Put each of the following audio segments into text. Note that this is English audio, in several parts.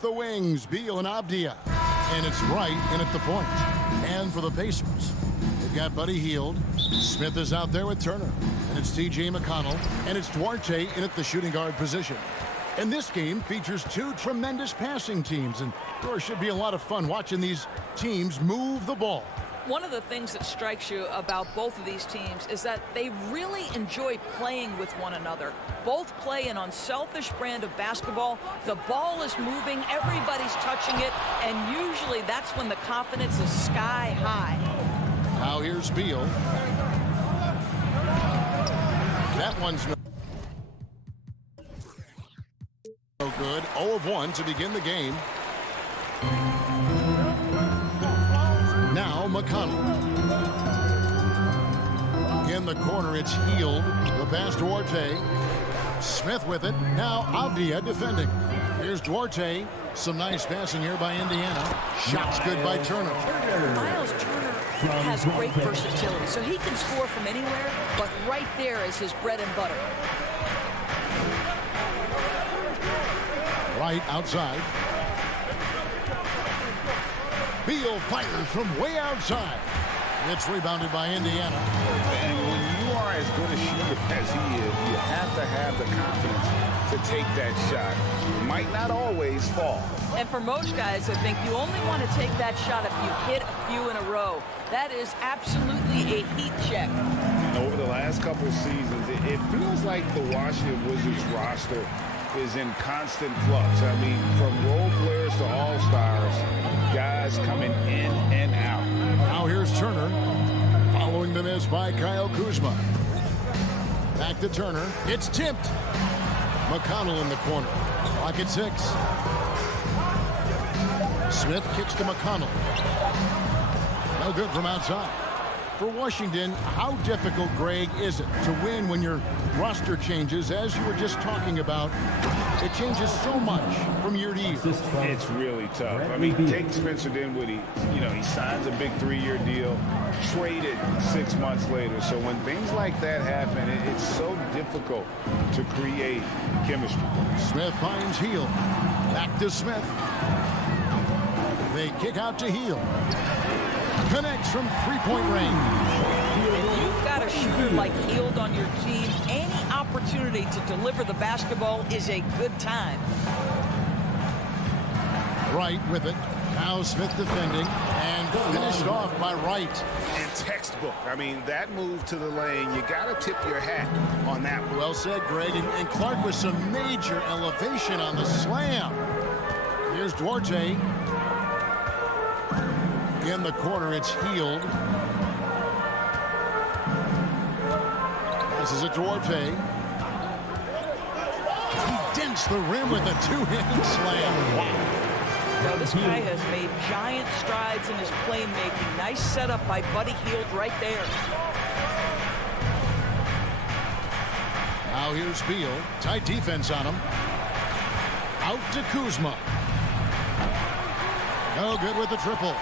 with the wings, Beal and Avdia. And it's right in at the point. And for the Pacers, they've got Buddy Hield. Smith is out there with Turner. And it's T.J. McConnell. And it's Duarte in at the shooting guard position. And this game features two tremendous passing teams. And there should be a lot of fun watching these teams move the ball. One of the things that strikes you about both of these teams is that they really enjoy playing with one another. Both play an unselfish brand of basketball. The ball is moving, everybody's touching it, and usually that's when the confidence is sky high. Now here's Beal. That one's no good. 0 of 1 to begin the game. Now McConnell. In the corner, it's Hield. The pass Duarte. Smith with it. Now Avdia defending. Here's Duarte. Some nice passing here by Indiana. Shots good by Turner. Miles Turner has great versatility, so he can score from anywhere, but right there is his bread and butter. Right outside. Beal fires from way outside. It's rebounded by Indiana. And when you are as good a shooter as he is, you have to have the confidence to take that shot. It might not always fall. And for most guys, I think you only want to take that shot if you hit a few in a row. That is absolutely a heat check. Over the last couple of seasons, it feels like the Washington Wizards roster is in constant flux. I mean, from role players to all-stars, guys coming in and out. Now here's Turner, following the miss by Kyle Kuzma. Back to Turner. It's tipped. McConnell in the corner. Clock at 6. Smith kicks to McConnell. No good from outside. For Washington, how difficult, Greg, is it to win when your roster changes, as you were just talking about? It changes so much from year to year. It's really tough. I mean, take Spencer Dinwiddie. You know, he signs a big 3-year deal, traded 6 months later. So when things like that happen, it's so difficult to create chemistry. Smith finds Hield. Back to Smith. They kick out to Hield. Connects from three-point range. If you've got a shooter like Hield on your team, any opportunity to deliver the basketball is a good time. Wright with it. Now Smith defending and finished off by Wright. And textbook. I mean, that move to the lane, you got to tip your hat on that one. Well said, Greg. And Clark with some major elevation on the slam. Here's Duarte. In the corner, it's Hield. This is a Duarte. He dents the rim with a two-handed slam. Wow. So this guy has made giant strides in his playmaking. Nice setup by Buddy Hield right there. Now here's Beal. Tight defense on him. Out to Kuzma. No good with the triple.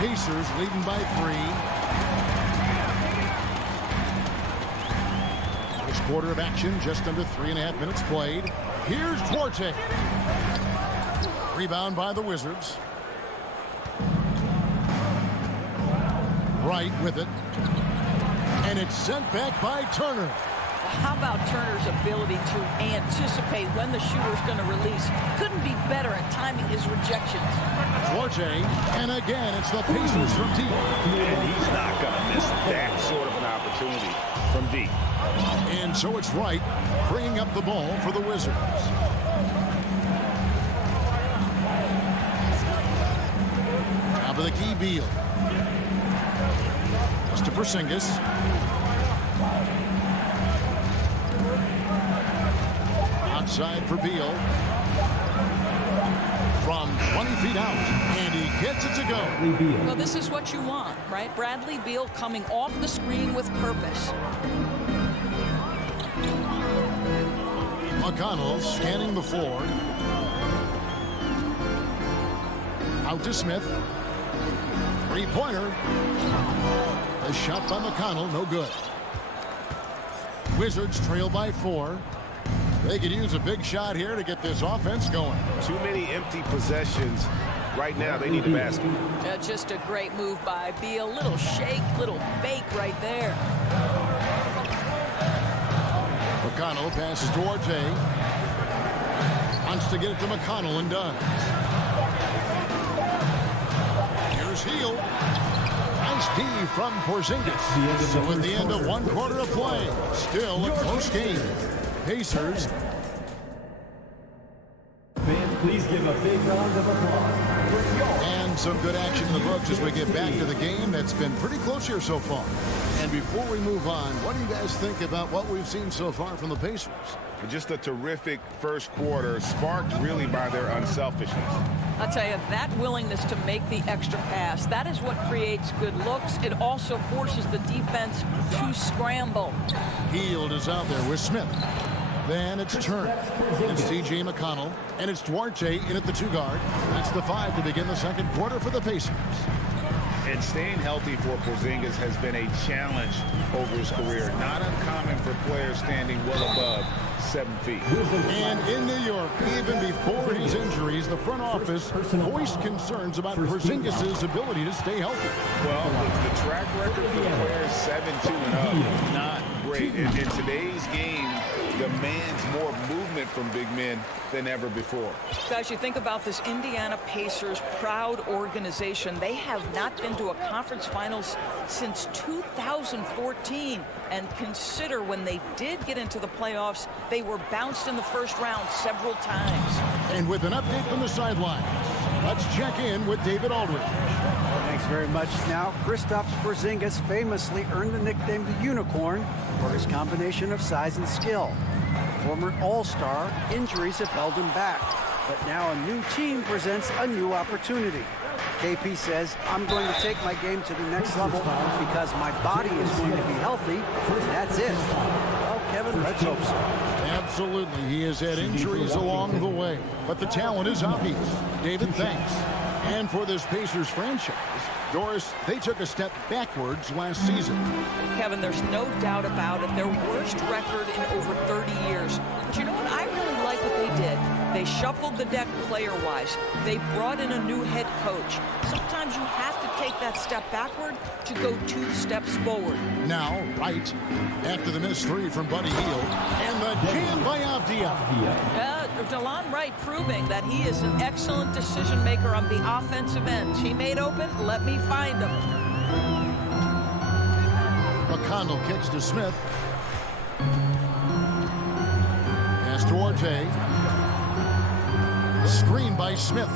Pacers leading by 3. First quarter of action, just under 3.5 minutes played. Here's Duarte. Rebound by the Wizards. Wright with it. And it's sent back by Turner. How about Turner's ability to anticipate when the shooter's going to release? Couldn't be better at timing his rejections. Duarte, and again, it's the Pacers from deep. And he's not going to miss that sort of an opportunity from deep. And so it's Wright bringing up the ball for the Wizards. Top of the key, Beal. Just to Porzingis. Outside for Beal. From 20 feet out, and he gets it to go. Well, this is what you want, right? Bradley Beal coming off the screen with purpose. McConnell scanning the floor. Out to Smith. Three-pointer. The shot by McConnell, no good. Wizards trail by 4. They could use a big shot here to get this offense going. Too many empty possessions. Right now, they need the basket. Just a great move by Beal. Little shake, little bake right there. McConnell passes to Duarte. Wants to get it to McConnell and does. Here's Hield. Nice D from Porzingis. So at the end of one quarter of play, still a close game. Pacers. Fans, please give a big round of applause. And some good action in the books as we get back to the game that's been pretty close here so far. And before we move on, what do you guys think about what we've seen so far from the Pacers? Just a terrific first quarter, sparked really by their unselfishness. I'll tell you, that willingness to make the extra pass, that is what creates good looks. It also forces the defense to scramble. Hield is out there with Smith. Then it's Turner. It's TJ McConnell. And it's Duarte in at the 2-guard. That's the 5 to begin the second quarter for the Pacers. And staying healthy for Porzingis has been a challenge over his career. Not uncommon for players standing well above 7 feet. And in New York, even before his injuries, the front office voiced concerns about Porzingis' ability to stay healthy. Well, the track record for the players 7-2 and up, not great. In today's game, demands more movement from big men than ever before. Guys, you think about this Indiana Pacers proud organization. They have not been to a conference finals since 2014. And consider when they did get into the playoffs, they were bounced in the first round several times. And with an update from the sidelines, let's check in with David Aldridge. Thanks very much. Now, Kristaps Porzingis famously earned the nickname the Unicorn for his combination of size and skill. Former All-Star, injuries have held him back, but now a new team presents a new opportunity. KP says, I'm going to take my game to the next level because my body is going to be healthy. That's it. Well, Kevin, let's hope so. Absolutely. He has had injuries along the way, but the talent is obvious. David, thanks. And for this Pacers franchise, Doris, they took a step backwards last season. Kevin, there's no doubt about it. Their worst record in over 30 years. But you know what? I really like what they did. They shuffled the deck player-wise. They brought in a new head coach. Sometimes you have to take that step backward to go 2 steps forward. Now, right after the missed 3 from Buddy Hield, and the jam by Avdia. DeLon Wright proving that he is an excellent decision maker on the offensive end. Teammate open, let me find him. McConnell kicks to Smith. Pass to Duarte. Screen by Smith.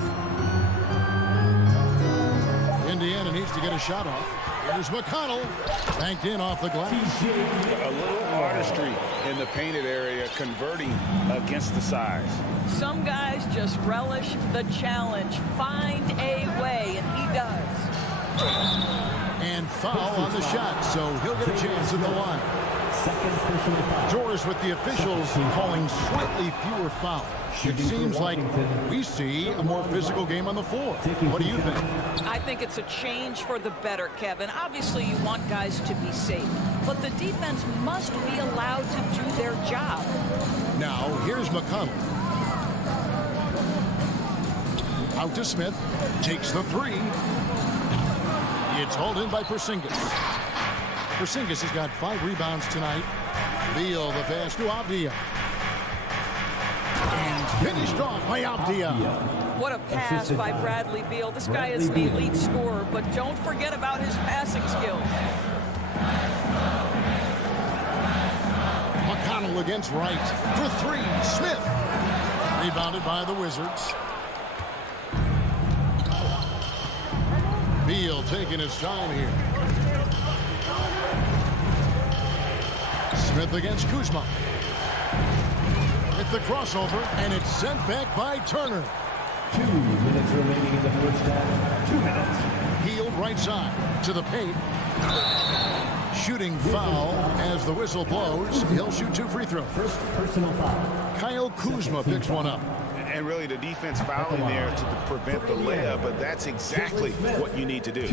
Indiana needs to get a shot off. Here's McConnell. Banked in off the glass. A little artistry in the painted area, converting against the size. Some guys just relish the challenge. Find a way, and he does. And foul on the shot, so he'll get a chance at the line. Doris with the officials calling slightly fewer fouls. It seems like we see a more physical game on the floor. What do you think? I think it's a change for the better, Kevin. Obviously, you want guys to be safe, but the defense must be allowed to do their job. Now, here's McConnell. Out to Smith. Takes the 3. It's hauled in by Porzingis. Porzingis has got 5 rebounds tonight. Beal the pass to Avdia. And finished off by Avdia. What a pass by Bradley Beal. This guy is an elite scorer, but don't forget about his passing skills. McConnell against Wright for 3. Smith. Rebounded by the Wizards. Beal taking his time here. Smith against Kuzma. With the crossover, and it's sent back by Turner. 2 minutes remaining in the first half. 2 minutes. Hield right side to the paint. Shooting foul as the whistle blows. He'll shoot 2 free throws. First personal foul. Kyle Kuzma picks one up. And really the defense fouling there to prevent the layup, but that's exactly what you need to do.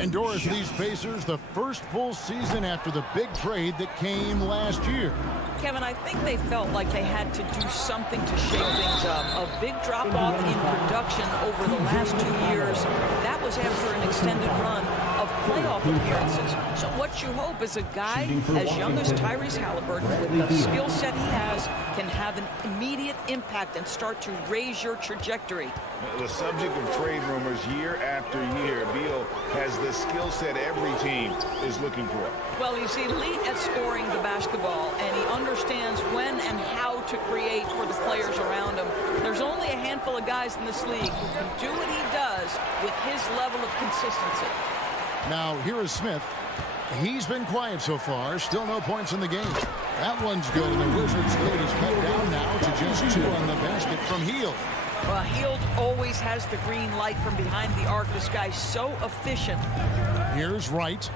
And Doris, these Pacers, the first full season after the big trade that came last year. Kevin, I think they felt like they had to do something to shake things up. A big drop-off in production over the last 2 years. That was after an extended run of playoff appearances. So what you hope is a guy as young as Tyrese Halliburton, with the skill set he has, can have an immediate impact and start to raise your trajectory. The subject of trade rumors year after year. Beal has the skill set every team is looking for. Well, he's elite at scoring the basketball, and he understands when and how to create for the players around him. There's only a handful of guys in this league who can do what he does with his level of consistency. Now, here is Smith. He's been quiet so far. Still no points in the game. That one's good, and the Wizards' lead is cut down now to just 2 on the basket from Hield. Well, Hield always has the green light from behind the arc. This guy's so efficient. Here's Wright.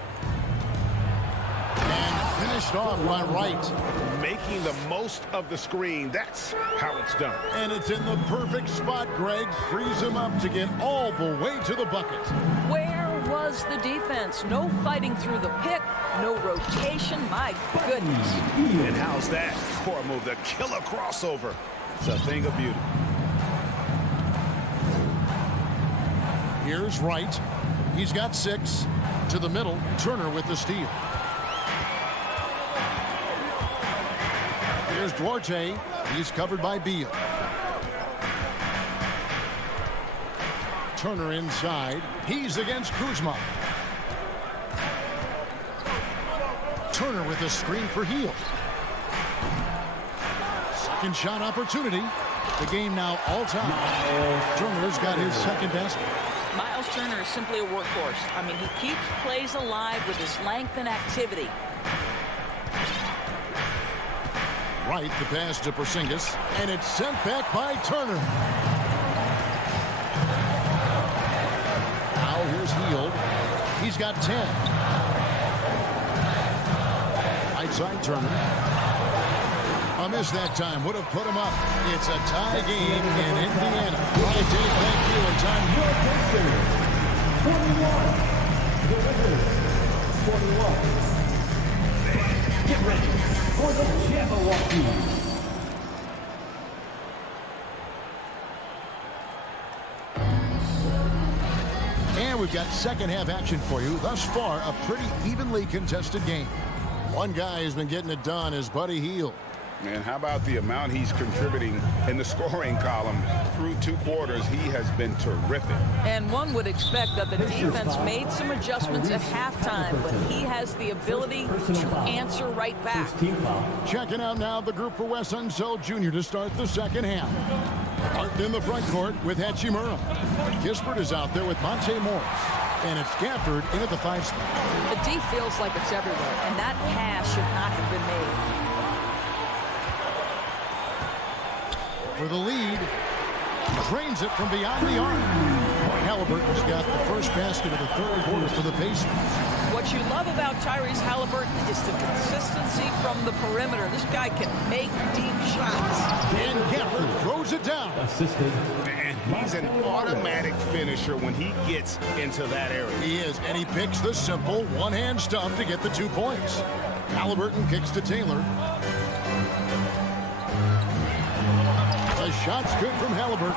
And finished off by Wright. Making the most of the screen. That's how it's done. And it's in the perfect spot. Greg frees him up to get all the way to the bucket. Where was the defense? No fighting through the pick, no rotation. My goodness. And how's that for a move? The killer crossover. It's a thing of beauty. Here's Wright. He's got 6. To the middle. Turner with the steal. Here's Duarte. He's covered by Beal. Turner inside. He's against Kuzma. Turner with a screen for Hield. Second shot opportunity. The game now all time. Turner's got his second basket. Miles Turner is simply a workhorse. I mean, he keeps plays alive with his length and activity. Right, the pass to Porzingis, and it's sent back by Turner. Now here's Hield. He's got 10. Right side Turner. A miss that time would have put him up. It's a tie game in Indiana. Right, Dave, thank you. And time. 41. Get ready for the Jabberwocky. And we've got second half action for you. Thus far, a pretty evenly contested game. One guy has been getting it done is Buddy Hield. And how about the amount he's contributing in the scoring column? Through 2 quarters, he has been terrific. And one would expect that the defense made some adjustments at halftime, but he has the ability to answer right back. Checking out now the group for Wes Unseld Jr. to start the second half. Martin in the front court with Hachimura. Kispert is out there with Monte Morris. And it's Gafford in at the 5 spot. The D feels like it's everywhere, and that pass should not have been made. For the lead, drains it from beyond the arc. Halliburton's got the first basket of the third quarter for the Pacers. What you love about Tyrese Halliburton is the consistency from the perimeter. This guy can make deep shots. And Gafford throws it down. Assisted. And he's an automatic finisher when he gets into that area. He is, and he picks the simple one-hand stuff to get the 2 points. Halliburton kicks to Taylor. The shot's good from Halliburton.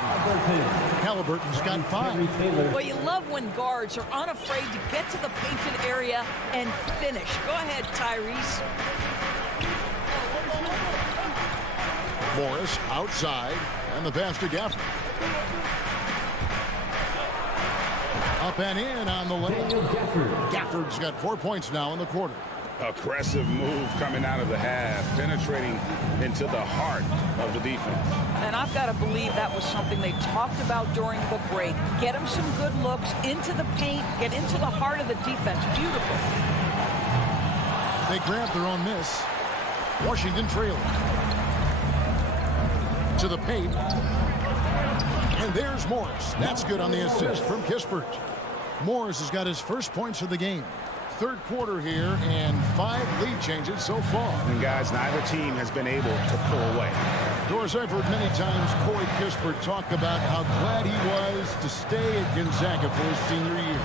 Halliburton's got 5. Well, you love when guards are unafraid to get to the painted area and finish. Go ahead, Tyrese. Morris outside, and the pass to Gafford. Up and in on the lane. Gafford's got 4 points now in the quarter. Aggressive move coming out of the half, penetrating into the heart of the defense. And I've got to believe that was something they talked about during the break. Get him some good looks into the paint, get into the heart of the defense. Beautiful. They grab their own miss. Washington trailing. To the paint. And there's Morris. That's good on the assist from Kispert. Morris has got his first points of the game. Third quarter here, and 5 lead changes so far. And guys, neither team has been able to pull away. Doris, I've heard many times Corey Kispert talk about how glad he was to stay at Gonzaga for his senior year.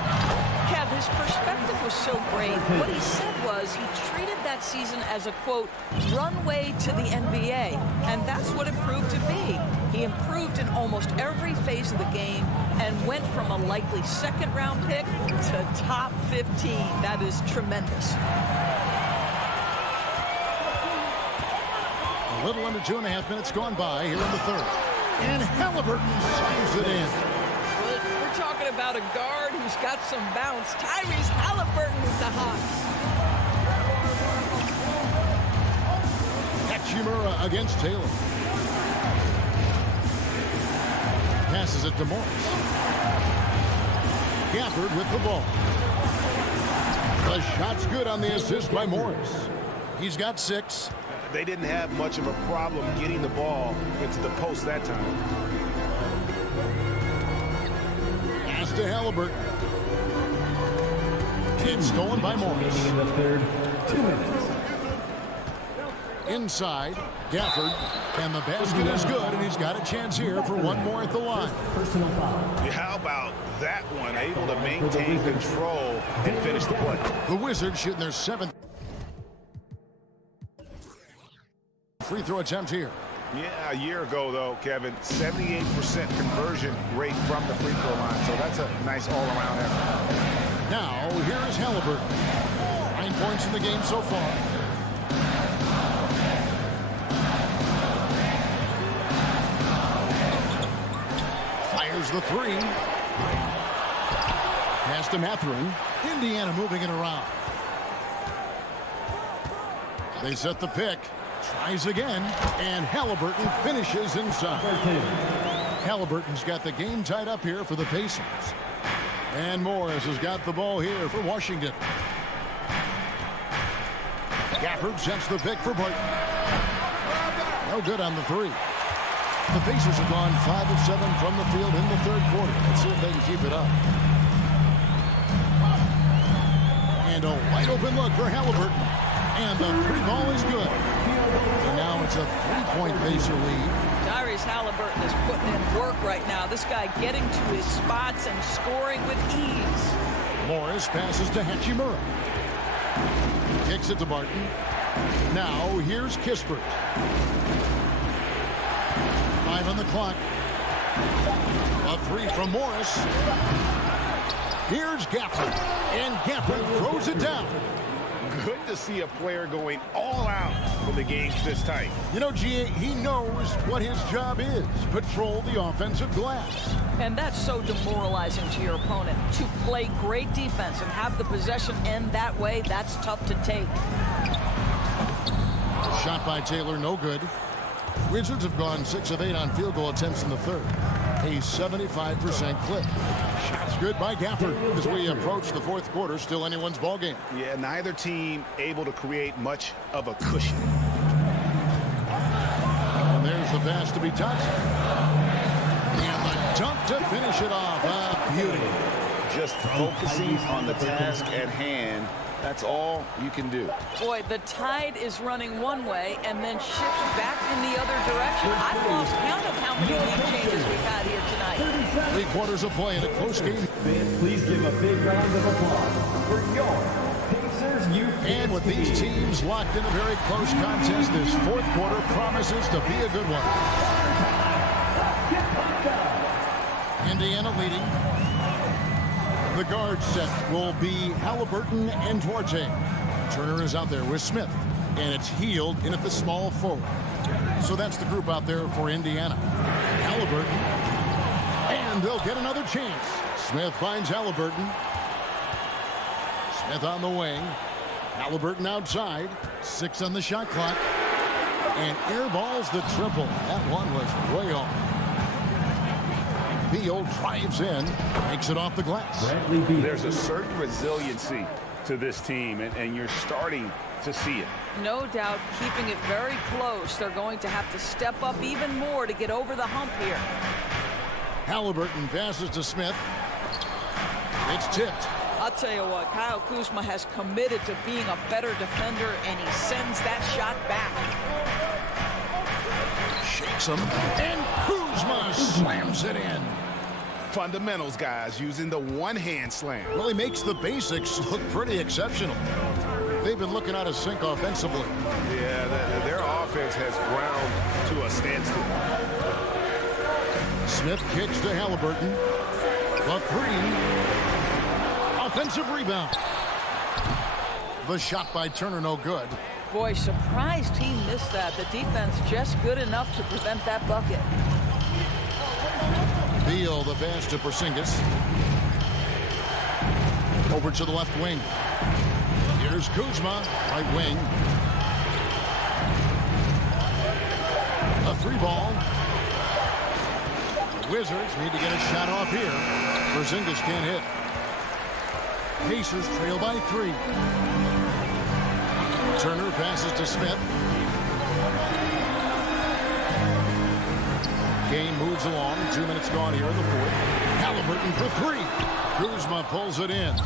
Kev, his perspective was so great. What he said was he treated that season as a, quote, runway to the NBA. And that's what it proved to be. He improved in almost every phase of the game and went from a likely second-round pick to top 15. That is tremendous. A little under 2.5 minutes gone by here in the third. And Halliburton slams it in. Well, we're talking about a guard who's got some bounce. Tyrese Halliburton with the Hawks. Hachimura against Taylor. Passes it to Morris. Gafford with the ball. The shot's good on the assist by Morris. He's got 6. They didn't have much of a problem getting the ball into the post that time. Pass to Halliburton. It's stolen by Morris. In the third, 2 minutes. Inside, Gafford, and the basket is good, and he's got a chance here for one more at the line. Personal foul. Yeah, how about that one? Able to maintain control and finish the play. The Wizards shooting their 7th free throw attempt here. Yeah, a year ago, though, Kevin, 78% conversion rate from the free throw line. So that's a nice all-around effort. Now, here is Halliburton. 9 points in the game so far. Fires the 3. Pass to Mathurin. Indiana moving it around. They set the pick. Tries again, and Halliburton finishes inside. Halliburton's got the game tied up here for the Pacers. And Morris has got the ball here for Washington. Gafford sets the pick for Barton. No good on the 3. The Pacers have gone 5 of 7 from the field in the third quarter. Let's see if they can keep it up. And a wide open look for Halliburton. And the free ball is good. And now it's a 3-point Pacer lead. Tyrese Halliburton is putting in work right now. This guy getting to his spots and scoring with ease. Morris passes to Hachimura. Kicks it to Barton. Now here's Kispert. 5 on the clock. A 3 from Morris. Here's Gafford. And Gafford throws it down. Good to see a player going all out when the game's this tight. You know, G.A., he knows what his job is. Patrol the offensive glass. And that's so demoralizing to your opponent. To play great defense and have the possession end that way, that's tough to take. Shot by Taylor, no good. Wizards have gone 6 of 8 on field goal attempts in the third. A 75% clip. Shots good by Gafford as we approach the fourth quarter. Still anyone's ball game. Yeah, neither team able to create much of a cushion. And there's the pass to be touched. And the dunk to finish it off. Beauty. Just focusing on the task at hand. That's all you can do. Boy, the tide is running one way and then shifts back in the other direction. I've lost count of how many lead changes we've had here tonight. 3 quarters of play in a close game. Please give a big round of applause for your Pacers Youth. And with these teams locked in a very close contest, this fourth quarter promises to be a good one. Indiana leading. The guard set will be Halliburton and Duarte. Turner is out there with Smith. And it's Heald in at the small forward. So that's the group out there for Indiana. Halliburton. And they'll get another chance. Smith finds Halliburton. Smith on the wing. Halliburton outside. 6 on the shot clock. And airballs the triple. That one was way off. Beal drives in, makes it off the glass. There's a certain resiliency to this team, and you're starting to see it. No doubt, keeping it very close. They're going to have to step up even more to get over the hump here. Halliburton passes to Smith. It's tipped. I'll tell you what, Kyle Kuzma has committed to being a better defender, and he sends that shot back. Blocks him, and Kuzma slams it in. Fundamentals, guys, using the one-hand slam. Well, he makes the basics look pretty exceptional. They've been looking out of sync offensively. Yeah, their offense has ground to a standstill. Smith kicks to Halliburton. The three. Offensive rebound. The shot by Turner, no good. Boy, surprised he missed that. The defense just good enough to prevent that bucket. Beal, the pass to Porzingis. Over to the left wing. Here's Kuzma, right wing. A three ball. The Wizards need to get a shot off here. Porzingis can't hit. Pacers trail by 3. Turner passes to Smith. Game moves along. 2 minutes gone here in the fourth. Halliburton for 3. Kuzma pulls it in.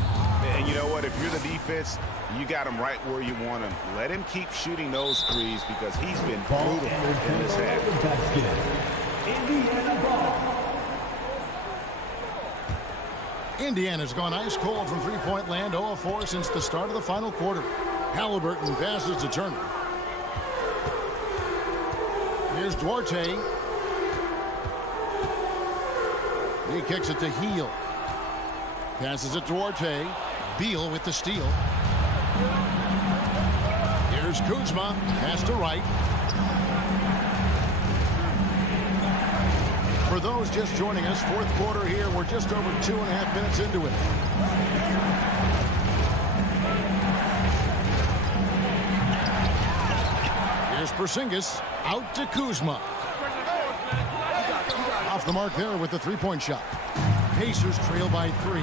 And you know what? If you're the defense, you got him right where you want him. Let him keep shooting those threes because he's been brutal in this half. Indiana ball. Indiana's gone ice cold from three-point land, 0 of 4 since the start of the final quarter. Halliburton passes to Turner. Here's Duarte. He kicks it to Heel. Passes it to Duarte. Beal with the steal. Here's Kuzma. Pass to Wright. For those just joining us, fourth quarter here. We're just over 2.5 minutes into it. Here's Porzingis. Out to Kuzma. Off the mark there with the three-point shot. Pacers trail by 3.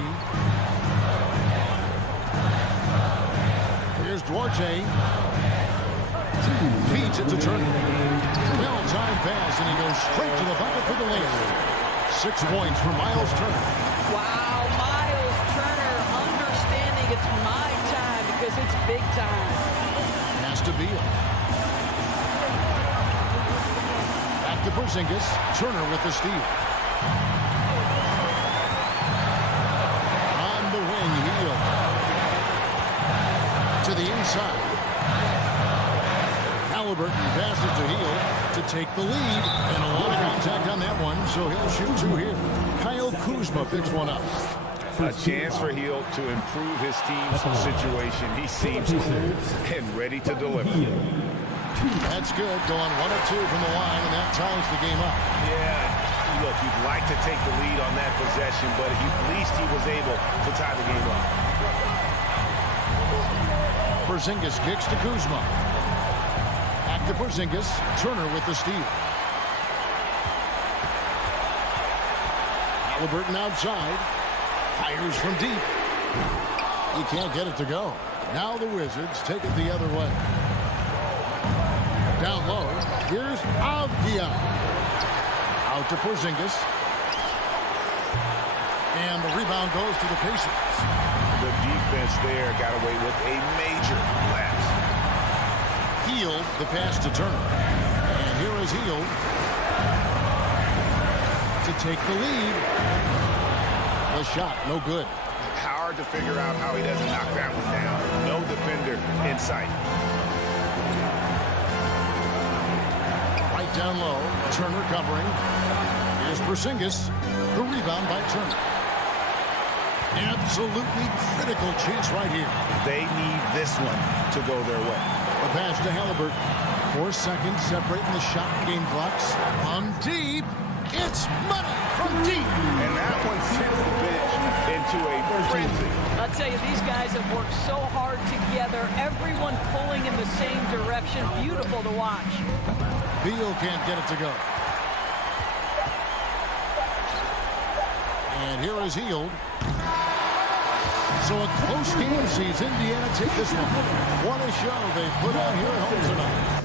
Here's Duarte. Feeds it to Turner. Well-timed pass, and he goes straight to the bucket for the layup. 6 points for Miles Turner. Wow, Miles Turner understanding it's my time because it's big time. Pass to Beal. Back to Porzingis. Turner with the steal. On the wing, Heel. To the inside. Halliburton passes to Heel to take the lead. And a lot of contact on that one, so he'll shoot 2 here. Kyle Kuzma picks one up. A chance for Heel to improve his team's situation. He seems cool and ready to deliver. That's good. Going 1 of 2 from the line, and that ties the game up. Yeah, look, you'd like to take the lead on that possession, but at least he was able to tie the game up. Porzingis kicks to Kuzma. Back to Porzingis. Turner with the steal. Halliburton outside. Fires from deep. He can't get it to go. Now the Wizards take it the other way. Down low. Here's Avdia. Out to Porzingis. And the rebound goes to the Pacers. The defense there got away with a major lapse. Heel, the pass to Turner. And here is Heel to take the lead. The shot, no good. Hard to figure out how he doesn't knock that one down. No defender in sight. Right down low. Turner covering. Here's Porzingis. The rebound by Turner. Absolutely critical chance right here. They need this one to go their way. The pass to Halliburton. 4 seconds separating the shot game clocks. On deep. It's money from deep. And that one sent the bench into a frenzy. I'll tell you, these guys have worked so hard together. Everyone pulling in the same direction. Beautiful to watch. Beal can't get it to go. And here is Hield. So a close game sees Indiana take this one. What a show they put on here at home tonight.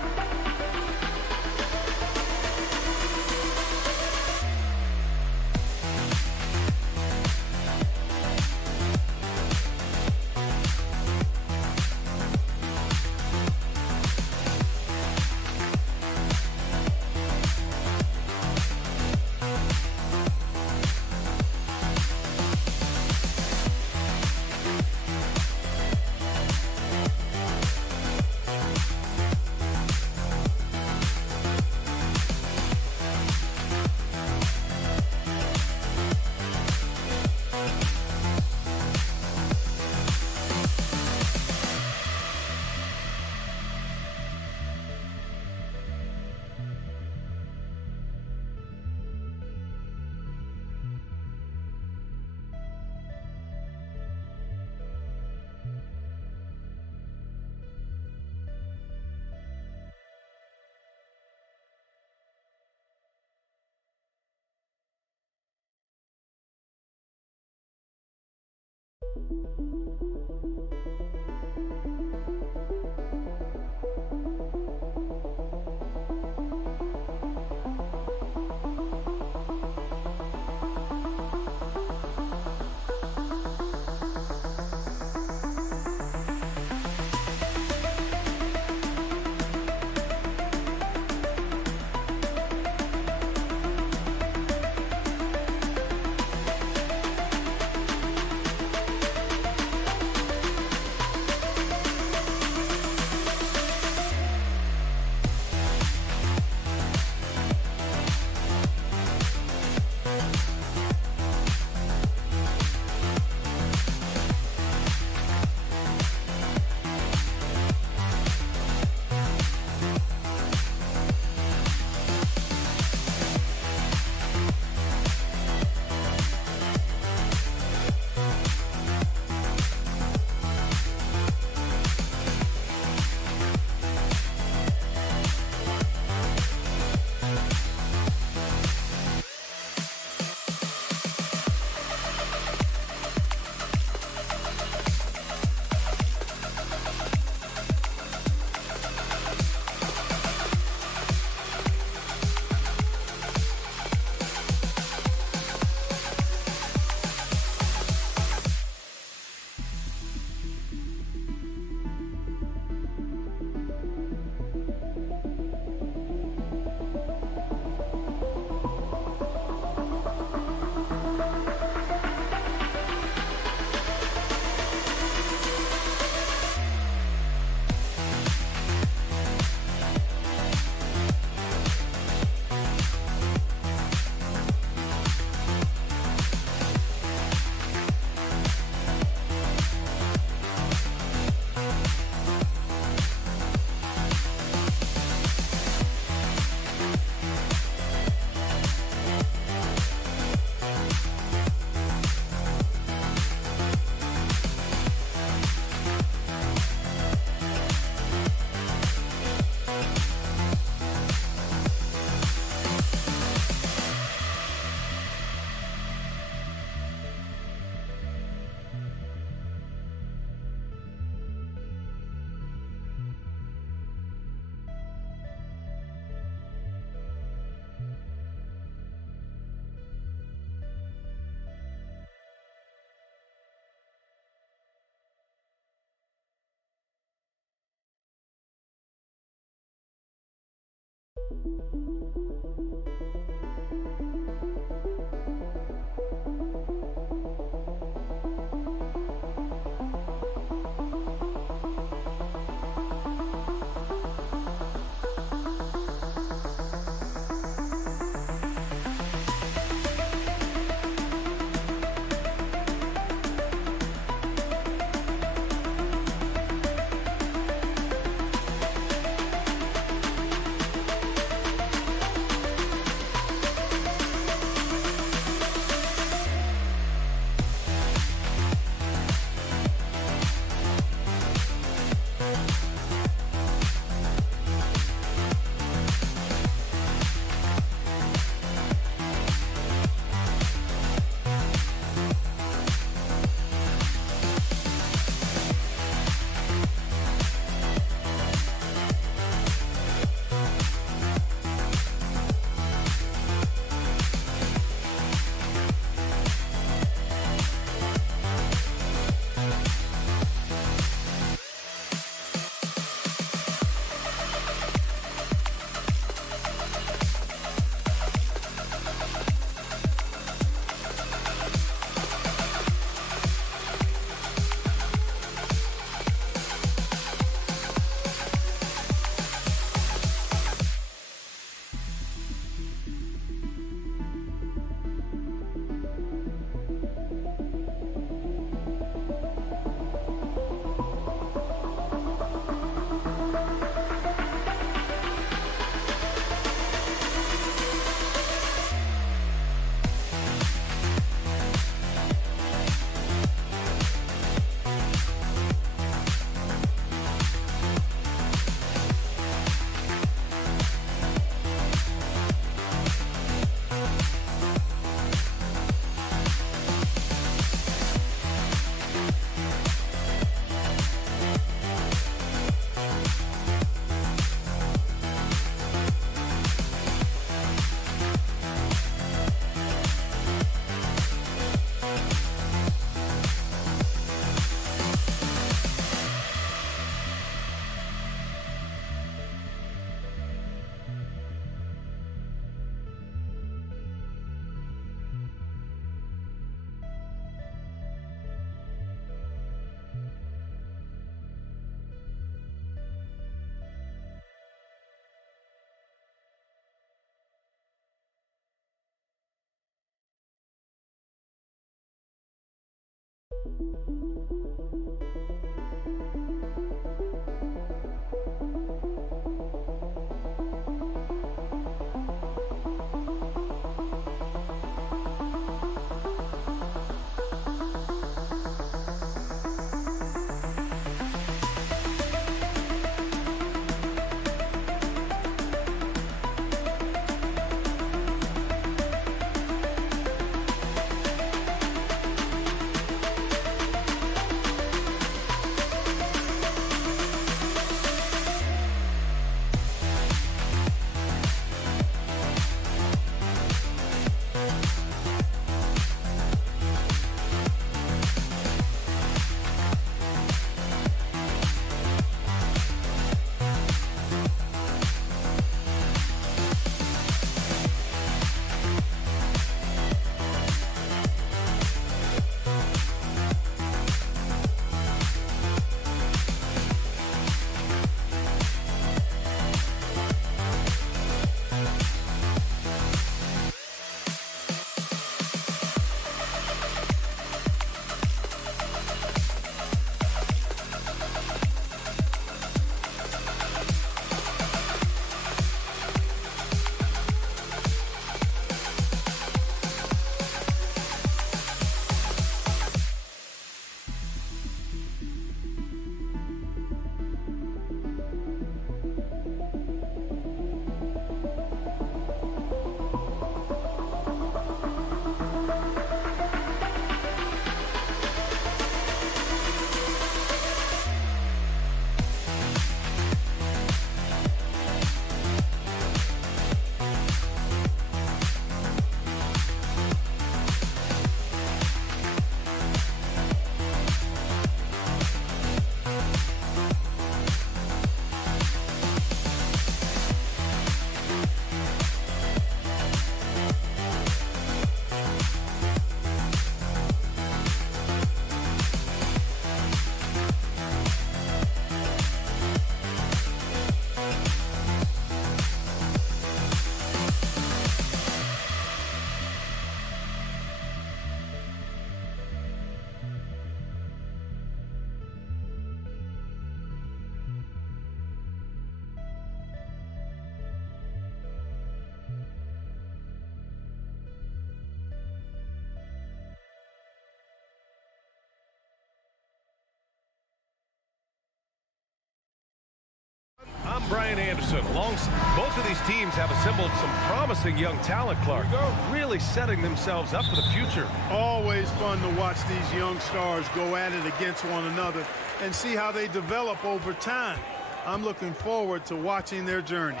Brunson. Both of these teams have assembled some promising young talent, Clark. Really setting themselves up for the future. Always fun to watch these young stars go at it against one another and see how they develop over time. I'm looking forward to watching their journeys.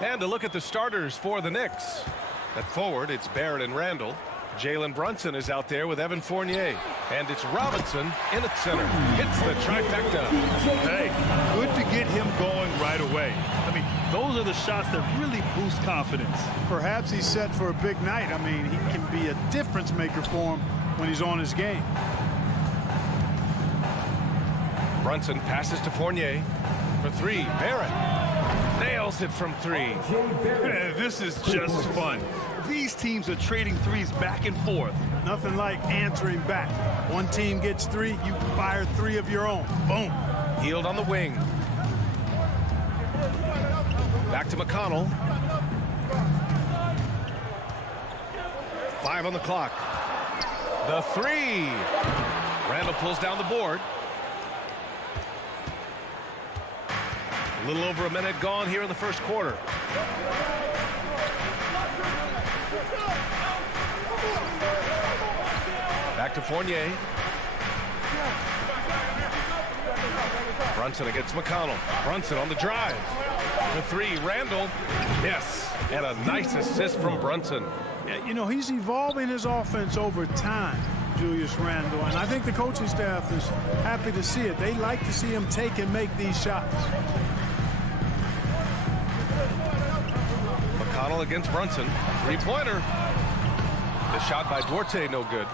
And to look at the starters for the Knicks. At forward, it's Barrett and Randall. Jalen Brunson is out there with Evan Fournier. And it's Robinson in at center. Hits the trifecta. Hey, good to get him going right away. I mean, those are the shots that really boost confidence. Perhaps he's set for a big night. I mean, he can be a difference maker for him when he's on his game. Brunson passes to Fournier for three. Barrett nails it from three. This is just fun. These teams are trading threes back and forth. Nothing like answering back. One team gets three, you fire three of your own. Boom. Hield on the wing. Back to McConnell. 5 on the clock. The three. Randall pulls down the board. A little over a minute gone here in the first quarter. Back to Fournier. Brunson against McConnell. Brunson on the drive. The three, Randall. Yes, and a nice assist from Brunson. Yeah, you know, he's evolving his offense over time, Julius Randle, and I think the coaching staff is happy to see it. They like to see him take and make these shots. McConnell against Brunson. Three-pointer. The shot by Duarte, no good.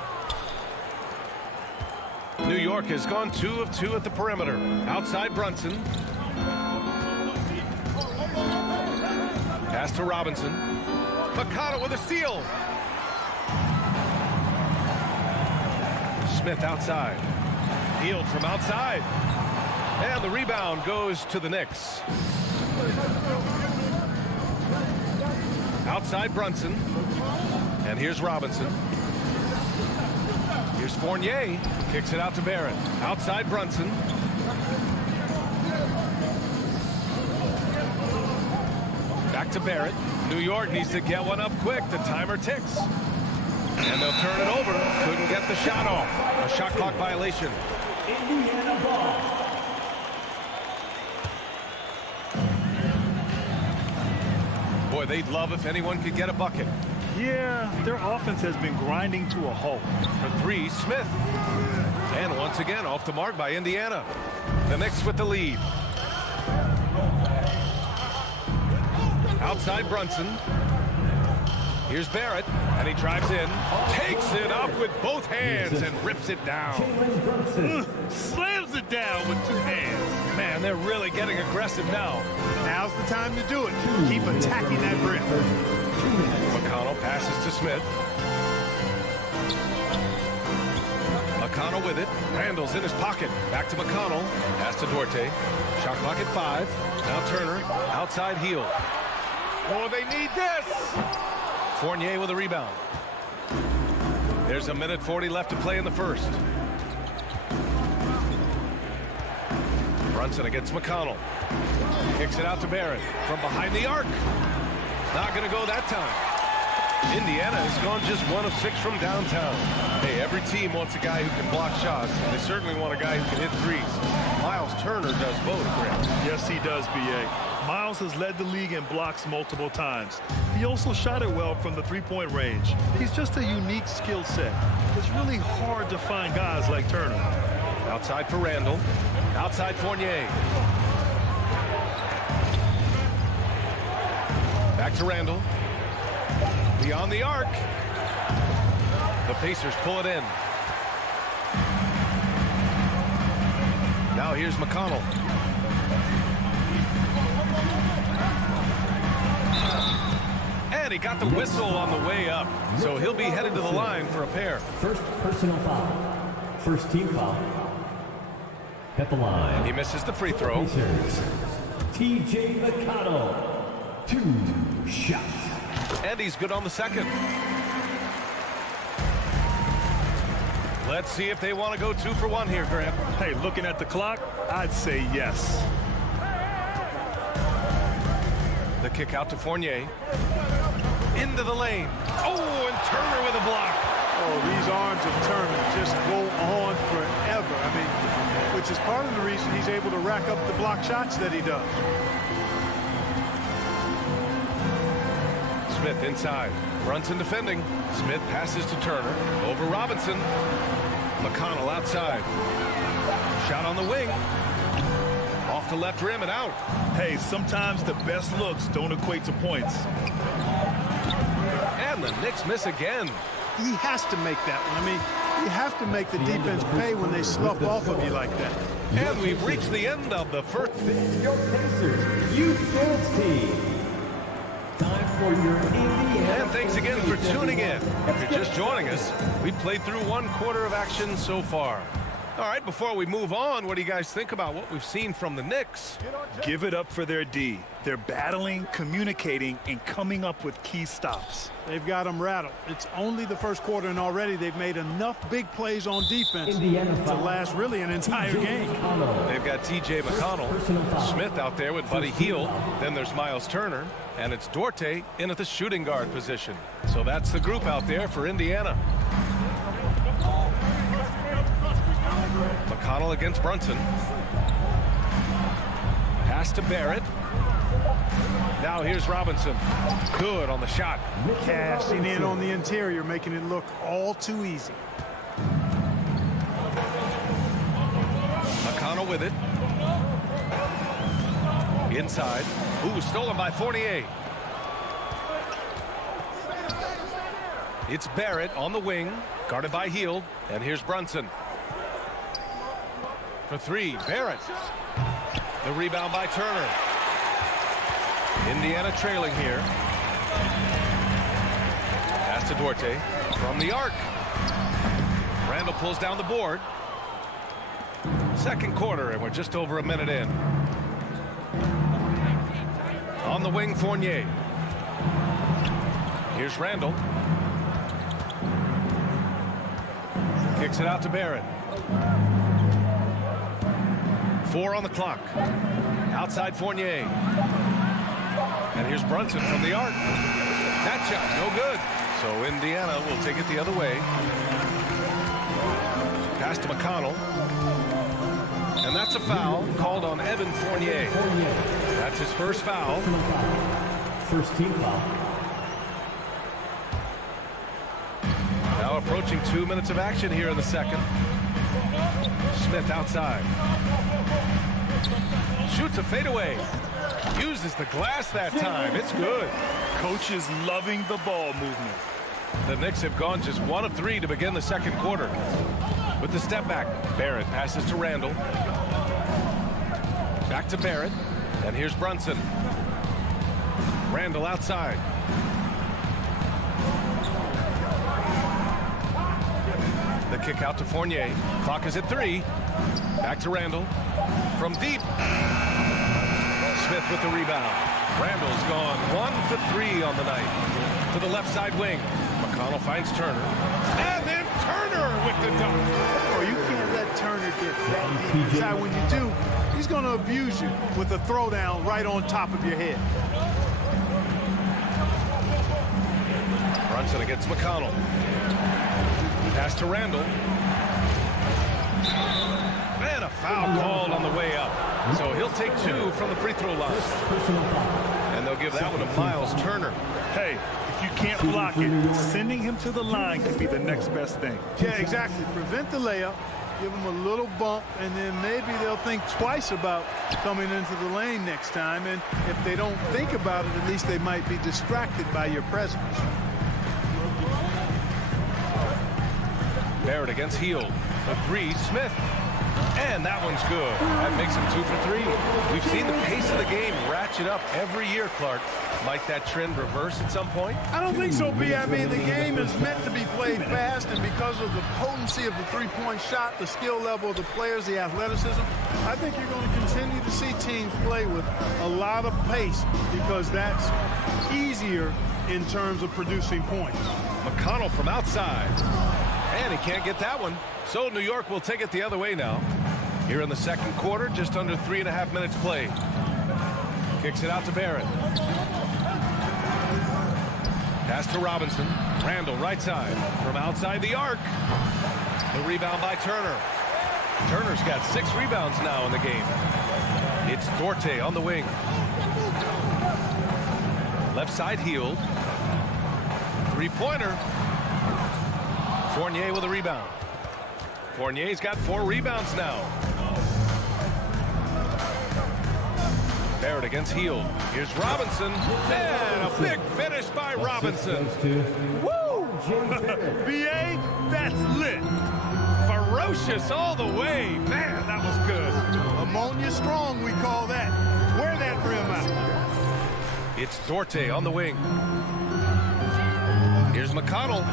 New York has gone 2 of 2 at the perimeter. Outside Brunson. Pass to Robinson. McConnell with a steal. Smith outside. Hield from outside. And the rebound goes to the Knicks. Outside Brunson. And here's Robinson. Here's Fournier. Kicks it out to Barrett. Outside Brunson. Back to Barrett. New York needs to get one up quick. The timer ticks. And they'll turn it over. Couldn't get the shot off. A shot clock violation. Indiana ball. Boy, they'd love if anyone could get a bucket. Yeah, their offense has been grinding to a halt. For three, Smith. And once again, off the mark by Indiana. The Knicks with the lead. Outside Brunson. Here's Barrett, and he drives in, takes it up with both hands and rips it down. Slams it down with 2 hands. Man, they're really getting aggressive now. Now's the time to do it. Keep attacking that rim. McConnell passes to Smith. McConnell with it. Randall's in his pocket. Back to McConnell. Pass to Duarte. Shot clock at 5. Now Turner. Outside Hield. Oh, they need this. Fournier with a rebound. There's a minute 40 left to play in the first. Brunson against McConnell. Kicks it out to Barrett from behind the arc. Not going to go that time. Indiana has gone just 1 of 6 from downtown. Hey, every team wants a guy who can block shots, and they certainly want a guy who can hit threes. Miles Turner does both, Grant. Yes, he does, B.A. Miles has led the league in blocks multiple times. He also shot it well from the three-point range. He's just a unique skill set. It's really hard to find guys like Turner. Outside for Randall. Outside Fournier. Back to Randall. Beyond the arc. The Pacers pull it in. Now here's McConnell. And he got the whistle on the way up. So he'll be headed to the line for a pair. First personal foul. First team foul. At the line. He misses the free throw. Pacers. T.J. McConnell. 2 shots. And he's good on the second. Let's see if they want to go 2 for 1 here, Grant. Hey, looking at the clock, I'd say yes. The kick out to Fournier. Into the lane. Oh, and Turner with a block. Oh, these arms of Turner just go on forever. I mean, which is part of the reason he's able to rack up the block shots that he does. Smith inside. Brunson defending. Smith passes to Turner. Over Robinson. McConnell outside. Shot on the wing. Off the left rim and out. Hey, sometimes the best looks don't equate to points. And the Knicks miss again. He has to make that one. I mean, you have to make the defense pay when they slough off of you like that. And we've reached the end of the first. Your Pacers Youth Dance Team. Time for your Indiana. And thanks again for tuning in. If you're just joining us, we played through 1/4 of action so far. All right, before we move on, what do you guys think about what we've seen from the Knicks? Give it up for their D. They're battling, communicating, and coming up with key stops. They've got them rattled. It's only the first quarter, and already they've made enough big plays on defense to last really an entire game. They've got T.J. McConnell, Smith out there with Buddy Hield. Then there's Miles Turner, and it's Duarte in at the shooting guard position. So that's the group out there for Indiana. McConnell against Brunson. Pass to Barrett. Now here's Robinson. Good on the shot. Cashing in on the interior, making it look all too easy. McConnell with it. Inside. Ooh, stolen by Fournier. It's Barrett on the wing, guarded by Hield. And here's Brunson. For three, Barrett. The rebound by Turner. Indiana trailing here. Pass to Duarte from the arc. Randall pulls down the board. Second quarter, and we're just over a minute in. On the wing, Fournier. Here's Randall. Kicks it out to Barrett. 4 on the clock. Outside Fournier. And here's Brunson from the arc. That shot, no good. So Indiana will take it the other way. Pass to McConnell. And that's a foul called on Evan Fournier. That's his first foul. First team foul. Now approaching 2 minutes of action here in the second. Smith outside. Shoots a fadeaway. Uses the glass that time. It's good. Coach is loving the ball movement. The Knicks have gone just 1 of 3 to begin the second quarter. With the step back, Barrett passes to Randall. Back to Barrett. And here's Brunson. Randall outside. The kick out to Fournier. Clock is at 3. Back to Randall. From deep. Smith with the rebound. Randall's gone 1 for 3 on the night. To the left side wing. McConnell finds Turner. And then Turner with the dunk. Oh, you can't let Turner get that deep inside. When you do, he's going to abuse you with a throwdown right on top of your head. Brunson against McConnell. Pass to Randall. And a foul called on the way up. So he'll take 2 from the free throw line. And they'll give that one to Miles Turner. Hey, if you can't block it, sending him to the line could be the next best thing. Yeah, exactly. Prevent the layup, give them a little bump, and then maybe they'll think twice about coming into the lane next time. And if they don't think about it, at least they might be distracted by your presence. Barrett against Hield. A 3, Smith. And that one's good. That makes him 2 for 3. We've seen the pace of the game ratchet up every year, Clark. Might that trend reverse at some point? I don't think so, B. I mean, the game is meant to be played fast, and because of the potency of the three-point shot, the skill level of the players, the athleticism, I think you're going to continue to see teams play with a lot of pace because that's easier in terms of producing points. McConnell from outside. And he can't get that one. So New York will take it the other way now. Here in the second quarter, just under 3.5 minutes played. Kicks it out to Barrett. Pass to Robinson. Randall right side from outside the arc. The rebound by Turner. Turner's got 6 rebounds now in the game. It's Duarte on the wing. Left side Hield. Three-pointer. Fournier with a rebound. Fournier's got 4 rebounds now. Barrett against Hield. Here's Robinson. And a big finish by Robinson. Woo! BA, that's lit. Ferocious all the way. Man, that was good. Ammonia strong, we call that. Wear that rim out. It's Duarte on the wing. Here's McConnell.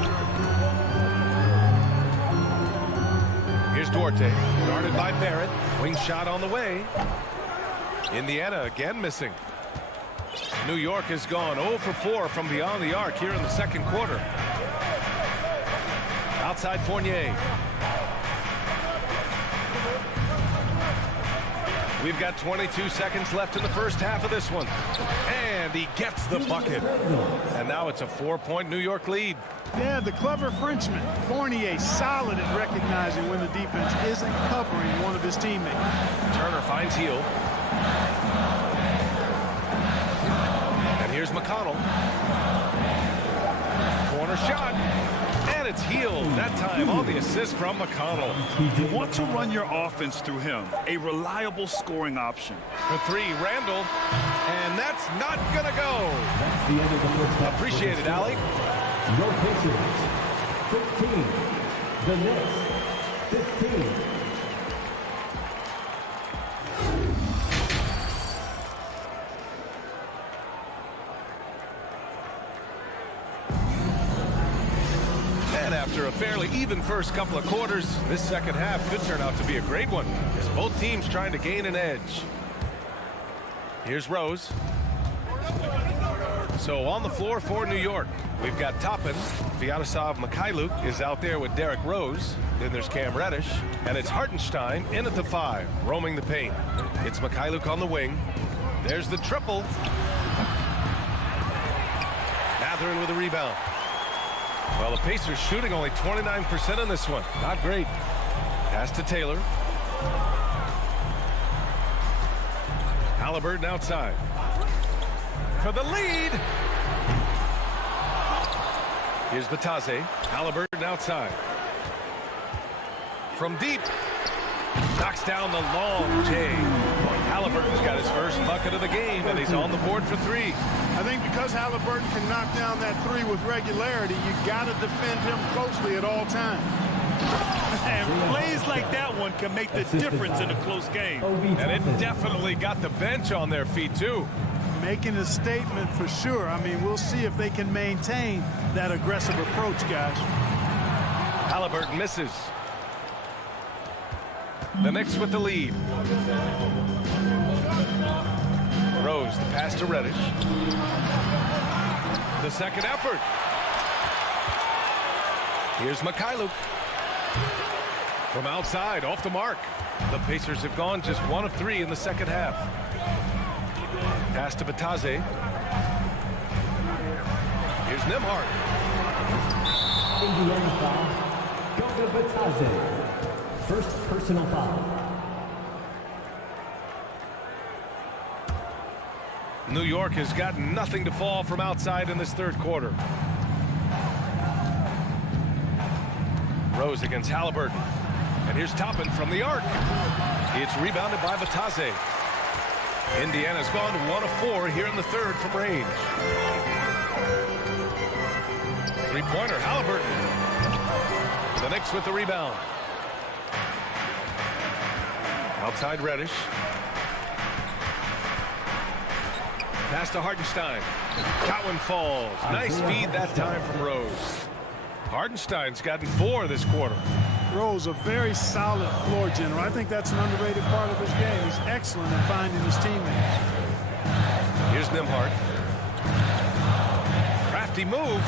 Here's Duarte. Guarded by Barrett. Wing shot on the way. Indiana again missing. New York has gone 0 for 4 from beyond the arc here in the second quarter. Outside Fournier. We've got 22 seconds left in the first half of this one. And he gets the bucket. And now it's a 4-point New York lead. Yeah, the clever Frenchman. Fournier solid at recognizing when the defense isn't covering one of his teammates. Turner finds Hield. And here's McConnell. Corner shot. And it's Hield. That time on the assist from McConnell. You want to run your offense through him. A reliable scoring option. For 3, Randall. And that's not going to go. That's the end of the first half. Appreciate it, Allie. Your Pacers, 15. The Knicks, 15. And after a fairly even first couple of quarters, this second half could turn out to be a great one, as both teams trying to gain an edge. Here's Rose. So on the floor for New York, we've got Toppin. Vyacheslav Mikhailuk is out there with Derrick Rose. Then there's Cam Reddish. And it's Hartenstein in at the 5, roaming the paint. It's Mikhailuk on the wing. There's the triple. Mathurin with a rebound. Well, the Pacers shooting only 29% in this one. Not great. Pass to Taylor. Halliburton outside. For the lead. Here's Batase. Halliburton outside. From deep. Knocks down the long J. Halliburton's got his first bucket of the game, and he's on the board for 3. I think because Halliburton can knock down that 3 with regularity, you got to defend him closely at all times. And plays like that one can make the difference in a close game. And it definitely got the bench on their feet, too. Making a statement for sure. I mean, we'll see if they can maintain that aggressive approach, guys. Halliburton misses. The Knicks with the lead. Rose, the pass to Reddish. The second effort. Here's Mikhailuk. From outside, off the mark. The Pacers have gone just 1 of 3 in the second half. Pass to Batase. Here's Nembhard. Indiana foul. Go to Batase. First personal foul. New York has got nothing to fall from outside in this third quarter. Rose against Halliburton. And here's Toppin from the arc. It's rebounded by Batase. Indiana's gone to 1 of 4 here in the third from range. Three-pointer, Halliburton. The Knicks with the rebound. Outside Reddish. Pass to Hartenstein. That one falls. Nice feed that time from Rose. Hartenstein's gotten 4 this quarter. Rose, a very solid floor general. I think that's an underrated part of his game. He's excellent in finding his teammates. Here's Nembhard. Crafty move.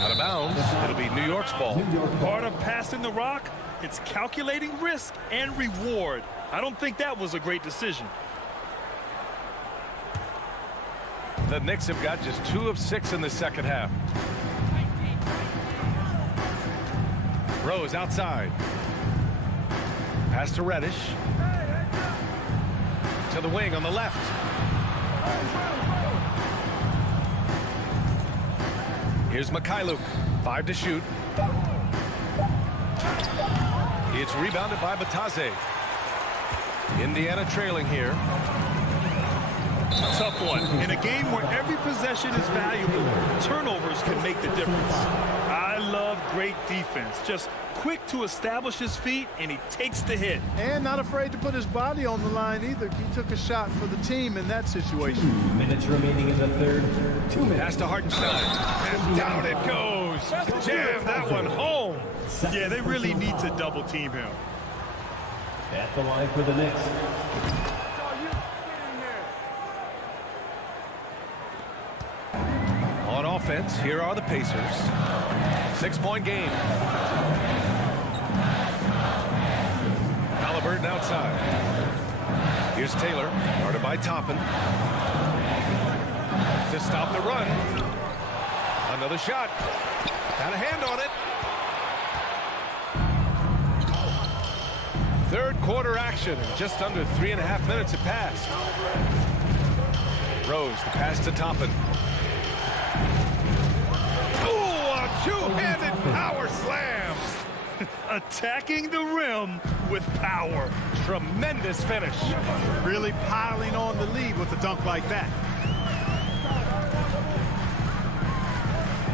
Out of bounds. It'll be New York's ball. Part of passing the rock, it's calculating risk and reward. I don't think that was a great decision. The Knicks have got just 2 of 6 in the second half. Rose outside. Pass to Reddish. To the wing on the left. Here's Mikhailuk. 5 to shoot. It's rebounded by Bataze. Indiana trailing here. Tough one. In a game where every possession is valuable, turnovers can make the difference. I love great defense. Just quick to establish his feet, and he takes the hit. And not afraid to put his body on the line either. He took a shot for the team in that situation. 2 minutes remaining in the third. 2 minutes. Pass to Hartenstein. And down it goes. Jam that one home. Yeah, they really need to double team him. At the line for the Knicks. On offense, here are the Pacers. 6-point game. Halliburton outside. Here's Taylor, guarded by Toppin. To stop the run. Another shot. Got a hand on it. Third quarter action. Just under 3.5 minutes have passed. Rose, the pass to Toppin. Two-handed power slam. Attacking the rim with power. Tremendous finish. Really piling on the lead with a dunk like that.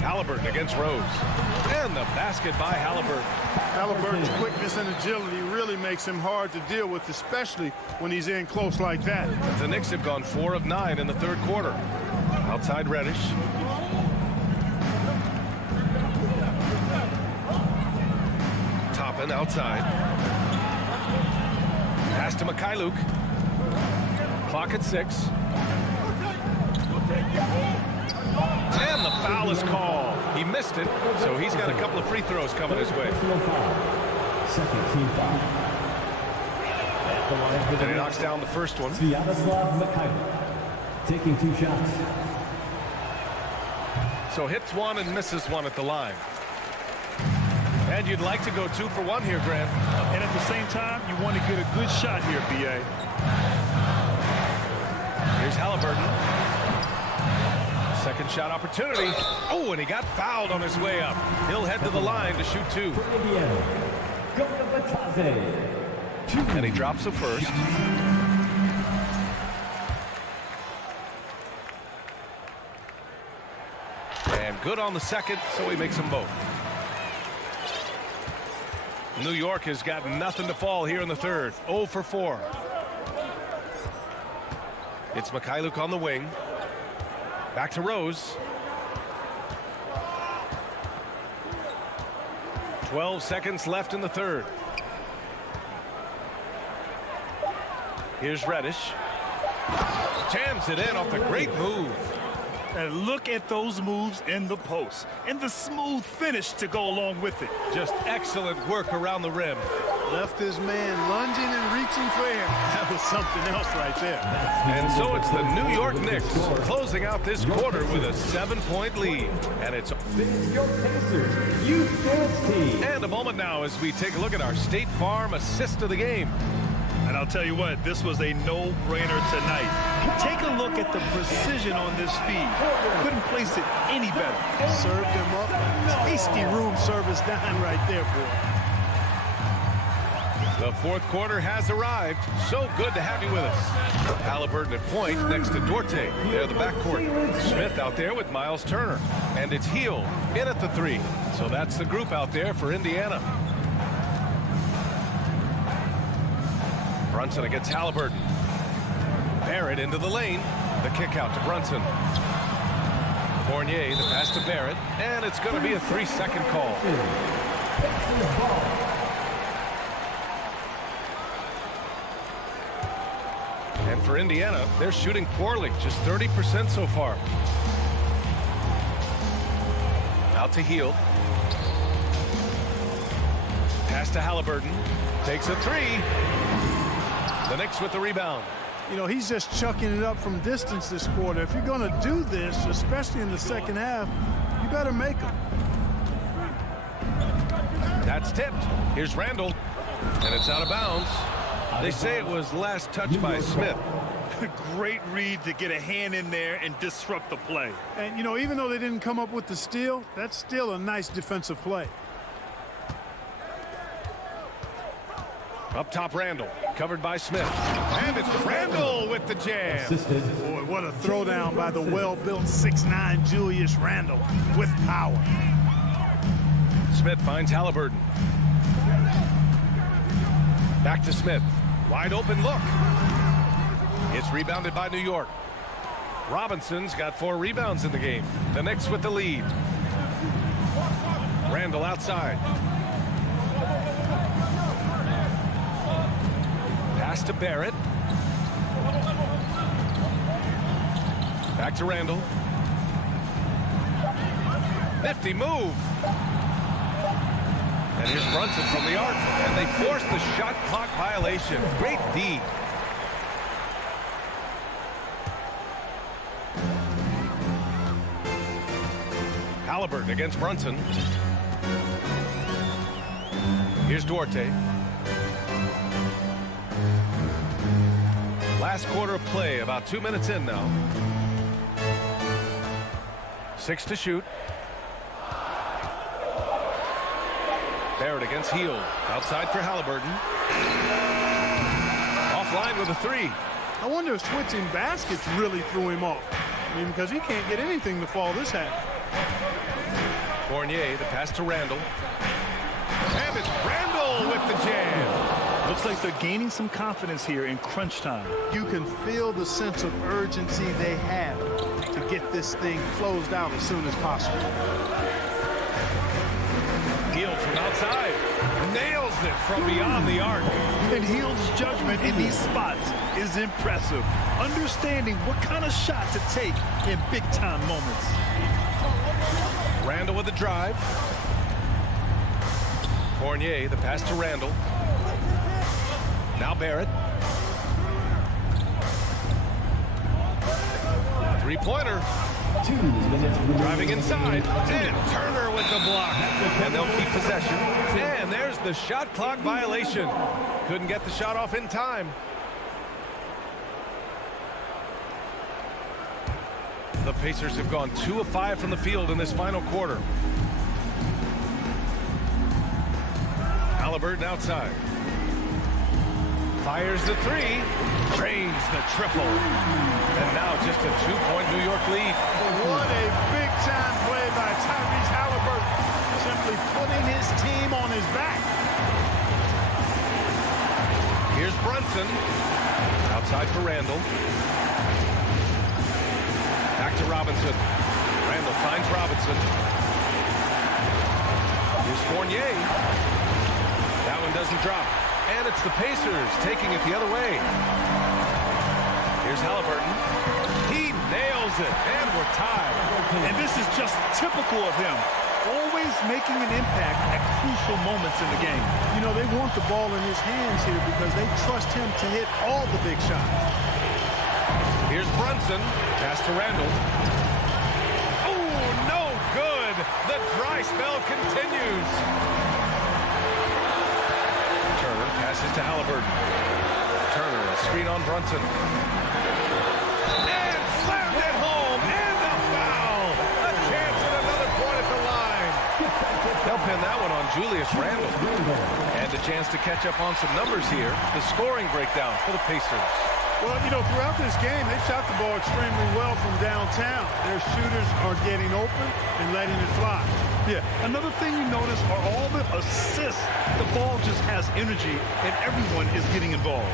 Halliburton against Rose. And the basket by Halliburton. Halliburton's quickness and agility really makes him hard to deal with, especially when he's in close like that. The Knicks have gone 4 of 9 in the third quarter. Outside Reddish. Toppin outside. Pass to Mikhailuk. Clock at 6. And the foul is called. He missed it, so he's got a couple of free throws coming his way. Second team foul. At the line for the And he Knicks. knocks down the first one. Sviatoslav Mikhailuk. Taking 2 shots. So hits one and misses one at the line. And you'd like to go 2 for 1 here, Grant. And at the same time, you want to get a good shot here, B.A. Here's Halliburton. Second shot opportunity. Oh, and he got fouled on his way up. He'll head to the line to shoot 2. For Indiana. Bataze. 2. And he drops the first. And good on the second, so he makes them both. New York has got nothing to fall here in the third. 0 for 4. It's Mikhailuk on the wing. Back to Rose. 12 seconds left in the third. Here's Reddish. Jams it in off the great move. And look at those moves in the post. And the smooth finish to go along with it. Just excellent work around the rim. Left his man lunging and reaching for air. That was something else right there. And so it's the New York Knicks closing out this quarter with a 7-point lead. And it's Your Pacers Youth Dance Team. and a moment now as we take a look at our State Farm assist of the game. And I'll tell you what, this was a no-brainer tonight. Take a look at the precision on this feed. Couldn't place it any better. Served him up. Tasty room service dime right there, boy. The fourth quarter has arrived. So good to have you with us. Halliburton at point next to Duarte. They're the backcourt. Smith out there with Miles Turner. And it's Hield in at the 3. So that's the group out there for Indiana. Brunson against Halliburton. Barrett into the lane. The kick out to Brunson. Fournier, the pass to Barrett. And it's going to be a 3-second call. And for Indiana, they're shooting poorly, just 30% so far. Out to Hield. Pass to Halliburton. Takes a 3. The Knicks with the rebound. You know, he's just chucking it up from distance this quarter. If you're going to do this, especially in the second half, you better make them. That's tipped. Here's Randall, and it's out of bounds. They say it was last touched by Smith. Great read to get a hand in there and disrupt the play. And, you know, even though they didn't come up with the steal, that's still a nice defensive play. Up top, Randall, covered by Smith. And it's Randall with the jam. Assisted. Boy, what a throwdown by the well-built 6'9" Julius Randle with power. Smith finds Halliburton. Back to Smith. Wide open look. It's rebounded by New York. Robinson's got 4 rebounds in the game. The Knicks with the lead. Randall outside. Pass to Barrett. Back to Randall. Nifty move. And here's Brunson from the arc. And they force the shot clock violation. Great D. Halliburton against Brunson. Here's Duarte. Last quarter of play, about 2 minutes in now. 6 to shoot. Barrett against Hield. Outside for Halliburton. Offline with a 3. I wonder if switching baskets really threw him off. I mean, because he can't get anything to fall this half. Fournier, the pass to Randall. And it's Randall with the jam. Looks like they're gaining some confidence here in crunch time. You can feel the sense of urgency they have to get this thing closed out as soon as possible. Hield from outside. Nails it from beyond the arc. And Hield's judgment in these spots is impressive. Understanding what kind of shot to take in big-time moments. Randall with the drive. Fournier, the pass to Randall. Now Barrett. 3-pointer. 2 minutes remaining. Driving inside. And Turner with the block. And they'll keep possession. And there's the shot clock violation. Couldn't get the shot off in time. The Pacers have gone 2 of 5 from the field in this final quarter. Halliburton outside. Fires the 3. Drains the triple. And now just a 2-point New York lead. What a big-time play by Tyrese Halliburton. Simply putting his team on his back. Here's Brunson. Outside for Randall. Back to Robinson. Randall finds Robinson. Here's Fournier. That one doesn't drop. And it's the Pacers taking it the other way. Here's Halliburton. He nails it. And we're tied. And this is just typical of him. Always making an impact at crucial moments in the game. You know, they want the ball in his hands here because they trust him to hit all the big shots. Here's Brunson. Pass to Randall. Oh, no good. The dry spell continues. Turner passes to Halliburton. Turner, a screen on Brunson. And slammed it home. And a foul. A chance at another point at the line. They'll pin that one on Julius Randle. And a chance to catch up on some numbers here. The scoring breakdown for the Pacers. Well, you know, throughout this game, they shot the ball extremely well from downtown. Their shooters are getting open and letting it fly. Yeah, another thing you notice are all the assists. The ball just has energy, and everyone is getting involved.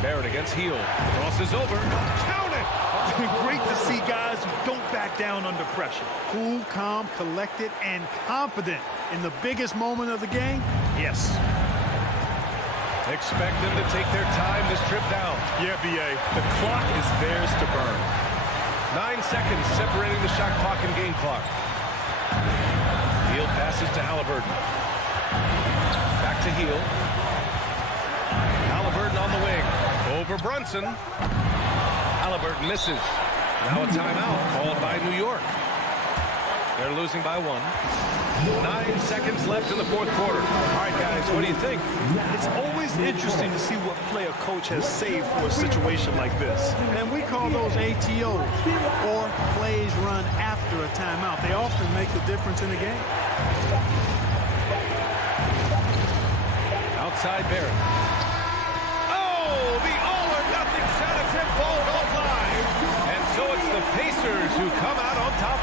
Barrett against Hield. Crosses over. Count it! Great to see guys who don't back down under pressure. Cool, calm, collected, and confident in the biggest moment of the game. Yes. Expect them to take their time this trip down. Yeah, B.A., the clock is theirs to burn. 9 seconds separating the shot clock and game clock. Hield passes to Halliburton. Back to Hield. Halliburton on the wing. Over Brunson. Halliburton misses. Now a timeout called by New York. They're losing by 1. 9 seconds left in the fourth quarter. All right, guys, what do you think? It's always interesting to see what play a coach has saved for a situation like this. And we call those ATOs, or plays run after a timeout. They often make the difference in a game. Outside Barrett. Oh, the all-or-nothing shot is hit, ball offline. And so it's the Pacers who come out on top.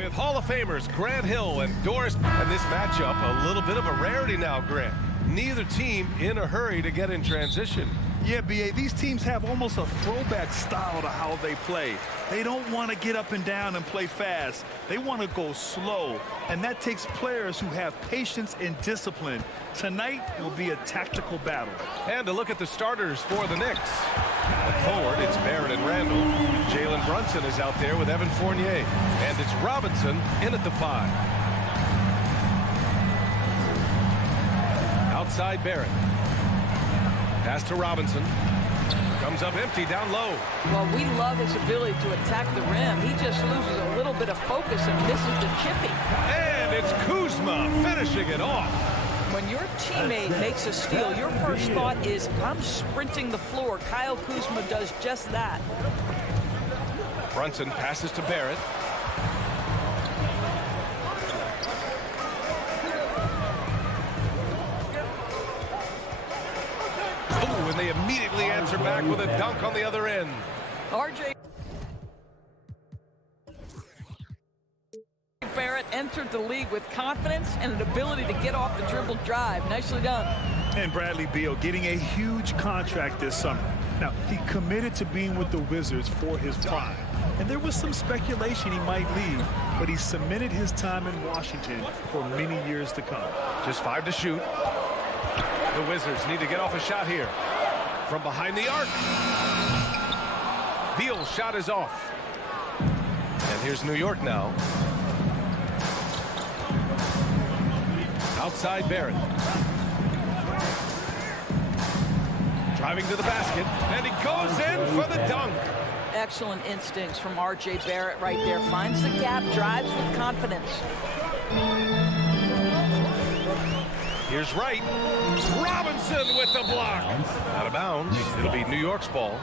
We have Hall of Famers Grant Hill and Doris. And this matchup, a little bit of a rarity now, Grant. Neither team in a hurry to get in transition. Yeah, B.A., these teams have almost a throwback style to how they play. They don't want to get up and down and play fast. They want to go slow, and that takes players who have patience and discipline. Tonight, it will be a tactical battle. And to look at the starters for the Knicks. At forward, it's Barrett and Randall. Jalen Brunson is out there with Evan Fournier. And it's Robinson in at the 5. Outside Barrett. Pass to Robinson. Comes up empty down low. Well, we love his ability to attack the rim. He just loses a little bit of focus and misses the chippy. And it's Kuzma finishing it off. When your teammate makes a steal, your first thought is, I'm sprinting the floor. Kyle Kuzma does just that. Brunson passes to Barrett. And they immediately answer back with a dunk on the other end. RJ Barrett entered the league with confidence and an ability to get off the dribble drive. Nicely done. And Bradley Beal getting a huge contract this summer. Now, he committed to being with the Wizards for his prime. And there was some speculation he might leave, but he cemented his time in Washington for many years to come. Just 5 to shoot. The Wizards need to get off a shot here. From behind the arc. Beal's shot is off. And here's New York now. Outside Barrett. Driving to the basket. And he goes in for the dunk. Excellent instincts from RJ Barrett right there. Finds the gap, drives with confidence. Here's Wright. Robinson with the block. Out of bounds. It'll be New York's ball.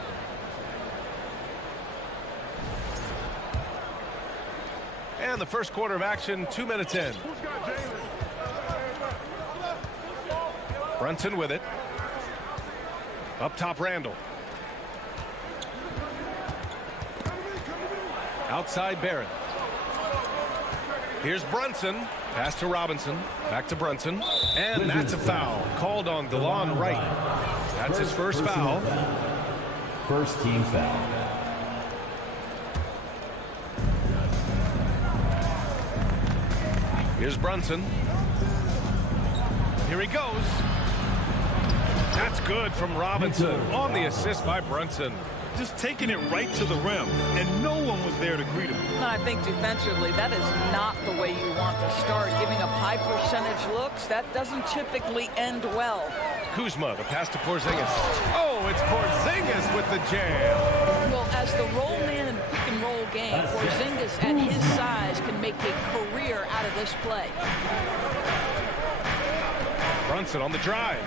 And the first quarter of action, 2 minutes in. Brunson with it. Up top, Randall. Outside Barrett. Here's Brunson. Pass to Robinson. Back to Brunson. And that's a foul. Called on DeLon Wright. That's his first foul. First team foul. Here's Brunson. Here he goes. That's good from Robinson. On the assist by Brunson. Just taking it right to the rim, and no one was there to greet him. And I think defensively, that is not the way you want to start. Giving up high percentage looks, that doesn't typically end well. Kuzma, the pass to Porzingis. Oh, it's Porzingis with the jam. Well, as the roll man in the pick and roll game, Porzingis at his size can make a career out of this play. Brunson on the drive.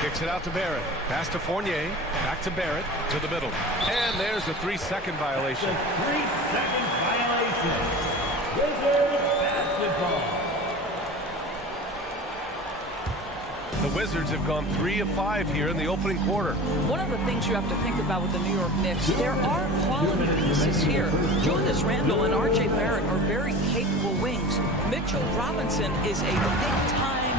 Kicks it out to Barrett. Pass to Fournier. Back to Barrett. To the middle. And there's a 3-second violation. 3-second violation. Wizards basketball. The Wizards have gone 3 of 5 here in the opening quarter. One of the things you have to think about with the New York Knicks, there are quality pieces here. Julius Randle and RJ Barrett are very capable wings. Mitchell Robinson is a big-time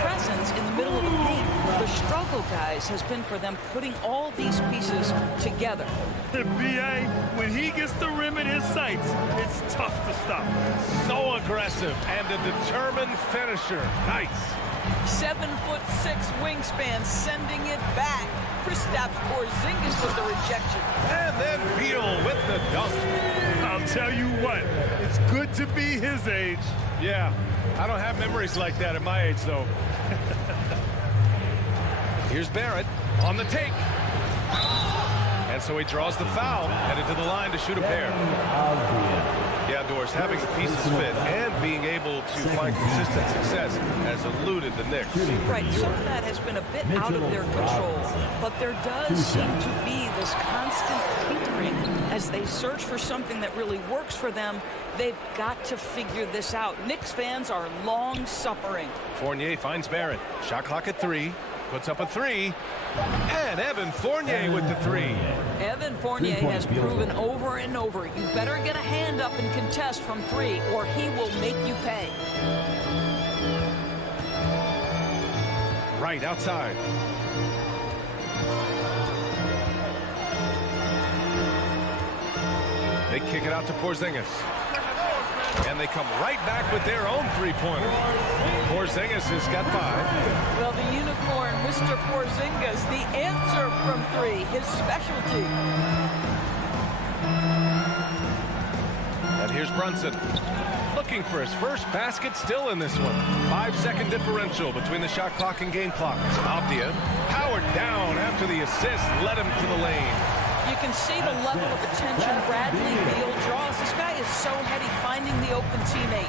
presence in the middle of the paint. The struggle, guys, has been for them putting all these pieces together. The B.A., when he gets the rim in his sights, it's tough to stop. So aggressive and a determined finisher. Nice. 7'6" wingspan, sending it back. Kristaps Porzingis with the rejection. And then Beal with the dunk. I'll tell you what, it's good to be his age. Yeah, I don't have memories like that at my age, though. Here's Barrett on the take. And so he draws the foul, headed to the line to shoot a pair. Yeah, Doris, having the pieces fit and being able to find consistent success has eluded the Knicks. Right, some of that has been a bit out of their control, but there does seem to be this constant tinkering as they search for something that really works for them. They've got to figure this out. Knicks fans are long suffering. Fournier finds Barrett. Shot clock at 3. Puts up a 3. And Evan Fournier with the 3. Evan Fournier has proven over and over, you better get a hand up and contest from 3, or he will make you pay. Right outside. They kick it out to Porzingis. And they come right back with their own three-pointer. Porzingis has got 5. Well, the unicorn, Mr. Porzingis, the answer from 3, his specialty. And here's Brunson. Looking for his first basket, still in this one. 5-second differential between the shot clock and game clock. Abdia powered down after the assist, led him to the lane. You can see the level of attention Bradley Beal draws. This guy is so heady finding the open teammate.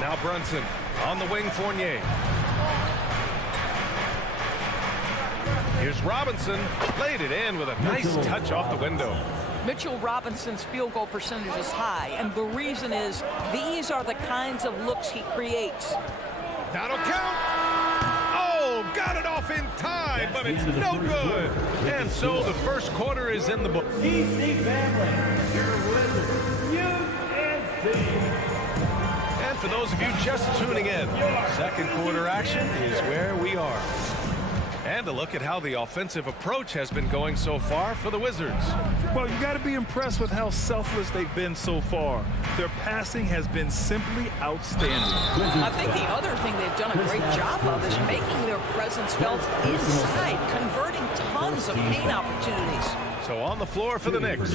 Now Brunson on the wing, Fournier. Here's Robinson, laid it in with a nice touch off the window. Mitchell Robinson's field goal percentage is high, and the reason is these are the kinds of looks he creates. That'll count. Oh, got it off in time, but it's no good. And so the first quarter is in the book. DC family, your Wizards, UNC. And for those of you just tuning in, second quarter action is where we are. And a look at how the offensive approach has been going so far for the Wizards. Well, you got to be impressed with how selfless they've been so far. Their passing has been simply outstanding. I think the other thing they've done a great job of is making their presence felt inside, converting tons of paint opportunities. So on the floor for the Knicks.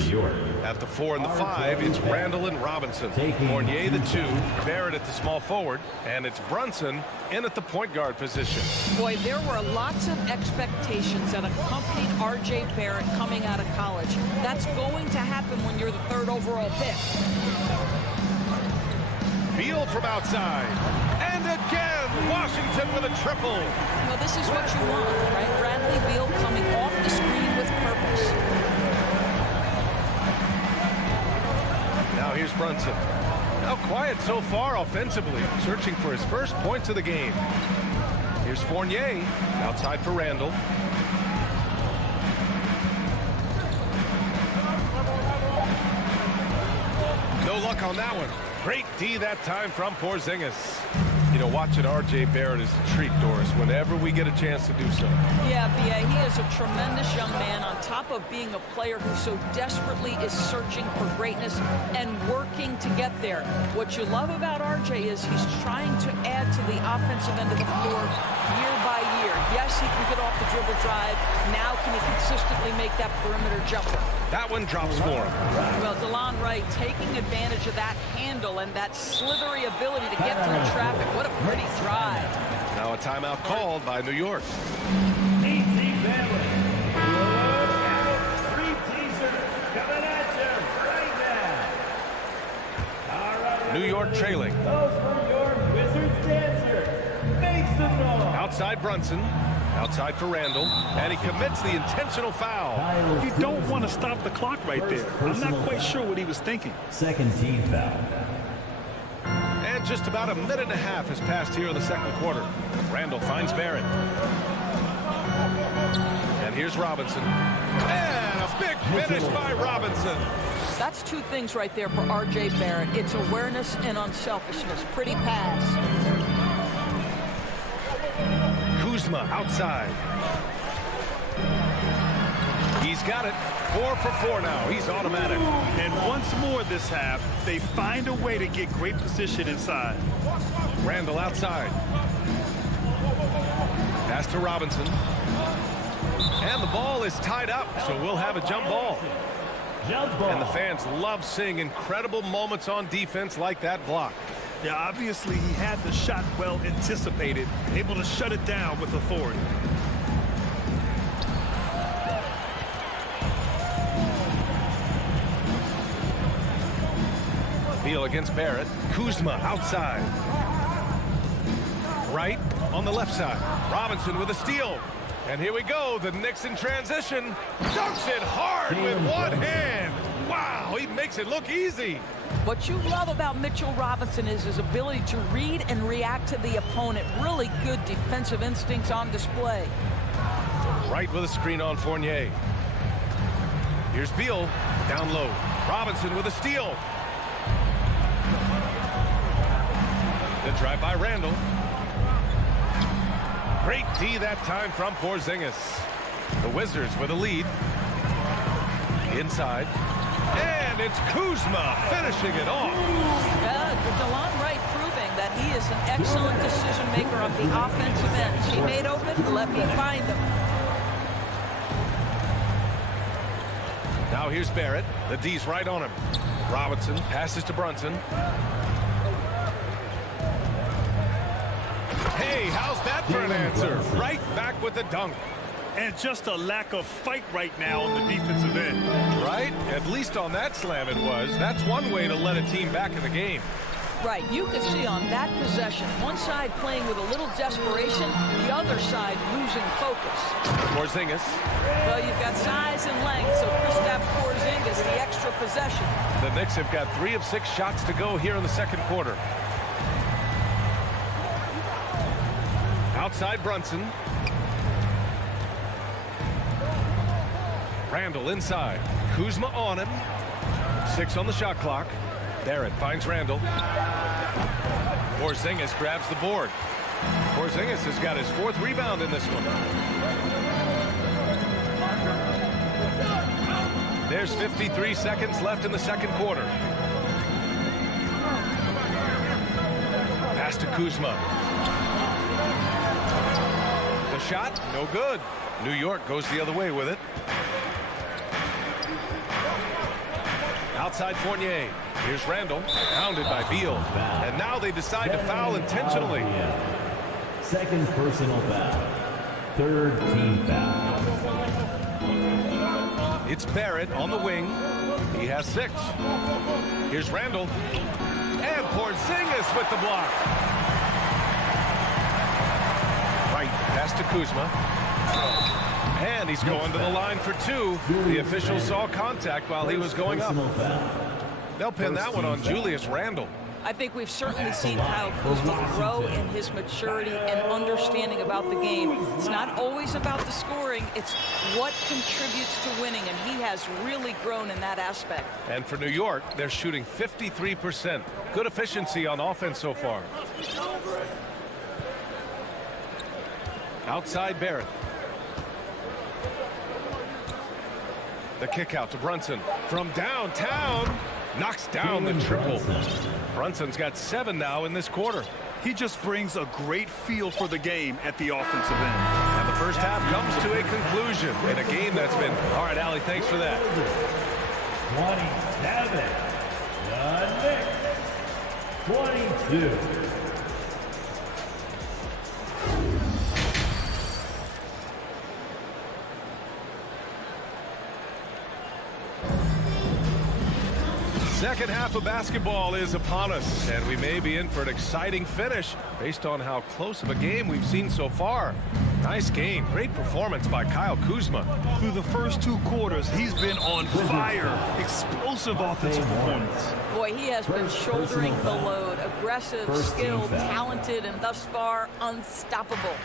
At the 4 and the 5, it's Randall and Robinson. Fournier the 2, Barrett at the small forward, and it's Brunson in at the point guard position. Boy, there were lots of expectations that accompanied R.J. Barrett coming out of college. That's going to happen when you're the 3rd overall pick. Beal from outside. And again, Washington with a triple. Well, this is what you want, right? Bradley Beal coming off the screen with purpose. Now here's Brunson. Now quiet so far offensively, searching for his first points of the game. Here's Fournier, outside for Randall. No luck on that one. Great D that time from Porzingis. You know, watching R.J. Barrett is a treat, Doris, whenever we get a chance to do so. Yeah, B.A., he is a tremendous young man on top of being a player who so desperately is searching for greatness and working to get there. What you love about R.J. is he's trying to add to the offensive end of the floor year by year. Yes, he can get off the dribble drive. Now can he consistently make that perimeter jumper? That one drops for him. Well, DeLon Wright taking advantage of that handle and that slithery ability to get through traffic. What a pretty drive. Now a timeout called by New York. DC family, look out, 3 teasers coming at you right now. All right. New York trailing. Those for your Wizards dancer. Make some noise. Outside Brunson. Outside for Randall. And he commits the intentional foul. You don't want to stop the clock right there. I'm not quite sure what he was thinking. Second team foul. And just about a minute and a half has passed here in the second quarter. Randall finds Barrett. And here's Robinson. And a big finish by Robinson. That's 2 things right there for R.J. Barrett. It's awareness and unselfishness. Pretty pass. Kuzma outside. He's got it. 4 for 4 now. He's automatic. And once more this half, they find a way to get great position inside. Randall outside. Pass to Robinson. And the ball is tied up, so we'll have a jump ball. Jump ball. And the fans love seeing incredible moments on defense like that block. Yeah, obviously he had the shot well anticipated, able to shut it down with authority. Beal against Barrett. Kuzma outside. Wright on the left side. Robinson with a steal. And here we go. The Knicks in transition. Dunks it hard with one hand. Wow, he makes it look easy. What you love about Mitchell Robinson is his ability to read and react to the opponent. Really good defensive instincts on display. Wright with a screen on Fournier. Here's Beal down low. Robinson with a steal. The The drive by Randall. Great D that time from Porzingis. The Wizards with a lead. Inside. And it's Kuzma finishing it off. DeLon Wright proving that he is an excellent decision maker on the offensive end. He made open, let me find him. Now here's Barrett. The D's right on him. Robinson passes to Brunson. Hey, how's that for an answer? Right back with the dunk. And just a lack of fight right now on the defensive end. Right? At least on that slam it was. That's one way to let a team back in the game. Right, you could see on that possession, one side playing with a little desperation, the other side losing focus. Porzingis. Well, you've got size and length, so Kristaps Porzingis, the extra possession. The Knicks have got 3 of 6 shots to go here in the second quarter. Outside Brunson. Randall inside. Kuzma on him. 6 on the shot clock. Barrett finds Randall. Porzingis grabs the board. Porzingis has got his 4th rebound in this one. There's 53 seconds left in the second quarter. Pass to Kuzma. The shot, no good. New York goes the other way with it. Outside Fournier. Here's Randall, pounded by Beal. And now they decide to foul intentionally. Second personal foul. Third team foul. It's Barrett on the wing. He has 6. Here's Randall. And Porzingis with the block. Right, pass to Kuzma. And he's going to the line for 2. The official saw contact while he was going up. They'll pin that one on Julius Randle. I think we've certainly seen Kyle Kuzma grow in his maturity and understanding about the game. It's not always about the scoring, it's what contributes to winning, and he has really grown in that aspect. And for New York, they're shooting 53%. Good efficiency on offense so far. Outside Barrett. The kick out to Brunson from downtown. Knocks down the triple. Brunson's got 7 now in this quarter. He just brings a great feel for the game at the offensive end. And the first half comes to a conclusion in a game that's been... All right, Allie, thanks for that. 27. The Knicks. 22. Second half of basketball is upon us, and we may be in for an exciting finish based on how close of a game we've seen so far. Nice game. Great performance by Kyle Kuzma. Through the first 2 quarters, he's been on fire. Explosive offensive performance. Boy, he has been shouldering the load. Aggressive, skilled, talented, and thus far unstoppable.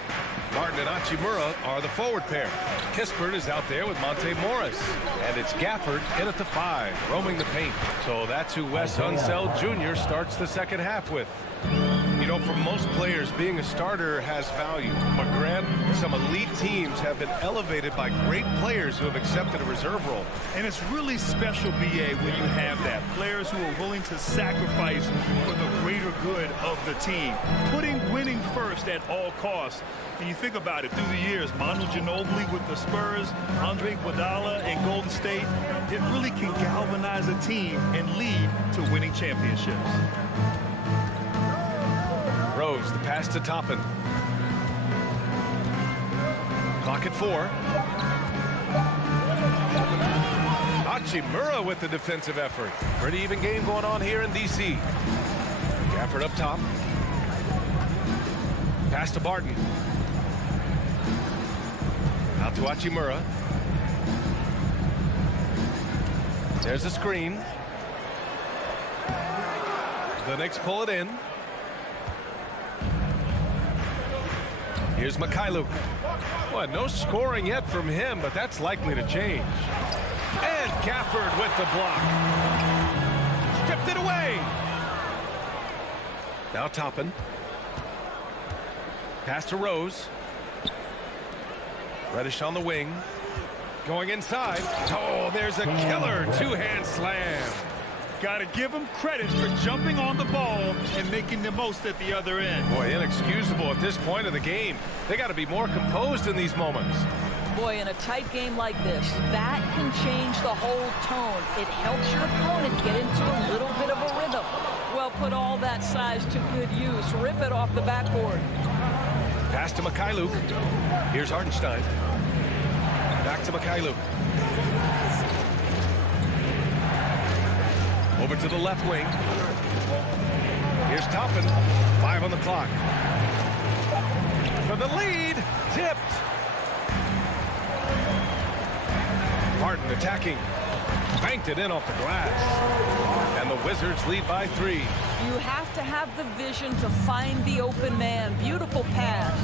Martin and Hachimura are the forward pair. Kispert is out there with Monte Morris. And it's Gafford in at the 5, roaming the paint. So that's who Wes Unseld Jr. starts the second half with. You know, for most players, being a starter has value. But Grant, some elite teams have been elevated by great players who have accepted a reserve role. And it's really special, B.A., when you have that. Players who are willing to sacrifice for the greater good of the team. Putting winning first at all costs. And you think about it, through the years, Manu Ginobili with the Spurs, Andre Iguodala in Golden State, it really can galvanize a team and lead to winning championships. Rose, the pass to Toppin. Clock at 4. Hachimura with the defensive effort. Pretty even game going on here in D.C. Gafford up top. Pass to Barton. Out to Hachimura. There's a screen. The Knicks pull it in. Here's Mikhailuk. Well, no scoring yet from him, but that's likely to change. And Gafford with the block. Stripped it away. Now Toppin. Pass to Rose. Reddish on the wing. Going inside. Oh, there's a killer two-hand slam. Got to give him credit for jumping on the ball and making the most at the other end. Boy, inexcusable at this point of the game. They got to be more composed in these moments. Boy, in a tight game like this, that can change the whole tone. It helps your opponent get into a little bit of a rhythm. Well, put all that size to good use. Rip it off the backboard. Pass to Mikhailuk. Here's Hartenstein. Back to Mikhailuk. Over to the left wing. Here's Toppin. 5 on the clock. For the lead. Tipped. Harden attacking. Banked it in off the glass. And the Wizards lead by 3. You have to have the vision to find the open man. Beautiful pass.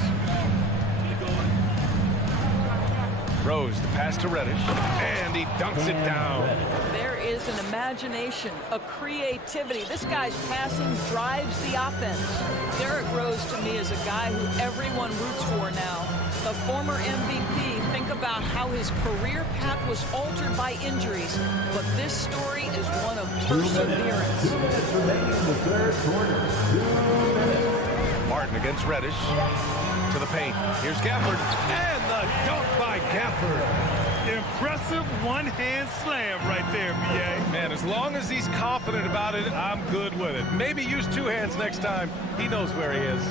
Rose, the pass to Reddish. And he dunks it down. There is an imagination, a creativity. This guy's passing drives the offense. Derrick Rose, to me, is a guy who everyone roots for now. The former MVP, think about how his career path was altered by injuries. But this story is one of perseverance. 2 minutes remaining in the third quarter. 2 minutes. Martin against Reddish. To the paint. Here's Gafford. And the dunk by Gafford. Impressive one-hand slam right there, B.A. Man, as long as he's confident about it, I'm good with it. Maybe use 2 hands next time. He knows where he is.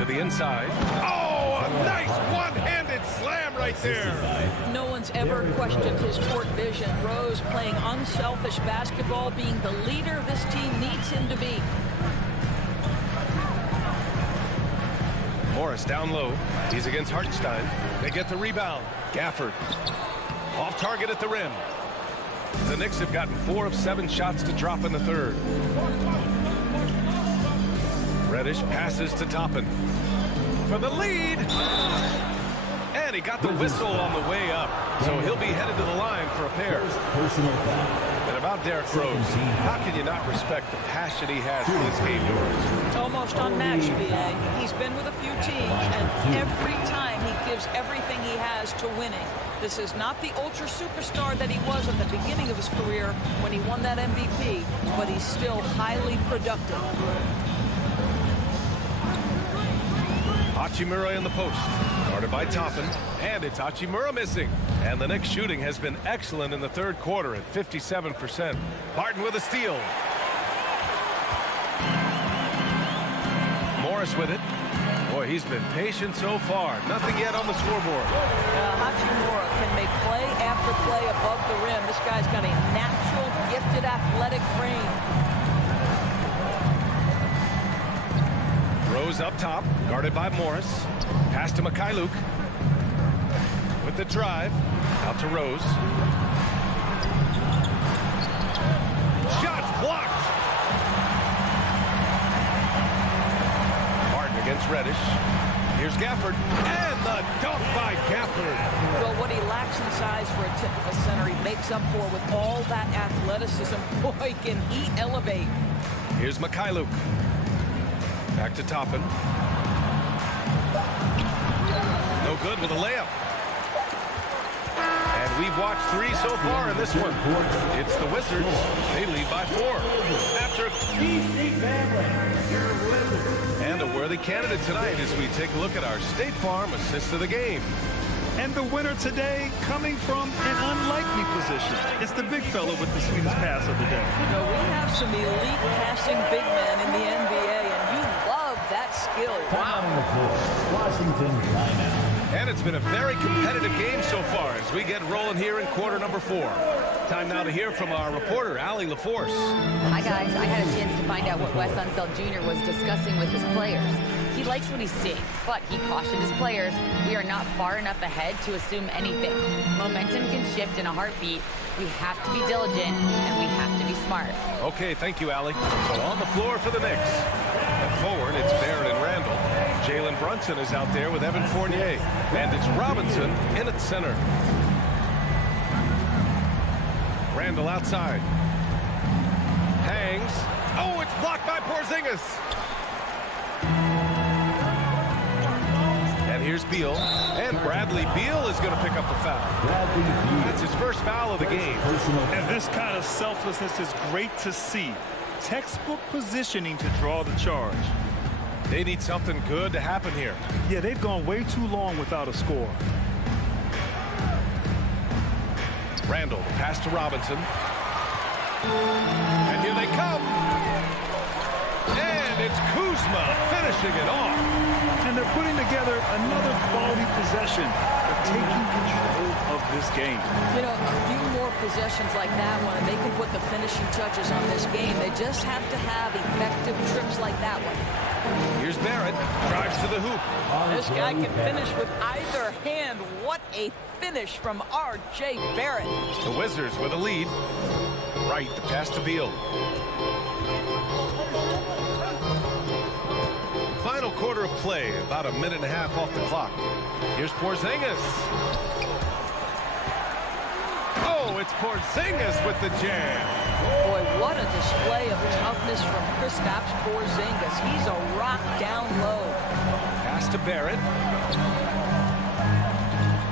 To the inside. Oh, a nice one-handed slam right there. No one's ever questioned his court vision. Rose playing unselfish basketball, being the leader this team needs him to be. Morris down low. He's against Hartenstein. They get the rebound. Gafford. Off target at the rim. The Knicks have gotten 4 of 7 shots to drop in the third. Reddish passes to Toppin. For the lead. And he got the whistle on the way up. So he'll be headed to the line for a pair. Personal foul. And about Derrick Rose, how can you not respect the passion he has for this game yours? It's almost unmatched, B.A. He's been with a few teams, and every time he gives everything he has to winning. This is not the ultra superstar that he was at the beginning of his career when he won that MVP, but he's still highly productive. Hachimura in the post. Guarded by Toppin. And it's Hachimura missing. And the Knicks shooting has been excellent in the third quarter at 57%. Barton with a steal. Morris with it. Boy, he's been patient so far. Nothing yet on the scoreboard. Hachimura can make play after play above the rim. This guy's got a natural, gifted, athletic frame. Rose up top, guarded by Morris. Pass to Mikhailuk. With the drive, out to Rose. Shots blocked. Martin against Reddish. Here's Gafford. And the dunk by Gafford. Well, what he lacks in size for a typical center, he makes up for with all that athleticism. Boy, can he elevate. Here's Mikhailuk. Back to Toppin. No good with a layup. And we've watched 3 so far in this one. It's the Wizards. They lead by 4. After and a worthy candidate tonight as we take a look at our State Farm assist of the game. And the winner today coming from an unlikely position. It's the big fella with the sweetest pass of the day. You know, we have some elite passing big men in the NBA, and you love that skill. Wow. Washington timeout. And it's been a very competitive game so far as we get rolling here in quarter number 4. Time now to hear from our reporter, Allie LaForce. Hi, guys. I had a chance to find out what Wes Unseld Jr. was discussing with his players. He likes what he's seeing, but he cautioned his players, we are not far enough ahead to assume anything. Momentum can shift in a heartbeat. We have to be diligent, and we have to be smart. Okay, thank you, Allie. So on the floor for the Knicks. And forward, it's Barrett and Randall. Jalen Brunson is out there with Evan Fournier. And it's Robinson in at center. Randall outside. Hangs. Oh, it's blocked by Porzingis. Here's Beal, and Bradley Beal is going to pick up the foul. That's his first foul of the game. And this kind of selflessness is great to see. Textbook positioning to draw the charge. They need something good to happen here. Yeah, they've gone way too long without a score. Randall, the pass to Robinson. And here they come. And it's Kuzma finishing it off. And they're putting together another quality possession. They're taking control of this game. You know, a few more possessions like that one, and they can put the finishing touches on this game. They just have to have effective trips like that one. Here's Barrett, drives to the hoop. This guy can finish with either hand. What a finish from R.J. Barrett. The Wizards with a lead. Right, the pass to Beal. Final quarter of play, about a minute and a half off the clock. Here's Porzingis. Oh, it's Porzingis with the jam. Boy, what a display of toughness from Kristaps Porzingis. He's a rock down low. Pass to Barrett.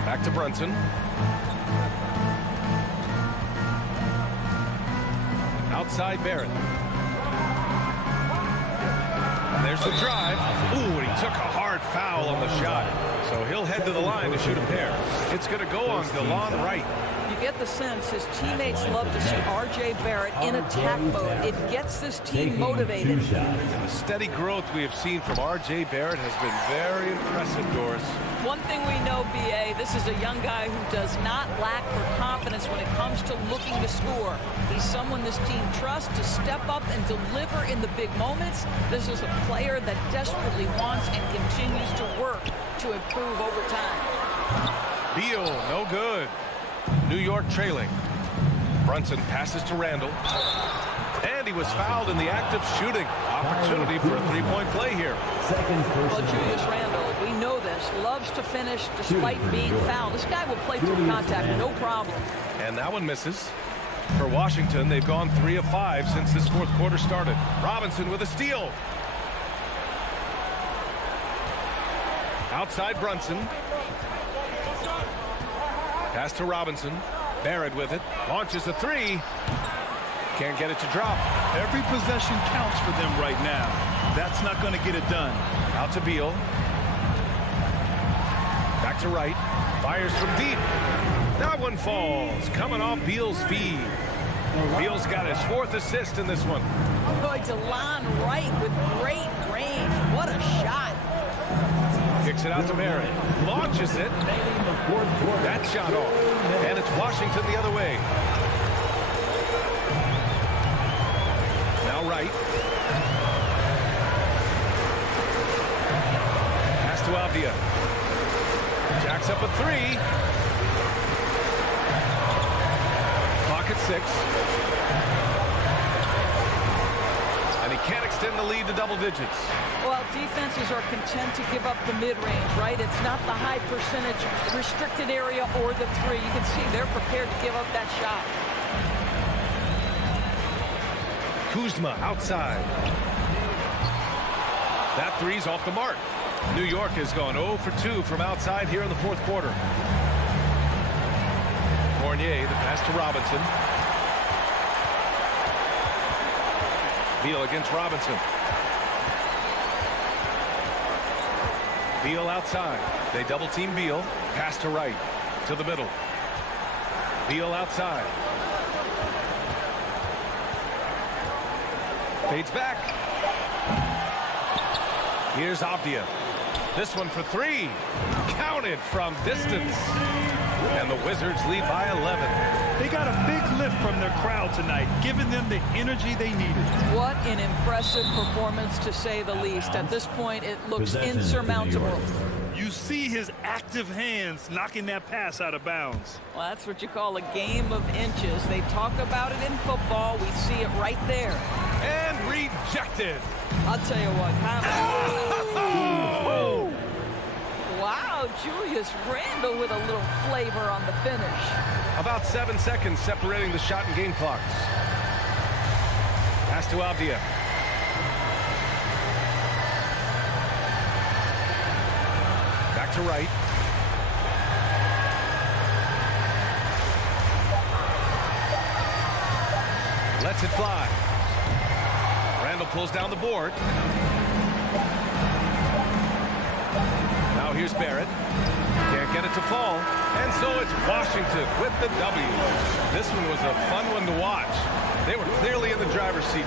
Back to Brunson. Outside Barrett. And there's the drive. Ooh, and he took a hard foul on the shot. So he'll head to the line to shoot a pair. It's going to go on DeLon Wright. You get the sense his teammates love to see R.J. Barrett in attack mode. It gets this team motivated. And the steady growth we have seen from R.J. Barrett has been very impressive, Doris. One thing we know, B.A., this is a young guy who does not lack for confidence when it comes to looking to score. He's someone this team trusts to step up and deliver in the big moments. This is a player that desperately wants and continues to work to improve over time. Beal, no good. New York trailing. Brunson passes to Randall. And he was fouled in the act of shooting. Opportunity for a three-point play here. Well, Julius Randall, we know this, loves to finish despite being fouled. This guy will play through contact, no problem. And that one misses. For Washington, they've gone 3 of 5 since this fourth quarter started. Robinson with a steal. Outside Brunson. Pass to Robinson. Barrett with it. Launches a three. Can't get it to drop. Every possession counts for them right now. That's not going to get it done. Out to Beal. Back to Wright. Fires from deep. That one falls. Coming off Beal's feed. Beal's got his 4th assist in this one. Boy, DeLon Wright with great range. What a shot. Kicks it out to Barrett. Launches it. That shot off. And it's Washington the other way. Now Wright. Pass to Avdia. Jacks up a three. Clock at 6. And he can't extend the lead to double digits. Well, defenses are content to give up the mid-range, right? It's not the high percentage restricted area or the three. You can see they're prepared to give up that shot. Kuzma outside. That three's off the mark. New York has gone 0 for 2 from outside here in the fourth quarter. Fournier, the pass to Robinson. Beal against Robinson. Beal outside. They double team Beal. Pass to Wright. To the middle. Beal outside. Fades back. Here's Avdia. This one for 3. Counted from distance. And the Wizards lead by 11. They got a big lift from their crowd tonight, giving them the energy they needed. What an impressive performance, to say the least. At this point, it looks insurmountable. You see his active hands knocking that pass out of bounds. Well, that's what you call a game of inches. They talk about it in football. We see it right there. And rejected. I'll tell you what. Oh! Wow, Julius Randle with a little flavor on the finish. About 7 seconds separating the shot and game clocks. Pass to Avdia. to right. Lets it fly. Randall pulls down the board. Now here's Barrett. Can't get it to fall. And so it's Washington with the W. This one was a fun one to watch. They were clearly in the driver's seat.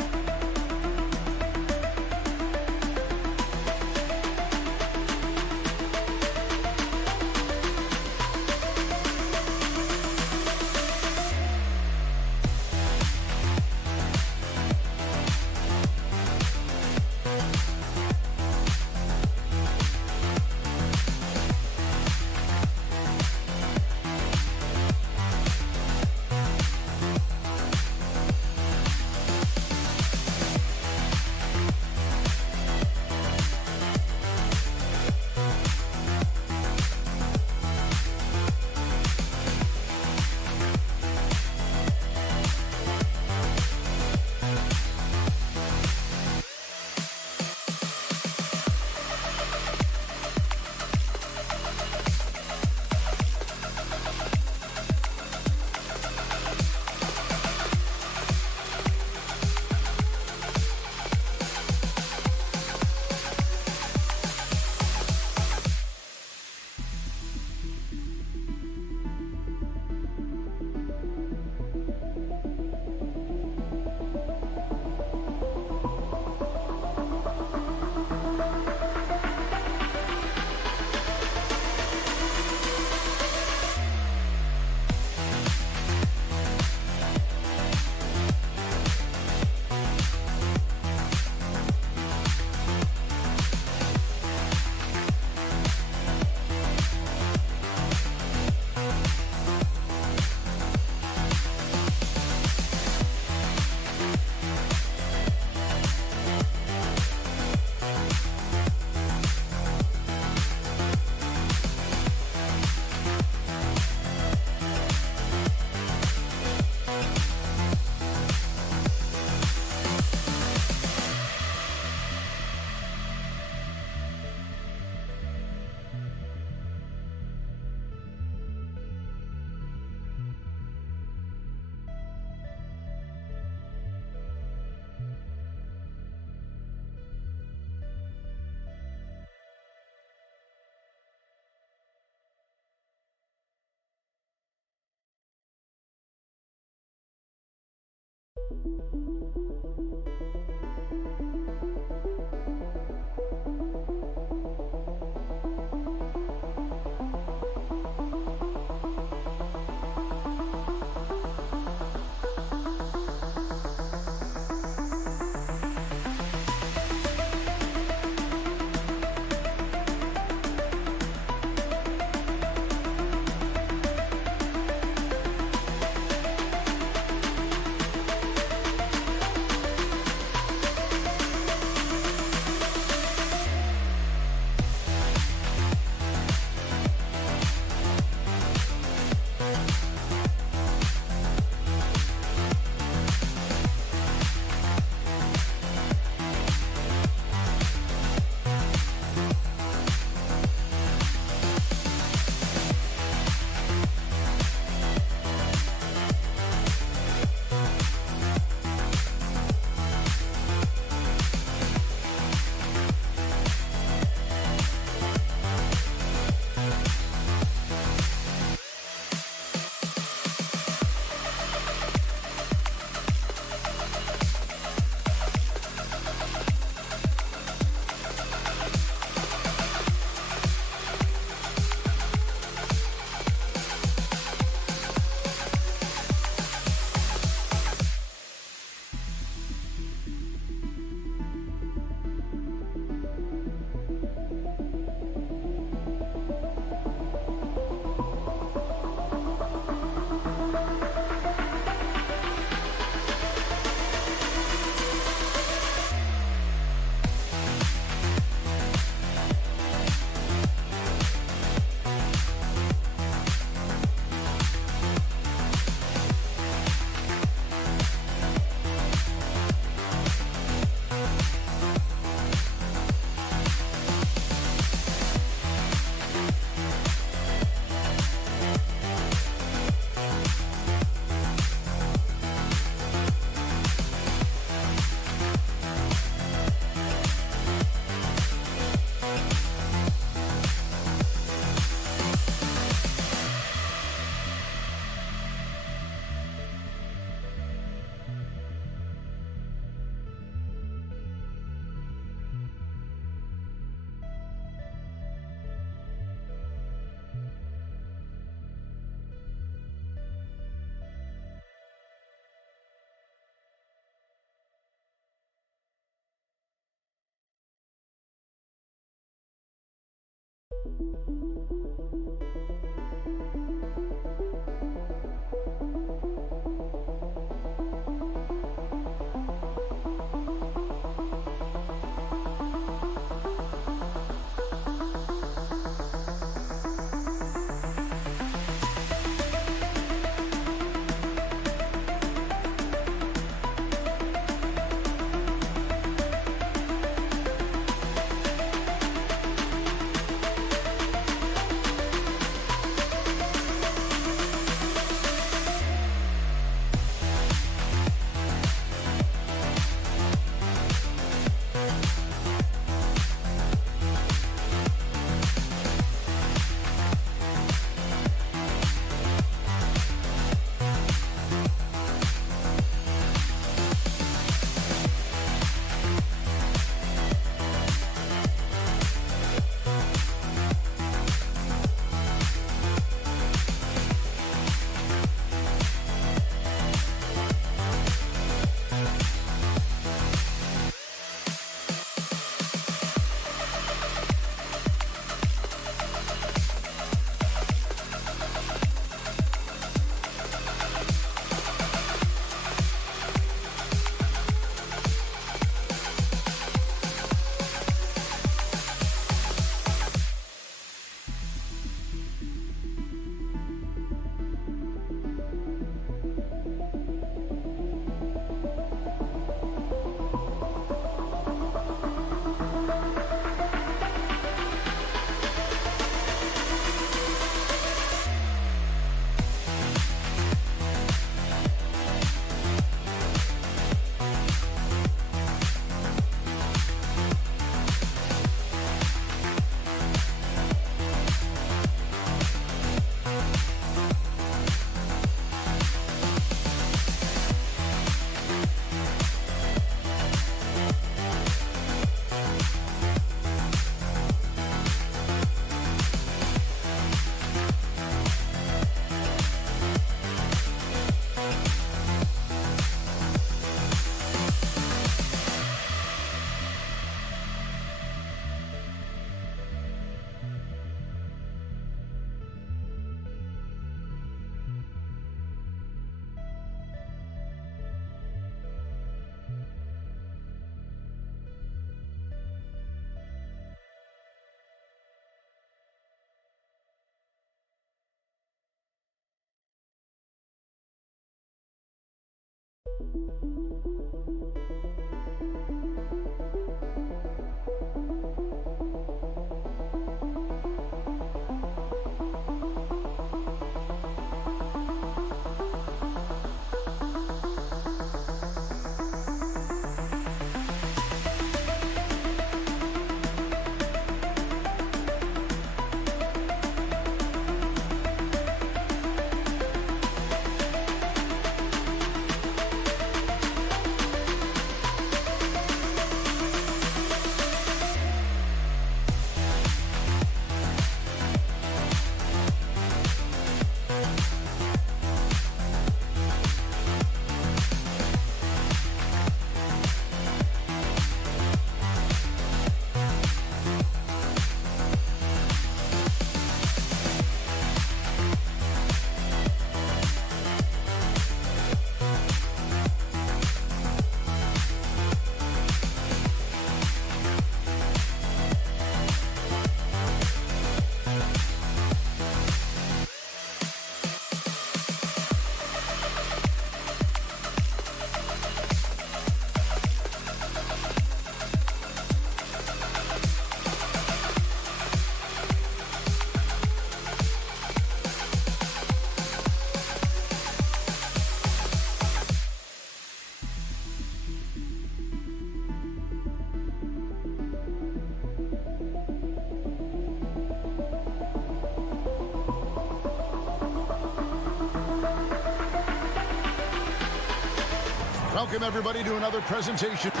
Welcome, everybody, to another presentation. Here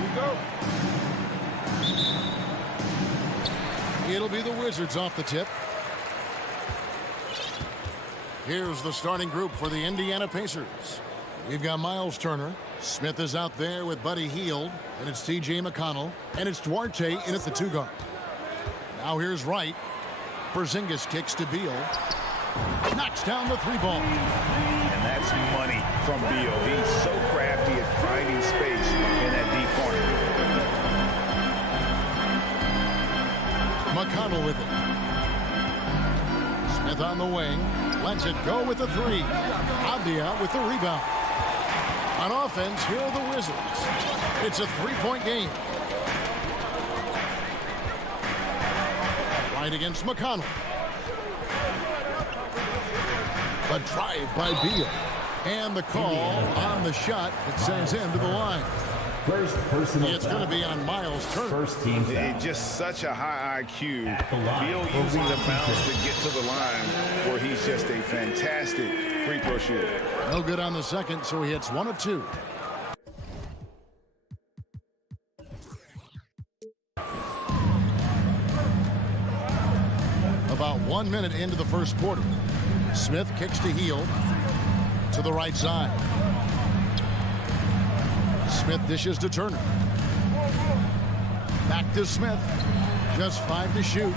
we go. It'll be the Wizards off the tip. Here's the starting group for the Indiana Pacers. We've got Miles Turner, Smith is out there with Buddy Hield, and it's T.J. McConnell, and it's Duarte in at the 2 guard. Now here's Wright. Porzingis kicks to Beal. Knocks down the 3 ball. And that's money from Beal. He's so crafty at finding space in that deep corner. McConnell with it. Smith on the wing. Lets it go with the 3. Avdia with the rebound. On offense, here are the Wizards. It's a 3-point game. Right against McConnell. A drive by Beal. And the call on the shot that sends him to the line. First personal It's going to be on Miles Turner. First team foul. Just such a high IQ. Beal using the bounce to get to the line where he's just a fantastic free throw shooter. No good on the second, so he hits 1 of 2. About 1 minute into the first quarter. Smith kicks to Hield to the right side. Smith dishes to Turner. Back to Smith. Just 5 to shoot.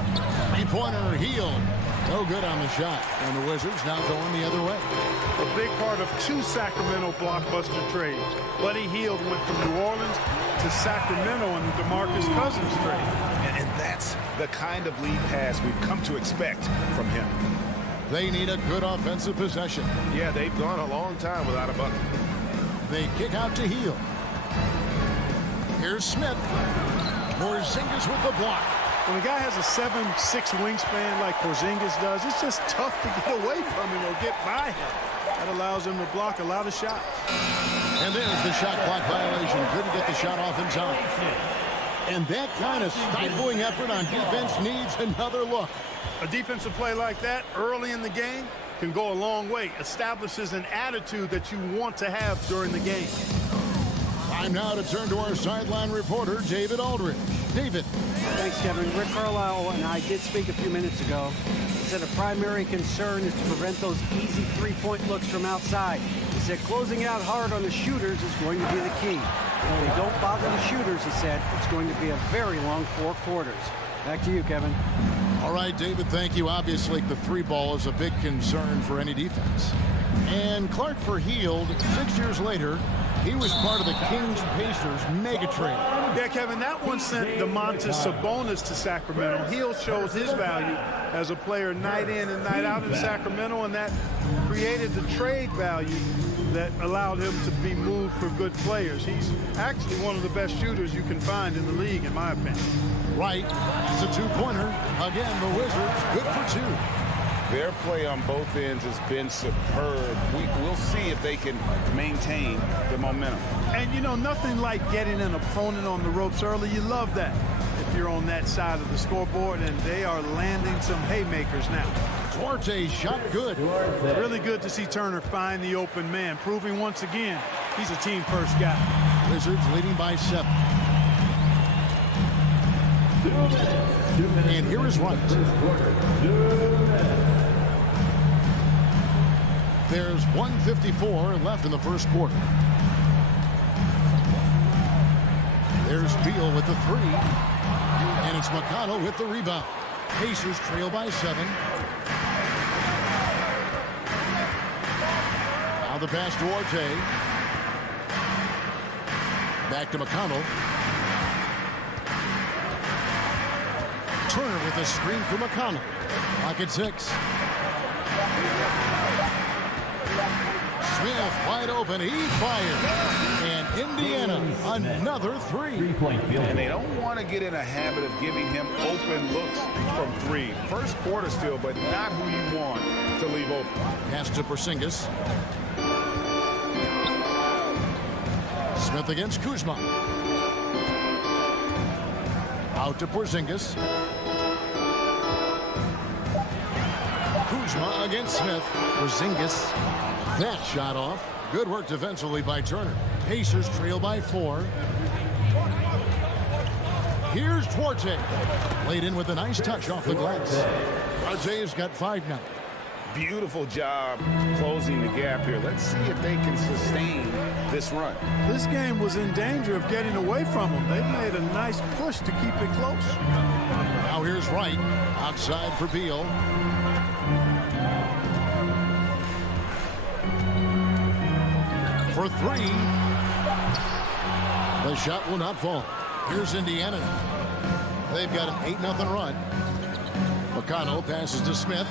3-pointer, Hield. No good on the shot. And the Wizards now going the other way. A big part of 2 Sacramento blockbuster trades. Buddy Hield went from New Orleans to Sacramento in the DeMarcus Cousins trade. And that's the kind of lead pass we've come to expect from him. They need a good offensive possession. Yeah, they've gone a long time without a bucket. They kick out to Hield. Here's Smith. Porzingis with the block. When a guy has a 7'6" wingspan like Porzingis does, it's just tough to get away from him or get by him. That allows him to block a lot of shots. And there's the shot clock violation. Couldn't get the shot off in time. And that kind of stifling effort on defense needs another look. A defensive play like that early in the game can go a long way. Establishes an attitude that you want to have during the game. Time now to turn to our sideline reporter, David Aldridge. David. Thanks, Kevin. Rick Carlisle and I did speak a few minutes ago. He said a primary concern is to prevent those easy 3-point looks from outside. He said closing out hard on the shooters is going to be the key. If they don't bother the shooters, he said, it's going to be a very long 4 quarters. Back to you, Kevin. All right, David, thank you. Obviously, the 3 ball is a big concern for any defense. And Clark for Hield, 6 years later, he was part of the Kings-Pacers mega trade. Yeah, Kevin, that one sent Domantas Sabonis to Sacramento. Hield shows his value as a player night in and night out in Sacramento, and that created the trade value that allowed him to be moved for good players. He's actually one of the best shooters you can find in the league, in my opinion. Right, it's a 2-pointer. Again, the Wizards, good for 2. Their play on both ends has been superb. We'll see if they can maintain the momentum. And, you know, nothing like getting an opponent on the ropes early. You love that if you're on that side of the scoreboard, and they are landing some haymakers now. Duarte shot good. Really good to see Turner find the open man, proving once again he's a team-first guy. Wizards leading by 7. 2 minutes. And here is Wright. There's 1:54 left in the first quarter. There's Beal with the 3. And it's McConnell with the rebound. Pacers trail by 7. Now the pass to Duarte. Back to McConnell. Turner with a screen for McConnell. Clock at 6. Smith wide open. He fires. And Indiana another 3. And they don't want to get in a habit of giving him open looks from 3. First quarter still, but not who you want to leave open. Pass to Porzingis. Smith against Kuzma. Out to Porzingis. Kuzma against Smith. Porzingis. That shot off. Good work defensively by Turner. Pacers trail by 4. Here's Duarte. Laid in with a nice touch off the glass. Duarte's got 5 now. Beautiful job closing the gap here. Let's see if they can sustain this run. This game was in danger of getting away from them. They made a nice push to keep it close. Now here's Wright. Outside for Beal. For three. The shot will not fall. Here's Indiana. They've got an 8-0 run. McConnell passes to Smith.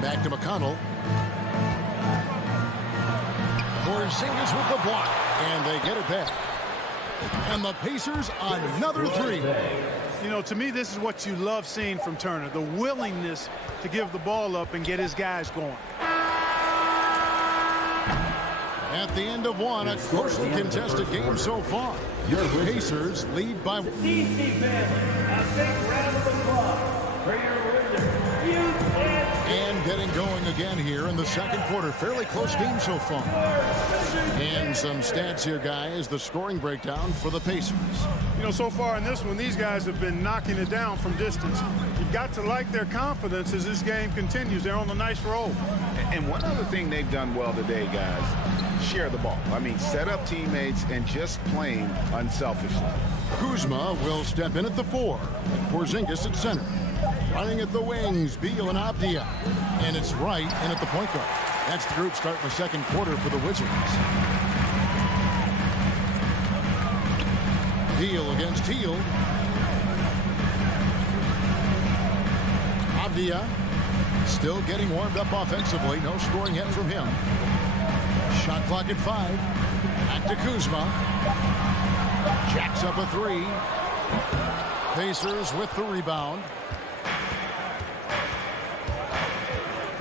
Back to McConnell. Porzingis with the block. And they get it back. And the Pacers another three. You know, to me, this is what you love seeing from Turner. The willingness to give the ball up and get his guys going. At the end of one, a closely contested game so far. Your Pacers lead by... And getting going again here in the second quarter. Fairly close game so far. And some stats here, guys. The scoring breakdown for the Pacers. You know, so far in this one, these guys have been knocking it down from distance. You've got to like their confidence as this game continues. They're on a nice roll. And one other thing they've done well today, guys, share the ball. I mean, set up teammates and just playing unselfishly. Kuzma will step in at the 4. And Porzingis at center. Running at the wings, Beal and Avdia. And it's Wright in at the point guard. That's the group starting the second quarter for the Wizards. Beal against Hield. Avdia still getting warmed up offensively. No scoring yet from him. Shot clock at 5. Back to Kuzma. Jacks up a 3. Pacers with the rebound.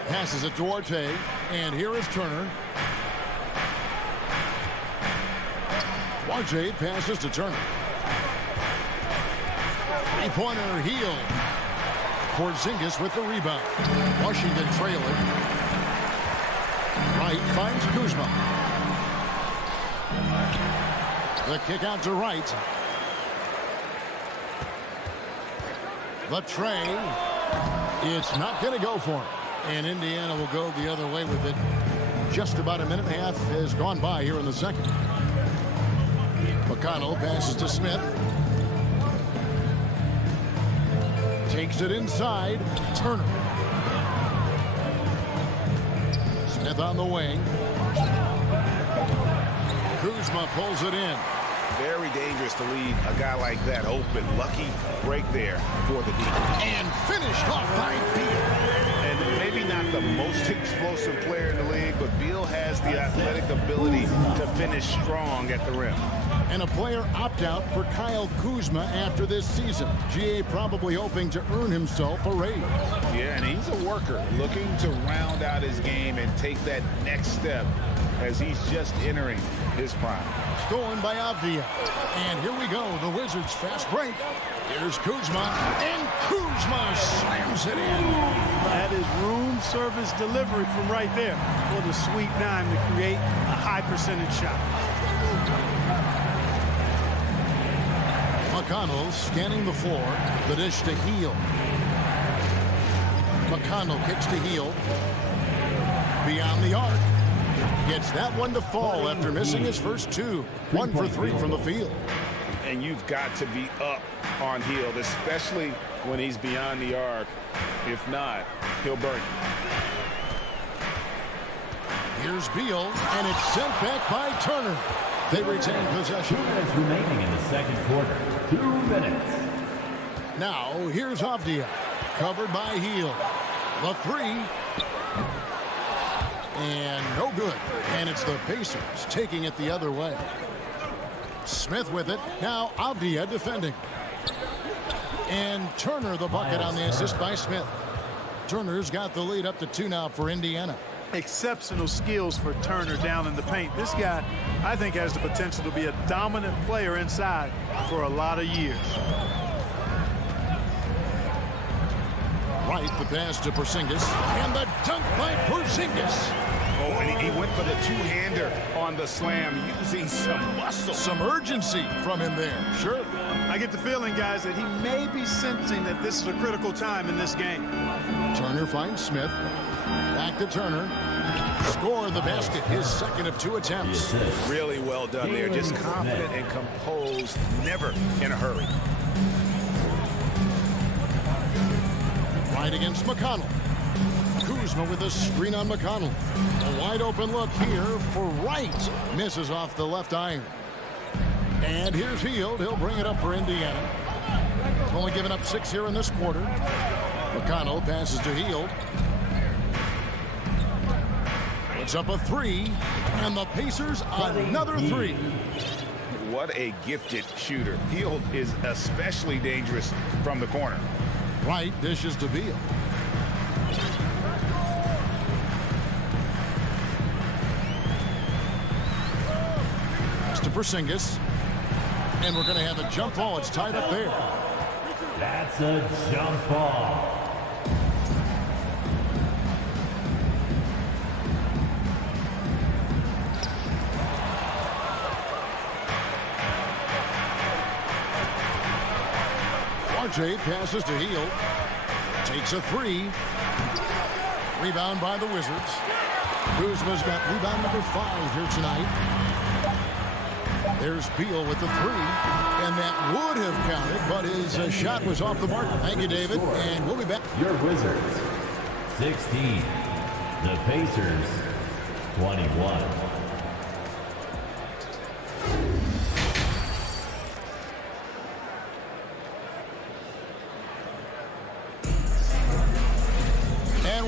Passes it to Duarte. And here is Turner. Duarte passes to Turner. Three-pointer, Hield. Porzingis with the rebound. Washington trailing. Wright finds Kuzma. The kick out to Wright. The tray. It's not going to go for him. And Indiana will go the other way with it. Just about a minute and a half has gone by here in the second. McConnell passes to Smith. Takes it inside. Turner. Smith on the wing. Kuzma pulls it in. Very dangerous to leave a guy like that open. Lucky break there for the defense. And finished off by Beal. And maybe not the most explosive player in the league, but Beal has the athletic ability to finish strong at the rim. And a player opt-out for Kyle Kuzma after this season. GA probably hoping to earn himself a raise. Yeah, and he's a worker looking to round out his game and take that next step as he's just entering his prime. Stolen by Avdia. And here we go, the Wizards fast break. Here's Kuzma, and Kuzma slams it in. That is room service delivery from right there. What a sweet dime to create a high percentage shot. McConnell scanning the floor. The dish to Hield. McConnell kicks to Hield. Beyond the arc. Gets that one to fall after missing his first 2. 1 for 3 from the field. And you've got to be up on Hield, especially when he's beyond the arc. If not, he'll burn you. Here's Beal, and it's sent back by Turner. They retain possession. 2 minutes remaining in the second quarter. 2 minutes. Now, here's Avdia. Covered by Hield. The 3. And no good. And it's the Pacers taking it the other way. Smith with it. Now Avdia defending. And Turner the bucket on the assist by Smith. Turner's got the lead up to 2 now for Indiana. Exceptional skills for Turner down in the paint. This guy, I think, has the potential to be a dominant player inside for a lot of years. Right, the pass to Porzingis. And the dunk by Porzingis. Oh, and he went for the two-hander on the slam, using some muscle. Some urgency from him there. Sure. I get the feeling, guys, that he may be sensing that this is a critical time in this game. Turner finds Smith. Back to Turner. Score the basket, his second of 2 attempts. Really well done there. Just confident and composed, never in a hurry. Right against McConnell. Kuzma with a screen on McConnell. A wide open look here for Wright. Misses off the left iron. And here's Hield. He'll bring it up for Indiana. Only given up 6 here in this quarter. McConnell passes to Hield. Puts up a 3. And the Pacers another 3. What a gifted shooter. Hield is especially dangerous from the corner. Wright dishes to Beal. Pass to Porzingis. And we're going to have a jump ball. It's tied up there. That's a jump ball. RJ passes to Hield. Takes a 3. Rebound by the Wizards. Kuzma's got rebound number 5 here tonight. There's Beal with the 3. And that would have counted, but his shot was off the mark. Thank you, David. And we'll be back. Your Wizards, 16. The Pacers, 21.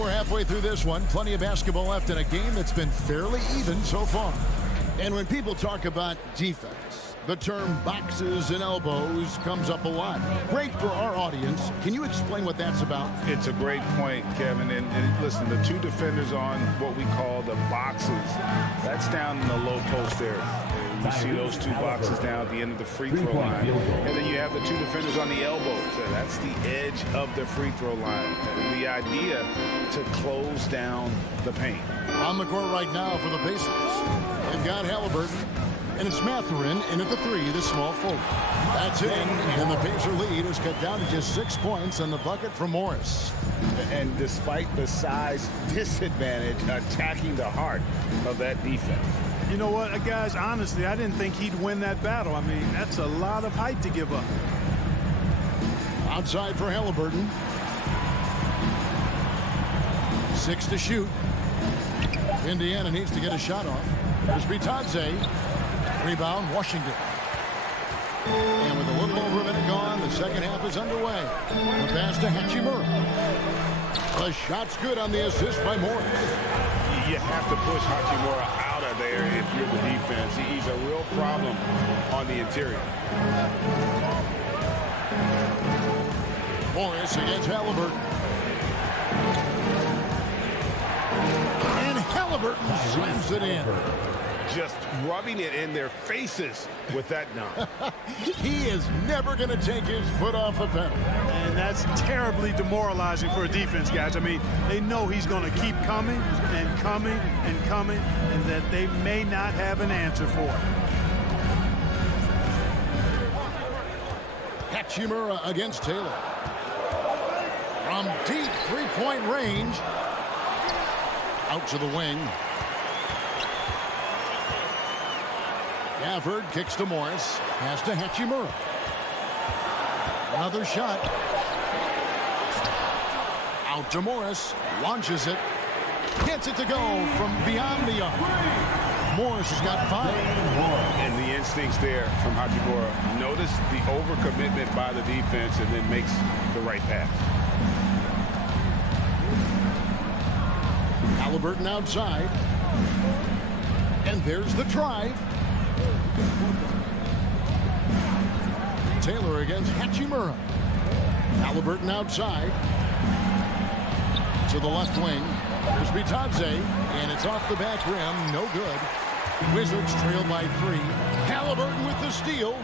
Halfway through this one, plenty of basketball left in a game that's been fairly even so far. And when people talk about defense, the term boxes and elbows comes up a lot. Great for our audience. Can you explain what that's about? It's a great point, Kevin. And listen, the 2 defenders on what we call the boxes, that's down in the low post area. You see those 2 boxes down at the end of the free throw line. And then you have the 2 defenders on the elbows. That's the edge of the free throw line. The idea to close down the paint. On the court right now for the Pacers. They've got Halliburton. And it's Mathurin in at the 3, the small forward. That's in, and the Pacer lead is cut down to just 6 points on the bucket from Morris. And despite the size disadvantage, attacking the heart of that defense. You know what, guys, honestly, I didn't think he'd win that battle. I mean, that's a lot of height to give up. Outside for Halliburton. 6 to shoot. Indiana needs to get a shot off. There's Bitadze. Rebound, Washington. And with a little over a minute gone, the second half is underway. The pass to Hachimura. The shot's good on the assist by Morris. You have to push Hachimura out of there if you're the defense. He's a real problem on the interior. Morris against Halliburton. And Halliburton slams it in. Just rubbing it in their faces with that dunk. He is never going to take his foot off the pedal. And that's terribly demoralizing for a defense, guys. I mean, they know he's going to keep coming and coming and coming, and that they may not have an answer for it. Hachimura against Taylor. From deep three-point range. Out to the wing. Gafford kicks to Morris. Pass to Hachimura. Another shot. Out to Morris. Launches it. Gets it to go from beyond the arc. Morris has got 5. And the instincts there from Hachimura. Notice the overcommitment by the defense and then makes the right pass. Halliburton outside. And there's the drive. Taylor against Hachimura. Halliburton outside. To the left wing. There's Bitadze. And it's off the back rim. No good. Wizards trail by 3. Halliburton with the steal.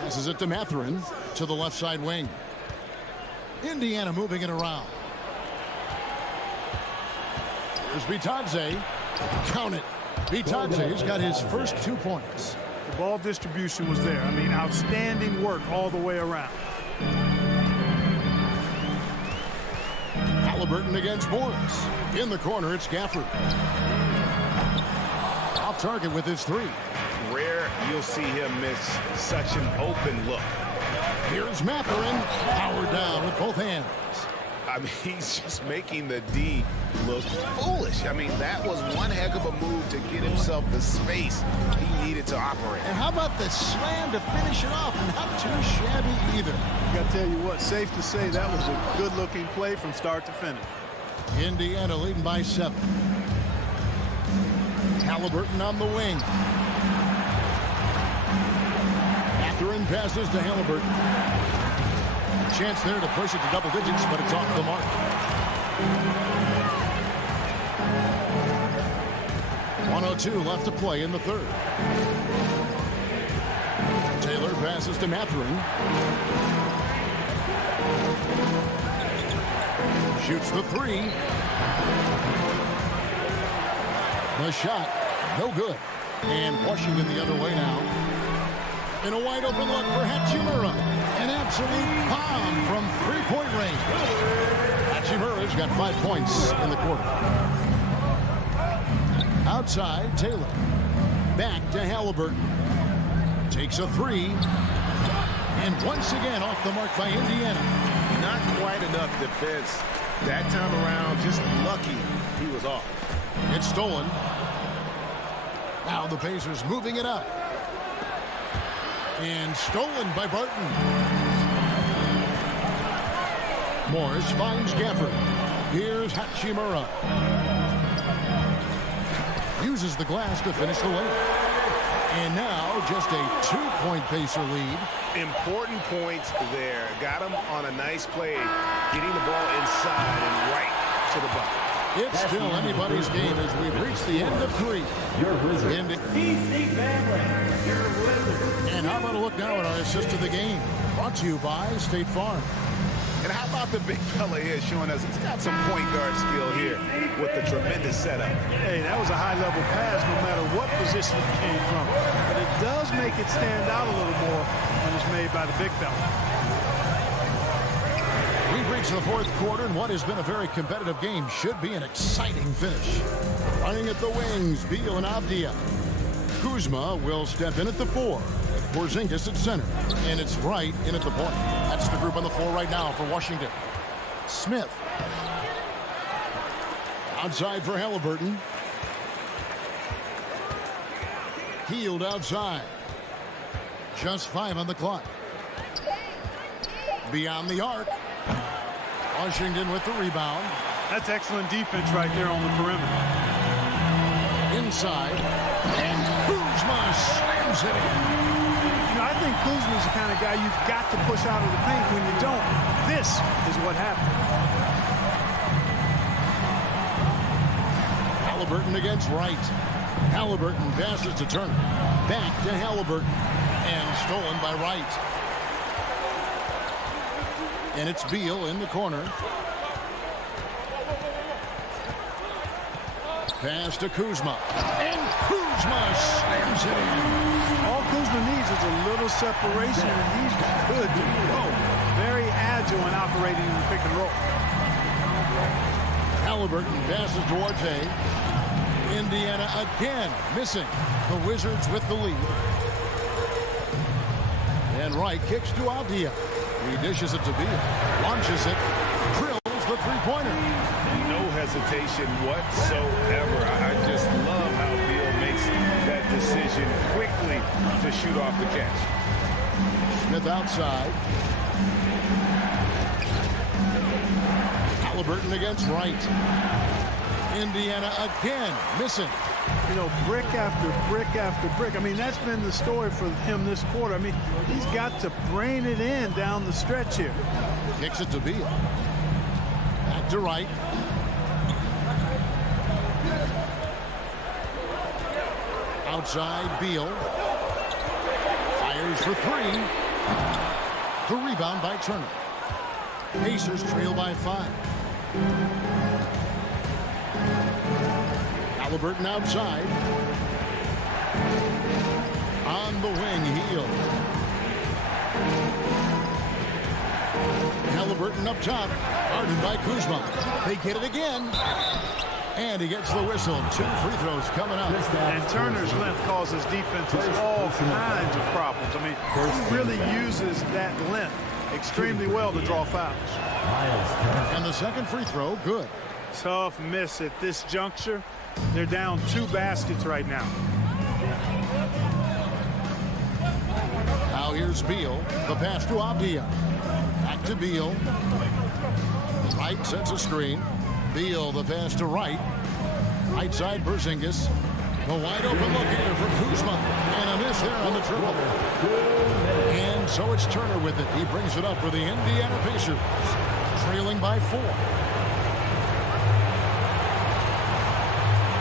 Passes it to Mathurin. To the left side wing. Here's Bitadze. Count it. Bitadze's got his first 2 points. The ball distribution was there. I mean, outstanding work all the way around. Halliburton against Morris. In the corner, it's Gafford. Off target with his 3. Rare you'll see him miss such an open look. Here's Mathurin. Powered down with both hands. I mean, he's just making the D look foolish. I mean, that was one heck of a move to get himself the space he needed to operate. And how about the slam to finish it off? Not too shabby either. I got to tell you what, safe to say that was a good-looking play from start to finish. Indiana leading by 7. Halliburton on the wing. Mathurin passes to Halliburton. Chance there to push it to double digits, but it's off the mark. .102 left to play in the third. Taylor passes to Mathurin. Shoots the 3. The shot, no good. And Washington the other way now. In a wide open look for Hachimura. An absolute bomb from 3-point range. Hachimura's got 5 points in the quarter. Outside, Taylor. Back to Halliburton. Takes a 3. And once again off the mark by Indiana. Not quite enough defense that time around. Just lucky he was off. It's stolen. Now the Pacers moving it up. And stolen by Barton. Morris finds Gafford. Here's Hachimura. Uses the glass to finish the layup. And now just a 2-point Pacer lead. Important points there. Got him on a nice play, getting the ball inside and right to the bucket. It's still anybody's game as we've reached the end of 3. Your Wizard. PC family. Your Wizard. And how about a look now at our assist to the game? Brought to you by State Farm. And how about the big fella here showing us he's got some point guard skill here with the tremendous setup. Hey, that was a high-level pass no matter what position it came from. But it does make it stand out a little more when it's made by the big fella. We've reached the fourth quarter, and what has been a very competitive game should be an exciting finish. Running at the wings, Beal and Avdia. Kuzma will step in at the 4. Porzingis at center, and it's Wright in at the point. That's the group on the floor right now for Washington. Smith. Outside for Halliburton. Hield outside. Just 5 on the clock. Beyond the arc. Washington with the rebound. That's excellent defense right there on the perimeter. Inside. And Kuzma slams it in. You know, I think Kuzma's the kind of guy you've got to push out of the paint. When you don't, this is what happens. Halliburton against Wright. Halliburton passes to Turner. Back to Halliburton. And stolen by Wright. And it's Beal in the corner. Pass to Kuzma. And Kuzma slams it in. All Kuzma needs is a little separation, and he's good to go. Very agile in operating in the pick and roll. Halliburton passes to Duarte. Indiana again missing. The Wizards with the lead. And Wright kicks to Avdia. He dishes it to Beal. Launches it. Drills the three-pointer. No hesitation whatsoever. I just love how Beal makes that decision quickly to shoot off the catch. Smith outside. Halliburton against Wright. Indiana again missing. You know, brick after brick after brick. I mean, that's been the story for him this quarter. I mean, he's got to brain it in down the stretch here. Kicks it to Beal. Back to Wright. Outside, Beal. Fires for 3. The rebound by Turner. Pacers trail by 5. Halliburton outside. On the wing, Hield. Halliburton up top, guarded by Kuzma. They get it again. And he gets the whistle. 2 free throws coming up. And Turner's length causes defenses all kinds of problems. I mean, he really uses that length extremely well to draw fouls. And the second free throw, good. Tough miss at this juncture. They're down 2 baskets right now. Now here's Beal. The pass to Avdia. Back to Beal. Wright sets a screen. Beal, the pass to Wright. Right side, Porzingis. The wide open look here for Kuzma. And a miss there on the triple. And so it's Turner with it. He brings it up for the Indiana Pacers. Trailing by 4.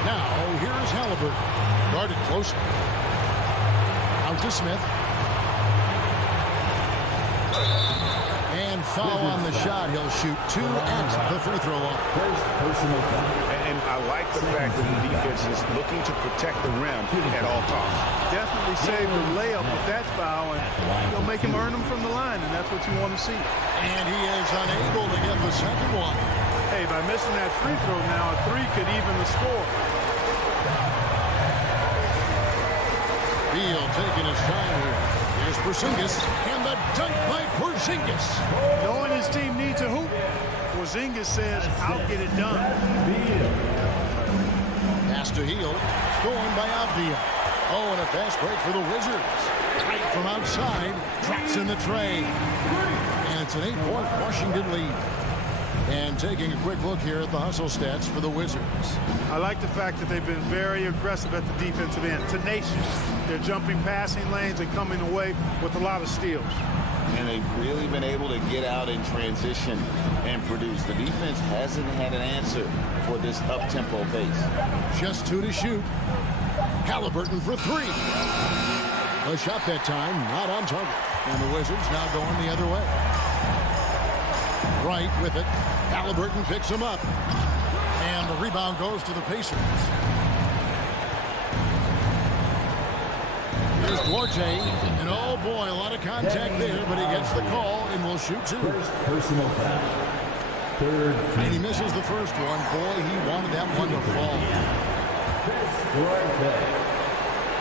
Now, here's Halliburton. Guarded close. Out to Smith. And foul on the shot. He'll shoot 2 at the free throw line. And I like the fact that the defense is looking to protect the rim at all costs. Definitely save the layup with that foul, and you'll make him earn them from the line, and that's what you want to see. And he is unable to get the second one. Hey, by missing that free throw now, a 3 could even the score. Beal taking his time here. Here's Porzingis, and the dunk by Porzingis. Knowing his team needs a hoop, Porzingis says, I'll get it done. Pass to Hield, going by Avdia. Oh, and a fast break for the Wizards. Tight from outside, drops in the tray. And it's an 8-point Washington lead. And taking a quick look here at the hustle stats for the Wizards. I like the fact that they've been very aggressive at the defensive end. Tenacious. They're jumping passing lanes and coming away with a lot of steals. And they've really been able to get out in transition and produce. The defense hasn't had an answer for this up-tempo pace. Just 2 to shoot. Halliburton for 3. A shot that time, not on target. And the Wizards now going the other way. Wright with it. Halliburton picks him up. And the rebound goes to the Pacers. Here's Duarte. And oh boy, a lot of contact there, but he gets the call and will shoot 2. Personal foul. Third. And he misses the first one. Boy, he wanted that one to fall. Duarte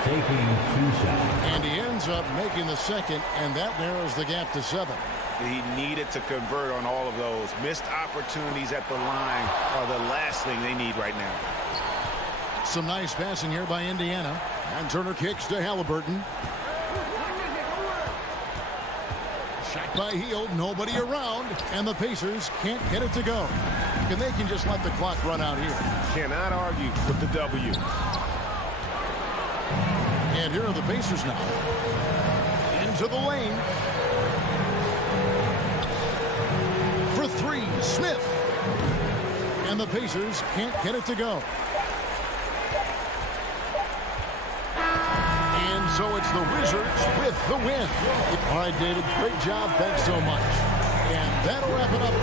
taking 2 shots. And he ends up making the second, and that narrows the gap to 7. He needed to convert on all of those. Missed opportunities at the line are the last thing they need right now. Some nice passing here by Indiana. And Turner kicks to Halliburton. Shot by Hield, nobody around, and the Pacers can't get it to go. And they can just let the clock run out here. Cannot argue with the W. And here are the Pacers now. Into the lane. For 3, Smith. And the Pacers can't get it to go. And so it's the Wizards with the win. All right, David, great job. Thanks so much. And that'll wrap it up.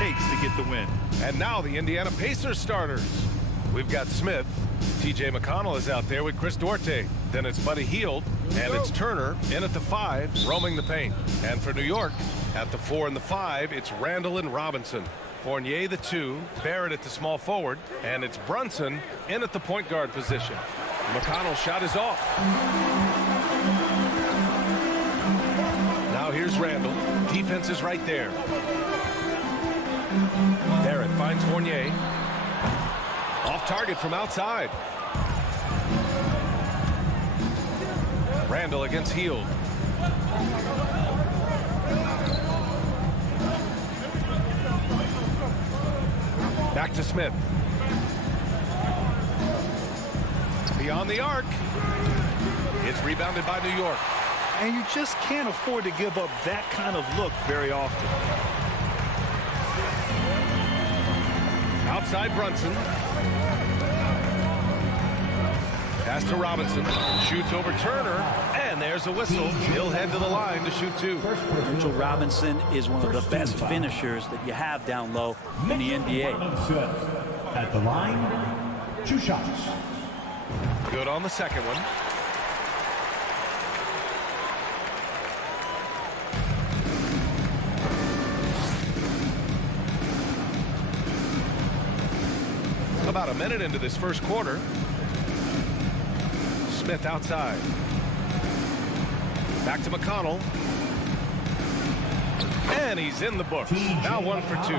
takes to get the win. And now the Indiana Pacers starters. We've got Smith. TJ McConnell is out there with Chris Duarte. Then it's Buddy Hield. And it's Turner in at the 5, roaming the paint. And for New York, at the 4 and the 5, it's Randall and Robinson. Fournier the 2, Barrett at the small forward, and it's Brunson in at the point guard position. McConnell's shot is off. Now here's Randall. Defense is right there. Barrett finds Fournier. Off target from outside. Randall against Hield. Back to Smith. Beyond the arc. It's rebounded by New York. And you just can't afford to give up that kind of look very often. Outside Brunson. Pass to Robinson. Shoots over Turner. And there's a whistle. He'll head to the line to shoot 2. Mitchell Robinson is one of the best finishers that you have down low in the NBA. At the line, 2 shots. Good on the second one. About a minute into this first quarter. Smith outside. Back to McConnell. And he's in the books. Now 1 for 2.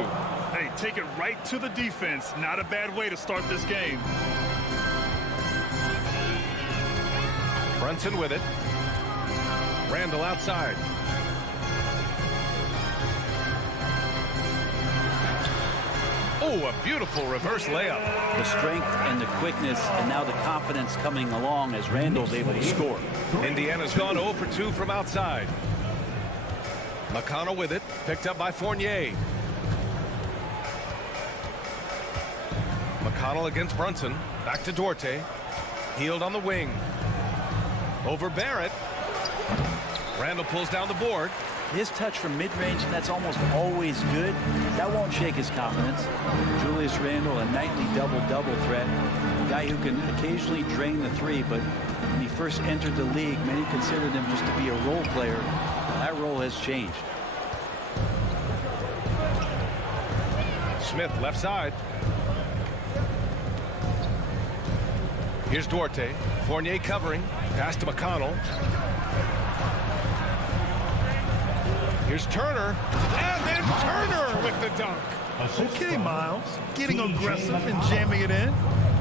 Hey, take it right to the defense. Not a bad way to start this game. Brunson with it. Randall outside. Oh, a beautiful reverse layup. The strength and the quickness, and now the confidence coming along as Randall's able to score. Indiana's gone 0 for 2 from outside. McConnell with it, picked up by Fournier. McConnell against Brunson. Back to Duarte. Healed on the wing. Over Barrett. Randall pulls down the board. His touch from mid-range, that's almost always good. That won't shake his confidence. Julius Randle, a nightly double-double threat. A guy who can occasionally drain the three, but when he first entered the league, many considered him just to be a role player. That role has changed. Smith left side. Here's Duarte. Fournier covering. Pass to McConnell. Here's Turner. And then Turner with the dunk. Okay, Miles. Getting aggressive and jamming it in.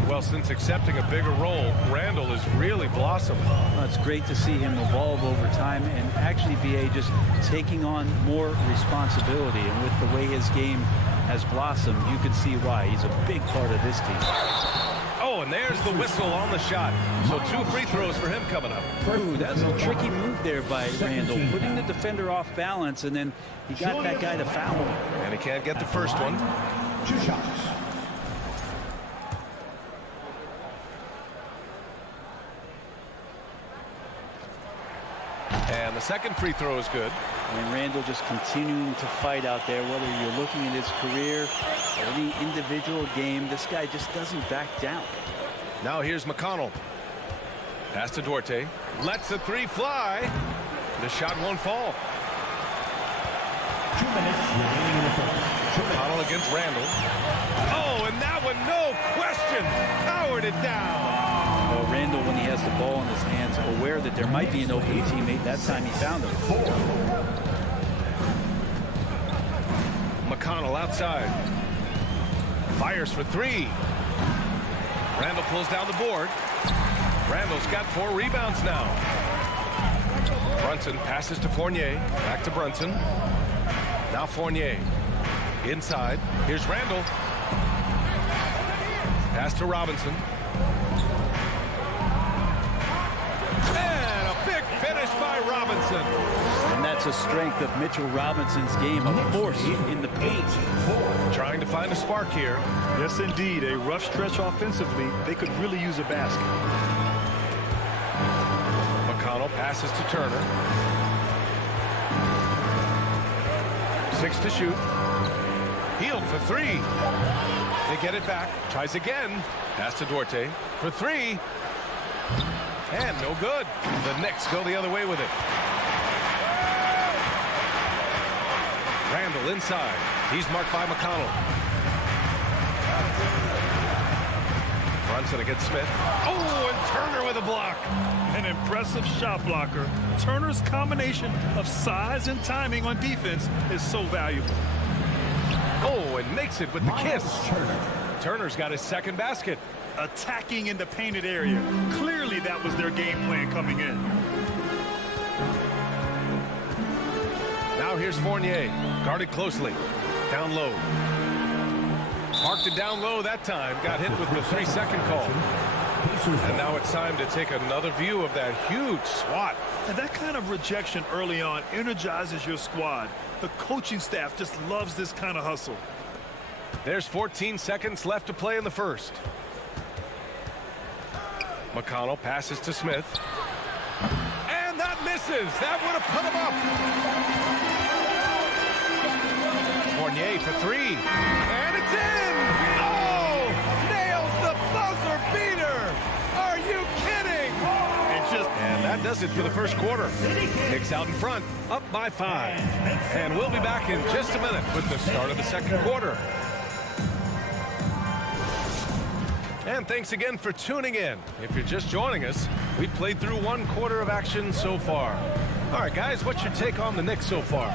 Well, since accepting a bigger role, Randall has really blossomed. Well, it's great to see him evolve over time and actually be just taking on more responsibility. And with the way his game has blossomed, you can see why. He's a big part of this team. Oh, and there's the whistle on the shot. So 2 free throws for him coming up. Ooh, that's a tricky move there by Randall, putting the defender off balance, and then he got that guy to foul him. And he can't get the first one. 2 shots. And the second free throw is good. And Randall just continuing to fight out there, whether you're looking at his career or any individual game, this guy just doesn't back down. Now here's McConnell. Pass to Duarte. Lets the three fly. The shot won't fall. 2 minutes remaining in the first. McConnell against Randall. Oh, and that one, no question, powered it down. Well, Randall, when he has the ball in his hands, aware that there might be an open teammate, that time he found him. McConnell outside. Fires for 3. Randall pulls down the board. Randall's got 4 rebounds now. Brunson passes to Fournier. Back to Brunson. Now Fournier. Inside. Here's Randall. Pass to Robinson. And a big finish by Robinson. And that's a strength of Mitchell Robinson's game, a force in the paint. Trying to find a spark here. Yes, indeed. A rough stretch offensively. They could really use a basket. McConnell passes to Turner. 6 to shoot. Healed for 3. They get it back. Tries again. Pass to Duarte for 3. And no good. The Knicks go the other way with it. Randall inside. He's marked by McConnell. Brunson against Smith. Oh, and Turner with a block. An impressive shot blocker. Turner's combination of size and timing on defense is so valuable. Oh, and makes it with the kiss. Turner's got his second basket. Attacking in the painted area. Clearly that was their game plan coming in. Now here's Fournier. Guarded closely. Down low. Parked it down low that time. Got hit with the 3-second call. And now it's time to take another view of that huge swat. And that kind of rejection early on energizes your squad. The coaching staff just loves this kind of hustle. There's 14 seconds left to play in the first. McConnell passes to Smith. And that misses. That would have put him up. Fournier for 3. And it's in. Oh! Nails the buzzer beater. Are you kidding? And that does it for the first quarter. Knicks out in front, up by 5. And we'll be back in just a minute with the start of the second quarter. And thanks again for tuning in. If you're just joining us, we've played through 1 quarter of action so far. All right, guys, what's your take on the Knicks so far?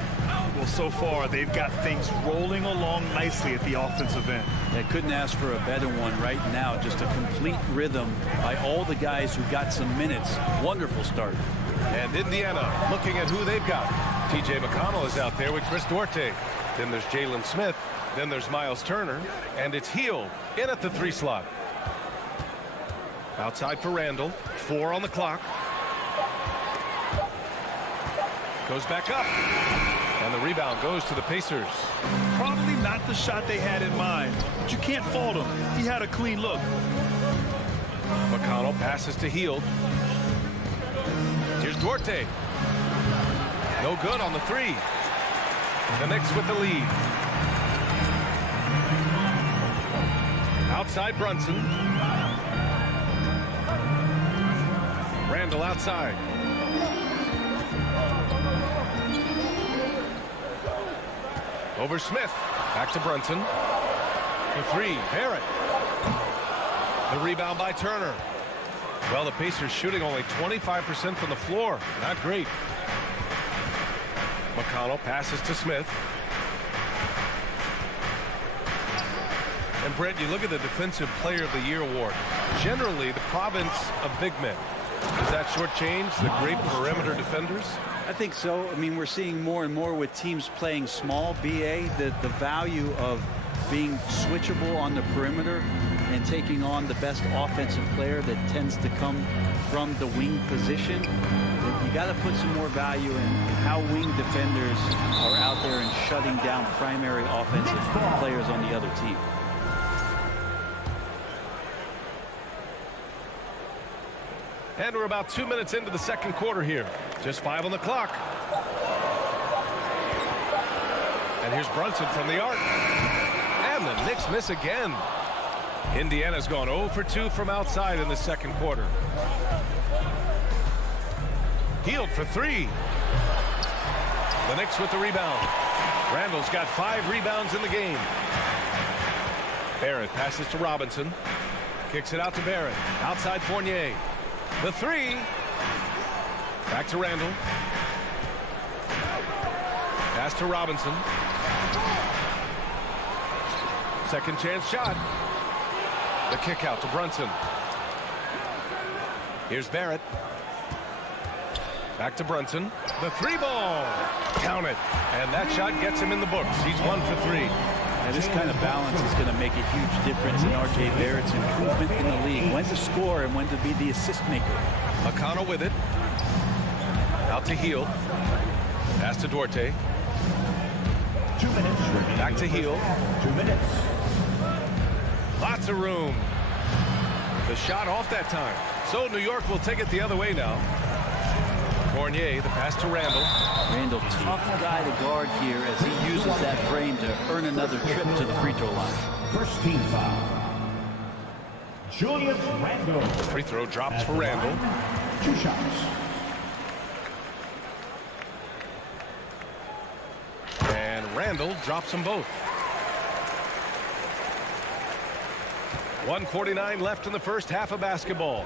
Well, so far, they've got things rolling along nicely at the offensive end. They couldn't ask for a better one right now. Just a complete rhythm by all the guys who got some minutes. Wonderful start. And Indiana looking at who they've got. TJ McConnell is out there with Chris Duarte. Then there's Jalen Smith. Then there's Miles Turner. And it's Hield in at the 3 slot. Outside for Randall. 4 on the clock. Goes back up. And the rebound goes to the Pacers. Probably not the shot they had in mind, but you can't fault him. He had a clean look. McConnell passes to Hield. Here's Duarte. No good on the 3. The Knicks with the lead. Outside Brunson. Randall outside. Over Smith. Back to Brunson. The 3. Barrett. The rebound by Turner. Well, the Pacers shooting only 25% from the floor. Not great. McConnell passes to Smith. And Brett, you look at the Defensive Player of the Year award. Generally, the province of big men. Does that shortchange the great perimeter defenders? I think so. I mean, we're seeing more and more with teams playing small, BA, the value of being switchable on the perimeter and taking on the best offensive player that tends to come from the wing position. You got to put some more value in how wing defenders are out there and shutting down primary offensive players on the other team. And we're about 2 minutes into the second quarter here. Just 5 on the clock. And here's Brunson from the arc. And the Knicks miss again. Indiana's gone 0 for 2 from outside in the second quarter. Hield for 3. The Knicks with the rebound. Randall's got 5 rebounds in the game. Barrett passes to Robinson. Kicks it out to Barrett. Outside Fournier. The 3. Back to Randall. Pass to Robinson. Second chance shot. The kick out to Brunson. Here's Barrett. Back to Brunson. The 3 ball. Count it. And that shot gets him in the books. He's 1 for 3. Now, this kind of balance is going to make a huge difference in R.J. Barrett's improvement in the league. When to score and when to be the assist maker. McConnell with it. Out to Hield. Pass to Duarte. 2 minutes. Back to Hield. 2 minutes. Lots of room. The shot off that time. So New York will take it the other way now. Fournier, the pass to Randall. Randall, tough guy to guard here as he uses that frame to earn another trip to the free throw line. First team foul. Julius Randall. Free throw drops for Randall. 2 shots. And Randall drops them both. 1:49 left in the first half of basketball.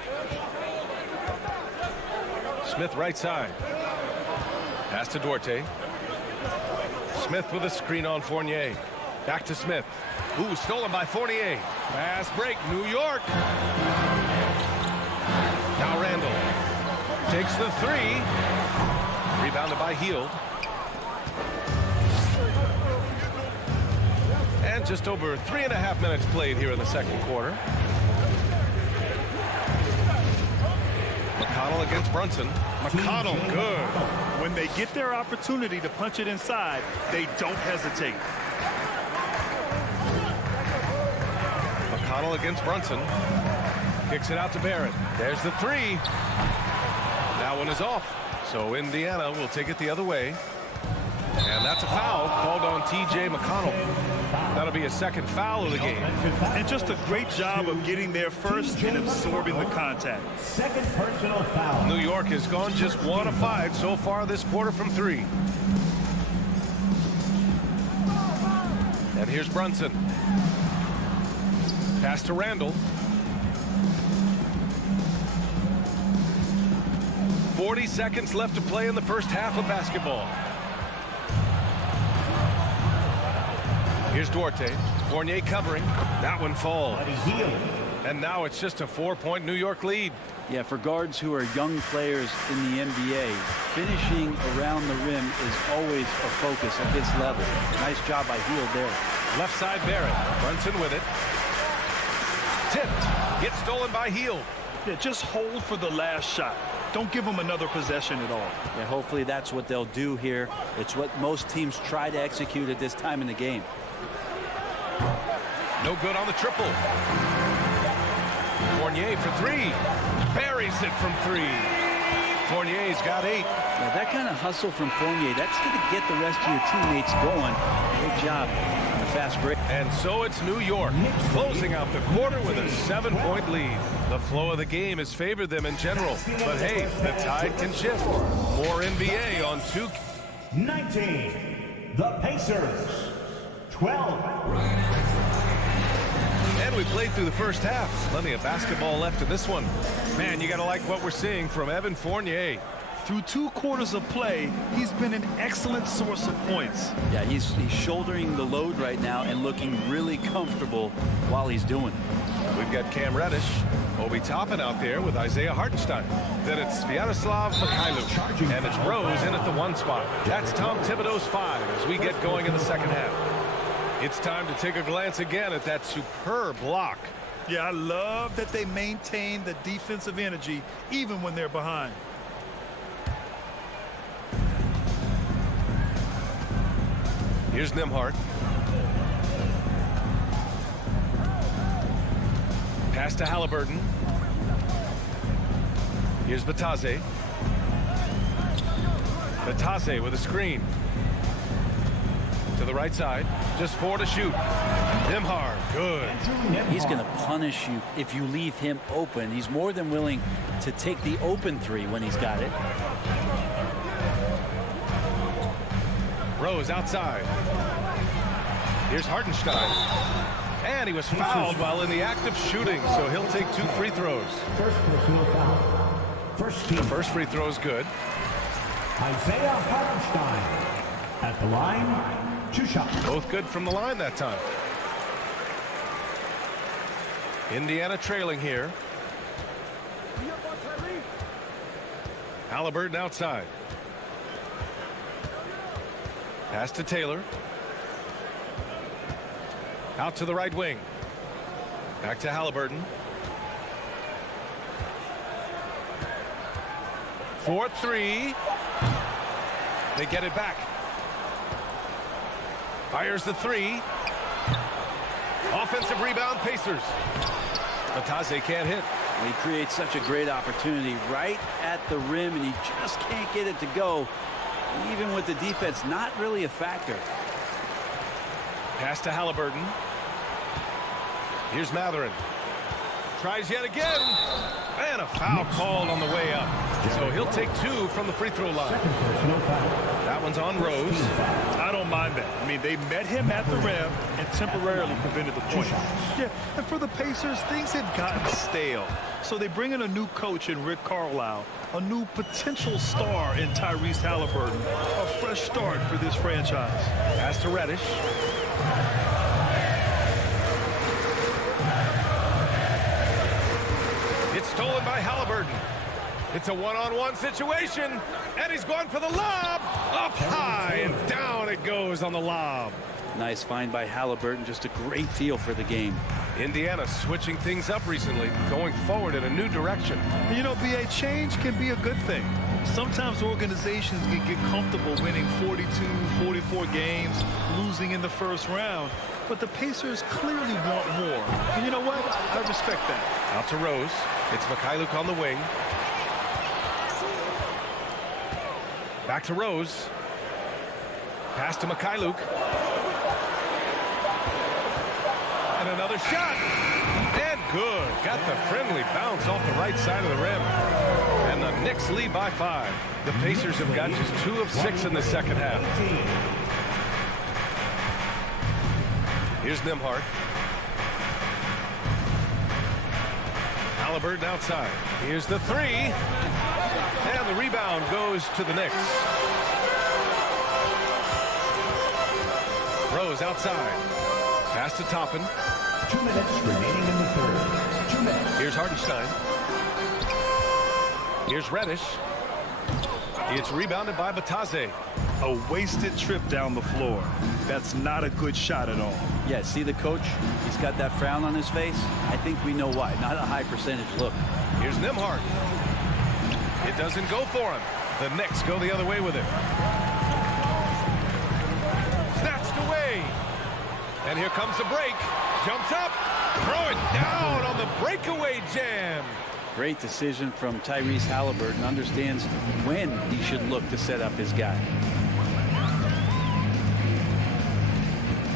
Smith right side. Pass to Duarte. Smith with a screen on Fournier. Back to Smith. Ooh, stolen by Fournier. Fast break, New York. Now Randall. Takes the 3. Rebounded by Hield. And just over 3.5 minutes played here in the second quarter. McConnell against Brunson. McConnell, good. When they get their opportunity to punch it inside, they don't hesitate. McConnell against Brunson. Kicks it out to Barrett. There's the 3. That one is off. So Indiana will take it the other way. And that's a foul called on TJ McConnell. That'll be a second foul of the game. And just a great job of getting there first and absorbing the contact. Second personal foul. New York has gone just 1 of 5 so far this quarter from 3. And here's Brunson. Pass to Randall. 40 seconds left to play in the first half of basketball. Here's Duarte. Fournier covering. That one falls. And now it's just a 4-point New York lead. Yeah, for guards who are young players in the NBA, finishing around the rim is always a focus at this level. Nice job by Hield there. Left side Barrett. Brunson with it. Tipped. Gets stolen by Hield. Yeah, just hold for the last shot. Don't give them another possession at all. Yeah, hopefully that's what they'll do here. It's what most teams try to execute at this time in the game. No good on the triple. Fournier for three. Buries it from three. Fournier's got 8. Yeah, that kind of hustle from Fournier, that's going to get the rest of your teammates going. Great job on the fast break. And so it's New York closing out the quarter with a 7-point lead. The flow of the game has favored them in general. But hey, the tide can shift. More NBA on 19. The Pacers. 12. And we played through the first half. Plenty of basketball left in this one. Man, you got to like what we're seeing from Evan Fournier. Through 2 quarters of play, he's been an excellent source of points. Yeah, he's shouldering the load right now and looking really comfortable while he's doing it. We've got Cam Reddish, Obi Toppin out there with Isaiah Hartenstein. Then it's Sviatoslav Mikhailuk, and it's Rose in at the 1 spot. That's Tom Thibodeau's 5 as we get going in the second half. It's time to take a glance again at that superb block. Yeah, I love that they maintain the defensive energy even when they're behind. Here's Nembhard. Pass to Halliburton. Here's Batase. Batase with a screen. To the right side. Just 4 to shoot. Nembhard, good. He's going to punish you if you leave him open. He's more than willing to take the open 3 when he's got it. Rose outside. Here's Hartenstein. And he was fouled while in the act of shooting, so he'll take 2 free throws. First personal foul. The first free throw is good. Isaiah Hartenstein at the line. 2 shots. Both good from the line that time. Indiana trailing here. Halliburton outside. Pass to Taylor. Out to the right wing. Back to Halliburton. 4-3. They get it back. Fires the 3. Offensive rebound, Pacers. Batase can't hit. He creates such a great opportunity right at the rim, and he just can't get it to go. Even with the defense not really a factor. Pass to Halliburton. Here's Matherin. Tries yet again. And a foul called on the way up. So he'll take 2 from the free throw line. That one's on Rose. I don't mind that. I mean, they met him at the rim and temporarily prevented the points. Yeah, and for the Pacers, things had gotten stale. So they bring in a new coach in Rick Carlisle, a new potential star in Tyrese Halliburton, a fresh start for this franchise. Pass to Reddish. It's stolen by Halliburton. It's a one-on-one situation, and he's going for the lob. Up high, and down it goes on the lob. Nice find by Halliburton. Just a great feel for the game. Indiana switching things up recently, going forward in a new direction. You know, BA, change can be a good thing. Sometimes organizations can get comfortable winning 42, 44 games, losing in the first round. But the Pacers clearly want more. And you know what? I respect that. Out to Rose. It's Mikhailuk on the wing. Back to Rose. Pass to Mikhailuk. And another shot. And good. Got the friendly bounce off the right side of the rim. And the Knicks lead by 5. The Pacers have got just 2 of 6 in the second half. Here's Nembhard. Halliburton outside. Here's the 3. And the rebound goes to the Knicks. Rose outside. Pass to Toppin. 2 minutes remaining in the third. 2 minutes. Here's Hartenstein. Here's Reddish. It's rebounded by Batase. A wasted trip down the floor. That's not a good shot at all. Yeah, see the coach? He's got that frown on his face. I think we know why. Not a high percentage look. Here's Nembhard. It doesn't go for him. The Knicks go the other way with it. Snatched away. And here comes the break. Jumps up. Throw it down on the breakaway jam. Great decision from Tyrese Halliburton. Understands when he should look to set up his guy.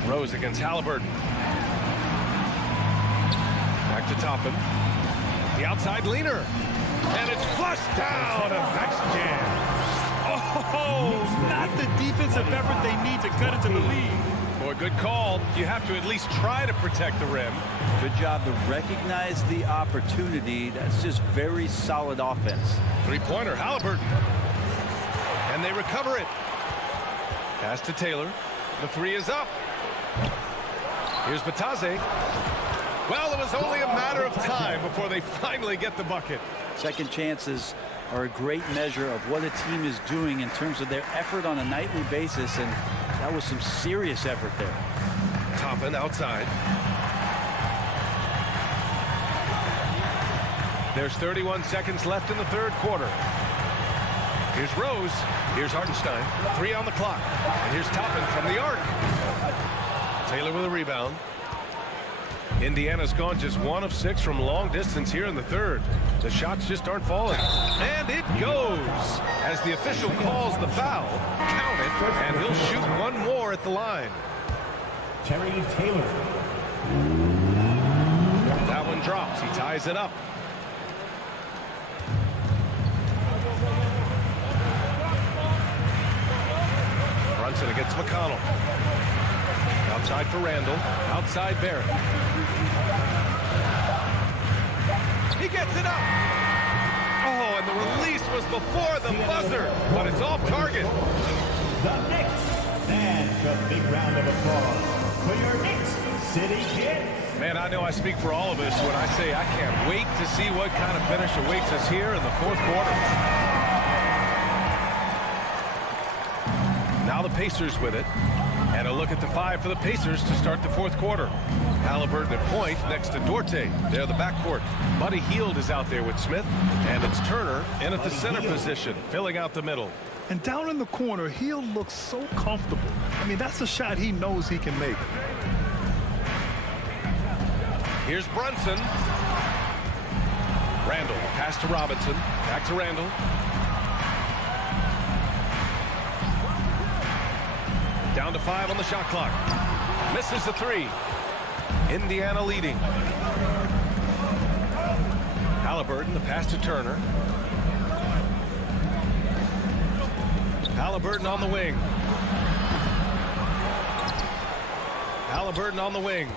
Rose against Halliburton. Back to Toppin. The outside leaner. And it's flushed down. A nice jam. Oh, not the defensive effort they need to cut into the lead. Boy, good call. You have to at least try to protect the rim. Good job to recognize the opportunity. That's just very solid offense. Three-pointer, Halliburton. And they recover it. Pass to Taylor. The three is up. Here's Batase. Well, it was only a matter of time before they finally get the bucket. Second chances are a great measure of what a team is doing in terms of their effort on a nightly basis, and that was some serious effort there. Toppin outside. There's 31 seconds left in the third quarter. Here's Rose. Here's Hartenstein. 3 on the clock. And here's Toppin from the arc. Taylor with a rebound. Indiana's gone just 1 of 6 from long distance here in the third. The shots just aren't falling. And it goes. As the official calls the foul, count it, and he'll shoot one more at the line. Terry Taylor. That one drops. He ties it up. Brunson against McConnell. Outside for Randall. Outside Barrett. He gets it up. Oh, and the release was before the buzzer, but it's off target. The Knicks. And a big round of applause for your Knicks City Kids. Man, I know I speak for all of us when I say I can't wait to see what kind of finish awaits us here in the fourth quarter. Now the Pacers with it. And a look at the 5 for the Pacers to start the fourth quarter. Halliburton at point next to Duarte. They're the backcourt. Buddy Hield is out there with Smith. And it's Turner in at the center position, filling out the middle. And down in the corner, Hield looks so comfortable. I mean, that's a shot he knows he can make. Here's Brunson. Randall, pass to Robinson. Back to Randall. Down to 5 on the shot clock. Misses the 3. Indiana leading. Halliburton, the pass to Turner. Halliburton on the wing. Halliburton on the wing.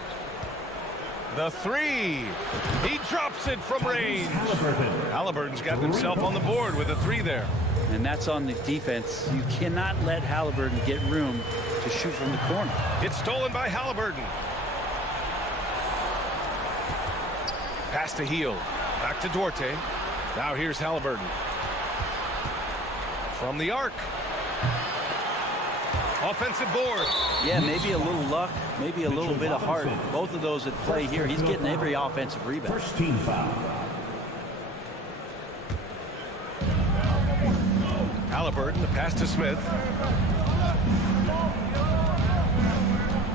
The 3. He drops it from range. Halliburton's got himself on the board with a 3 there. And that's on the defense. You cannot let Halliburton get room to shoot from the corner. It's stolen by Halliburton. Pass to Hield. Back to Duarte. Now here's Halliburton. From the arc. Offensive board. Yeah, maybe a little luck, maybe a little bit of heart. Both of those at play here. He's getting every offensive rebound. First team foul. Halliburton, the pass to Smith.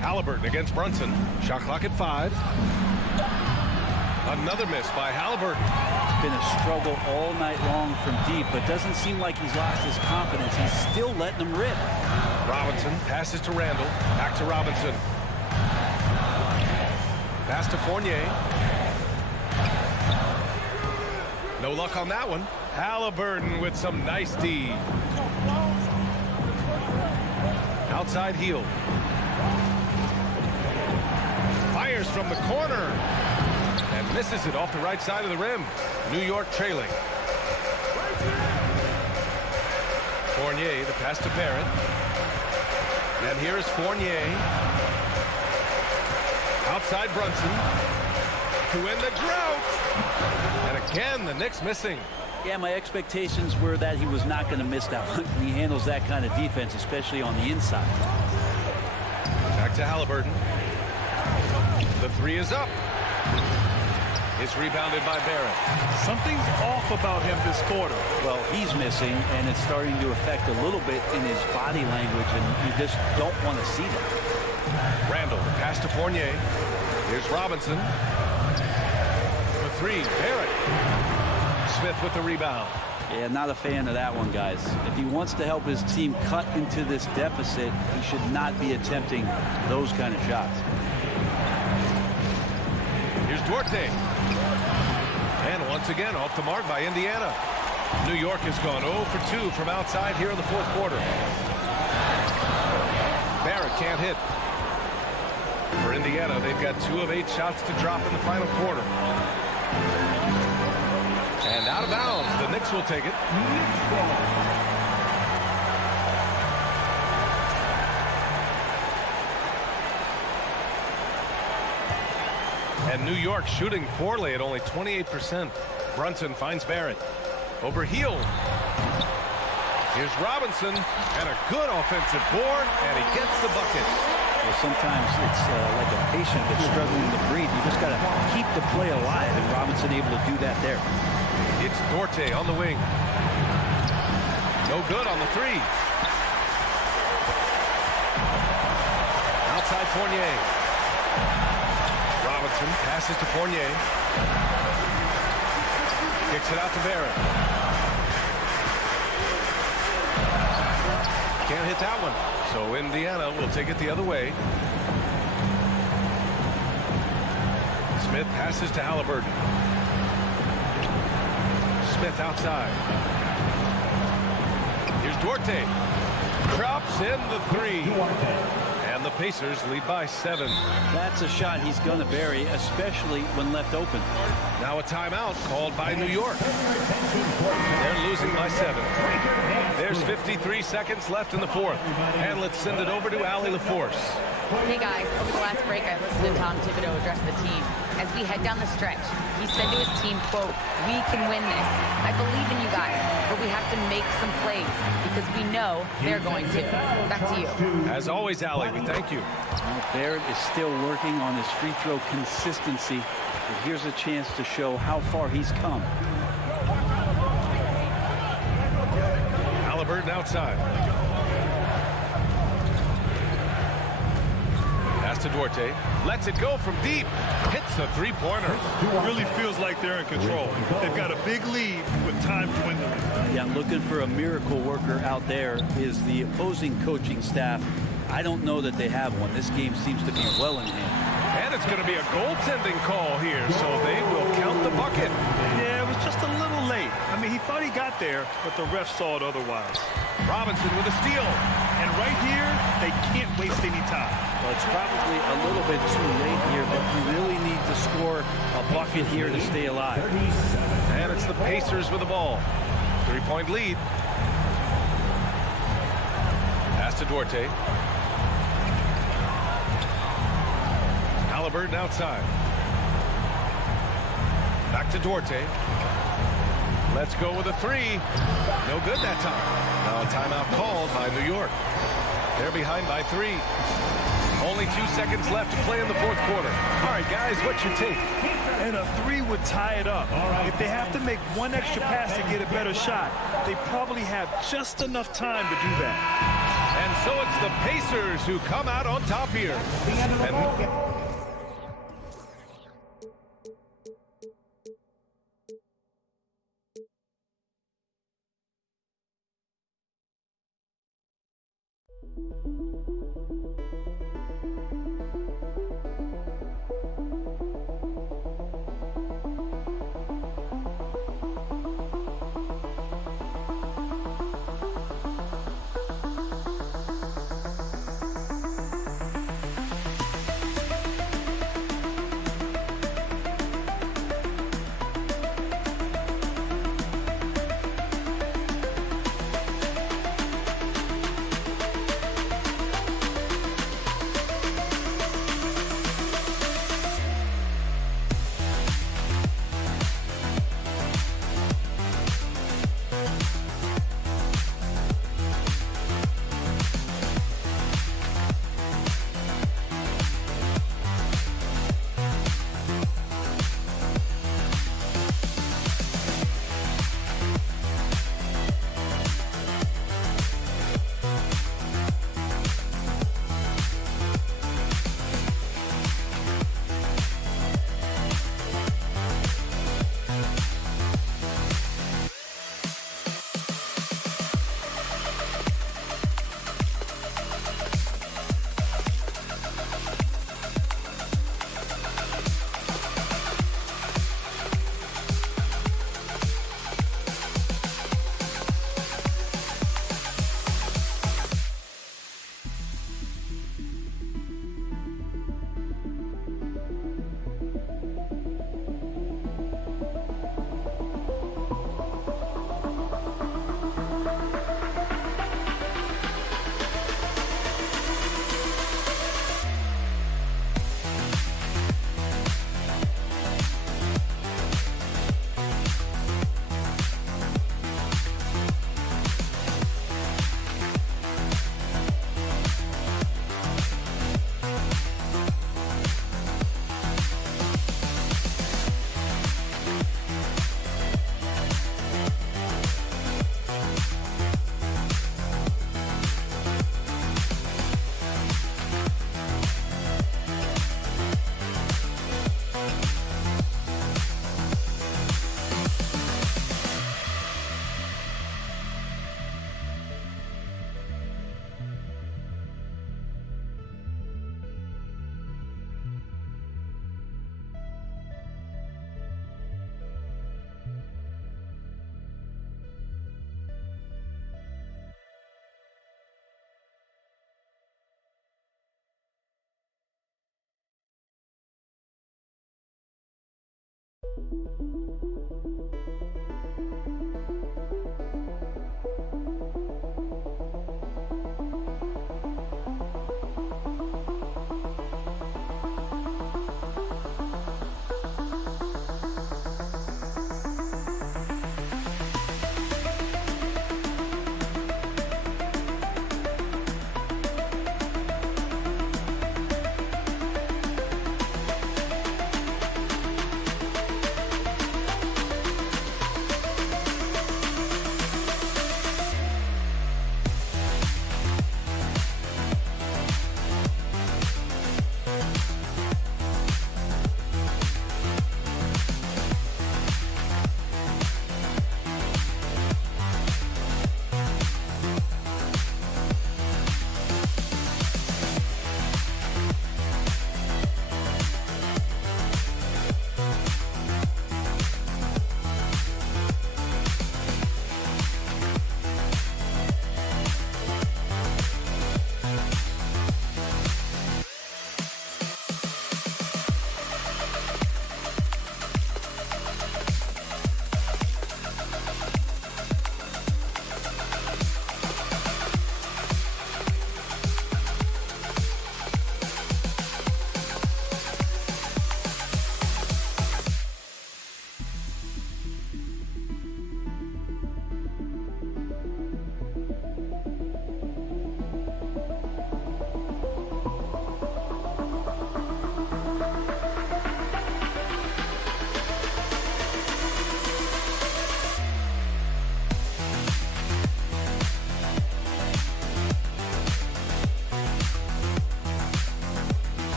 Halliburton against Brunson. Shot clock at 5. Another miss by Halliburton. It's been a struggle all night long from deep, but doesn't seem like he's lost his confidence. He's still letting them rip. Robinson passes to Randall. Back to Robinson. Pass to Fournier. No luck on that one. Halliburton with some nice D. Outside Hield. Fires from the corner. And misses it off the right side of the rim. New York trailing. Fournier, the pass to Barrett. And here is Fournier. Outside Brunson. To win the drought. And again, the Knicks missing. Yeah, my expectations were that he was not going to miss that one. He handles that kind of defense, especially on the inside. Back to Halliburton. The three is up. It's rebounded by Barrett. Something's off about him this quarter. Well, he's missing, and it's starting to affect a little bit in his body language, and you just don't want to see that. Randall, the pass to Fournier. Here's Robinson. The three, Barrett. Smith with the rebound. Yeah, not a fan of that one, guys. If he wants to help his team cut into this deficit, he should not be attempting those kind of shots. Here's Duarte. And once again, off the mark by Indiana. New York has gone 0 for 2 from outside here in the fourth quarter. Barrett can't hit. For Indiana, they've got 2 of 8 shots to drop in the final quarter. And out of bounds, the Knicks will take it. And New York shooting poorly at only 28%. Brunson finds Barrett. Over Hield. Here's Robinson, and a good offensive board, and he gets the bucket. Well, sometimes it's like a patient that's struggling to breathe. You just got to keep the play alive, and Robinson able to do that there. It's Duarte on the wing. No good on the three. Outside Fournier. Robinson passes to Fournier. Kicks it out to Barrett. Can't hit that one. So Indiana will take it the other way. Smith passes to Halliburton. Smith outside. Here's Duarte. Drops in the three. And the Pacers lead by 7. That's a shot he's going to bury, especially when left open. Now a timeout called by New York. They're losing by 7. There's 53 seconds left in the fourth. And let's send it over to Allie LaForce. Hey guys, over the last break I listened to Tom Thibodeau address the team. As we head down the stretch, he said to his team, quote, "We can win this. I believe in you guys, but we have to make some plays because we know they're going to." Back to you. As always, Allie, we thank you. Well, Barrett is still working on his free throw consistency, but here's a chance to show how far he's come. Halliburton outside. Pass to Duarte. Lets it go from deep. Hits a three-pointer. Really feels like they're in control. They've got a big lead with time dwindling. Yeah, looking for a miracle worker out there is the opposing coaching staff. I don't know that they have one. This game seems to be well in hand. And it's going to be a goaltending call here, so they will count the bucket. Yeah, it was just a little late. I mean, he thought he got there, but the ref saw it otherwise. Robinson with a steal. And right here, they can't waste any time. Well, it's probably a little bit too late here, but you really need to score a bucket here to stay alive. And it's the Pacers with the ball. 3-point lead. Pass to Duarte. Halliburton outside. Back to Duarte. Let's go with a three. No good that time. Now a timeout called by New York. They're behind by 3. Only 2 seconds left to play in the fourth quarter. All right, guys, what's your take? And a 3 would tie it up. If they have to make one extra pass to get a better shot, they probably have just enough time to do that. And so it's the Pacers who come out on top here.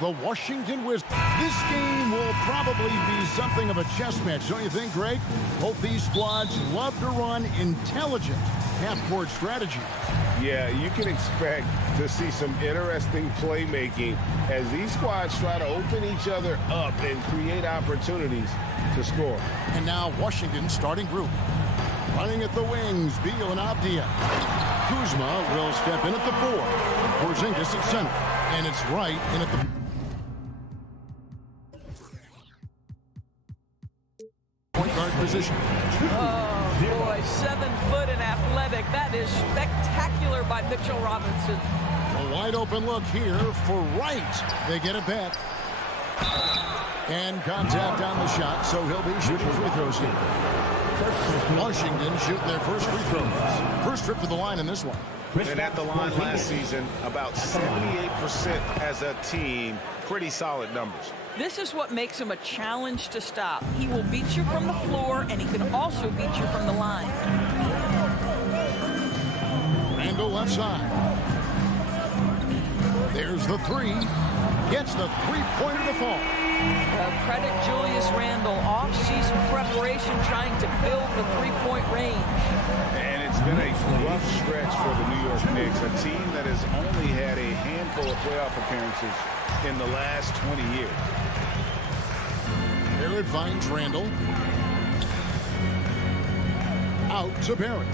The Washington Wizards. This game will probably be something of a chess match, don't you think, Greg? Both these squads love to run intelligent half-court strategy. Yeah, you can expect to see some interesting playmaking as these squads try to open each other up and create opportunities to score. And now Washington's starting group. Running at the wings, Beal and Abdia. Kuzma will step in at the 4. Porzingis at center. And it's right in at the... point guard position. Oh, boy, 7 foot and athletic. That is spectacular by Mitchell Robinson. A wide open look here for Wright. They get it back. And contact on the shot, so he'll be shooting free throws here. Washington shooting their first free throws. First trip to the line in this one. And at the line last season, about 78% as a team. Pretty solid numbers. This is what makes him a challenge to stop. He will beat you from the floor, and he can also beat you from the line. Randall left side. There's the 3. Gets the three-pointer to fall. Credit Julius Randle. Off-season preparation trying to build the three-point range. And it's been a rough stretch for the New York Knicks, a team that has only had a handful of playoff appearances in the last 20 years. Barrett finds Randall. Out to Barrett.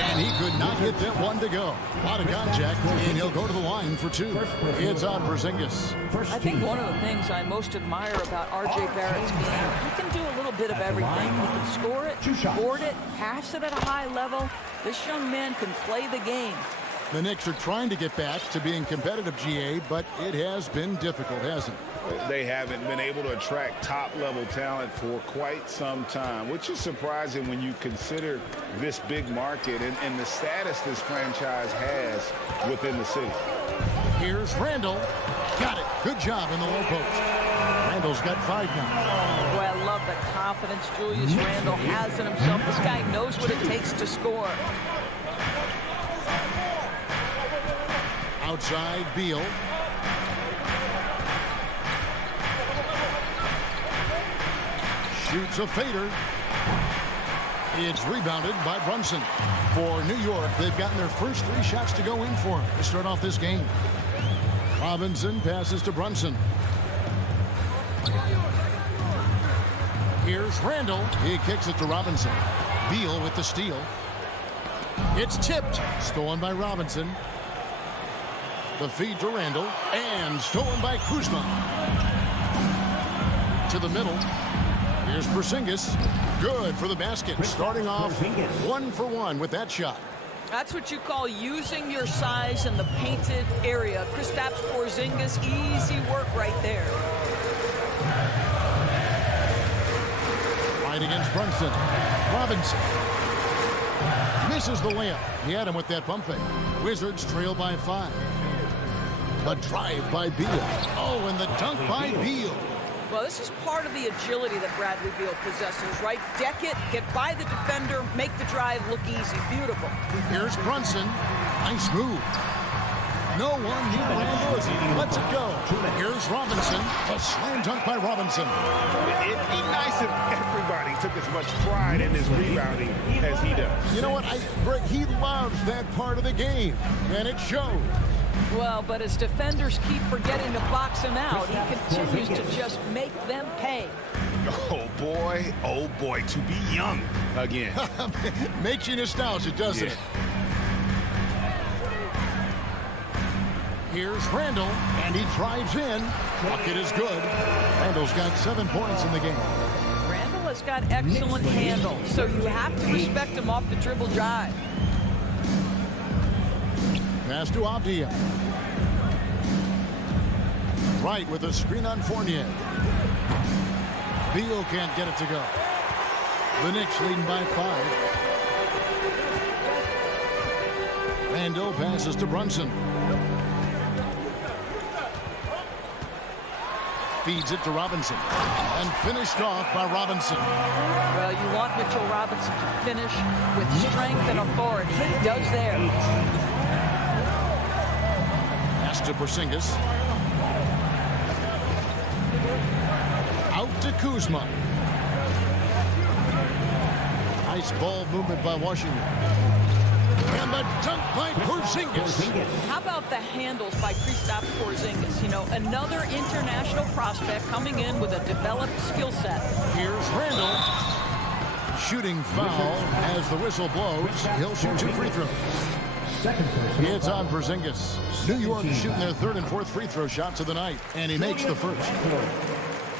And he could not get that one to go. A lot of contact, and he'll go to the line for 2. It's on Porzingis. I think one of the things I most admire about R.J. Barrett's game, he can do a little bit of everything. He can score it, board it, pass it at a high level. This young man can play the game. The Knicks are trying to get back to being competitive, GA, but it has been difficult, hasn't it? They haven't been able to attract top-level talent for quite some time, which is surprising when you consider this big market and the status this franchise has within the city. Here's Randall. Got it. Good job in the low post. Randall's got 5 now. Boy, I love the confidence Julius Randle has in himself. This guy knows what it takes to score. Outside, Beal. Shoots a fader. It's rebounded by Brunson. For New York, they've gotten their first 3 shots to go in for him to start off this game. Robinson passes to Brunson. Here's Randall. He kicks it to Robinson. Beal with the steal. It's tipped. Stolen by Robinson. The feed to Randall. And stolen by Kuzma. To the middle. Here's Porzingis. Good for the basket. Starting off 1 for 1 with that shot. That's what you call using your size in the painted area. Kristaps Porzingis, easy work right there. Right against Brunson. Robinson. Misses the layup. He had him with that pump fake. Wizards trail by 5. A drive by Beal. Oh, and the dunk by Beal. Well, this is part of the agility that Bradley Beal possesses, right? Deck it, get by the defender, make the drive look easy. Beautiful. Here's Brunson. Nice move. No one near Randall as he lets it go. Here's Robinson. A slam dunk by Robinson. It'd be nice if everybody took as much pride in his rebounding as he does. You know what, Greg, he loves that part of the game, and it shows. Well, but as defenders keep forgetting to box him out, he continues to just make them pay. Oh boy, to be young again. Makes you nostalgic, doesn't it? Here's Randall, and he drives in. Bucket is good. Randall's got 7 points in the game. Randall has got excellent handle, so you have to respect him off the dribble drive. Pass to Avdia. Right with a screen on Fournier. Beal can't get it to go. The Knicks leading by 5. Randall passes to Brunson. Feeds it to Robinson. And finished off by Robinson. Well, you want Mitchell Robinson to finish with strength and authority. He does there. Pass to Porzingis. Out to Kuzma. Nice ball movement by Washington. And the dunk by Porzingis. How about the handles by Kristaps Porzingis? You know, another international prospect coming in with a developed skill set. Here's Randall. Shooting foul as the whistle blows. He'll shoot 2 free throws. It's on Porzingis. New York shooting their 3rd and 4th free throw shots of the night. And he makes the first.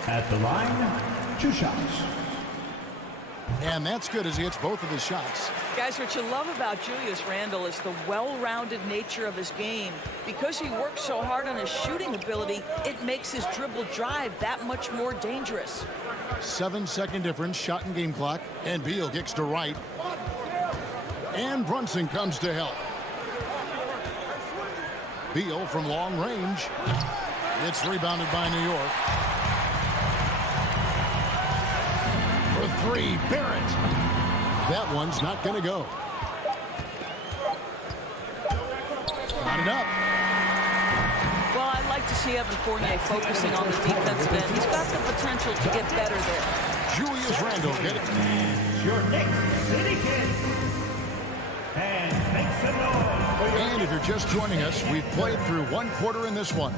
At the line, 2 shots. And that's good as he hits both of his shots. Guys, what you love about Julius Randle is the well-rounded nature of his game. Because he works so hard on his shooting ability, it makes his dribble drive that much more dangerous. 7-second difference, shot and game clock. And Beal kicks to right. And Brunson comes to help. Beal from long range. It's rebounded by New York. For 3, Barrett. That one's not going to go. Not enough. Well, I'd like to see Evan Fournier focusing on the defensive end. He's got the potential to get better there. Julius Randle get it. Your Knicks City Kid. And make some noise. And if you're just joining us, we've played through 1 quarter in this one.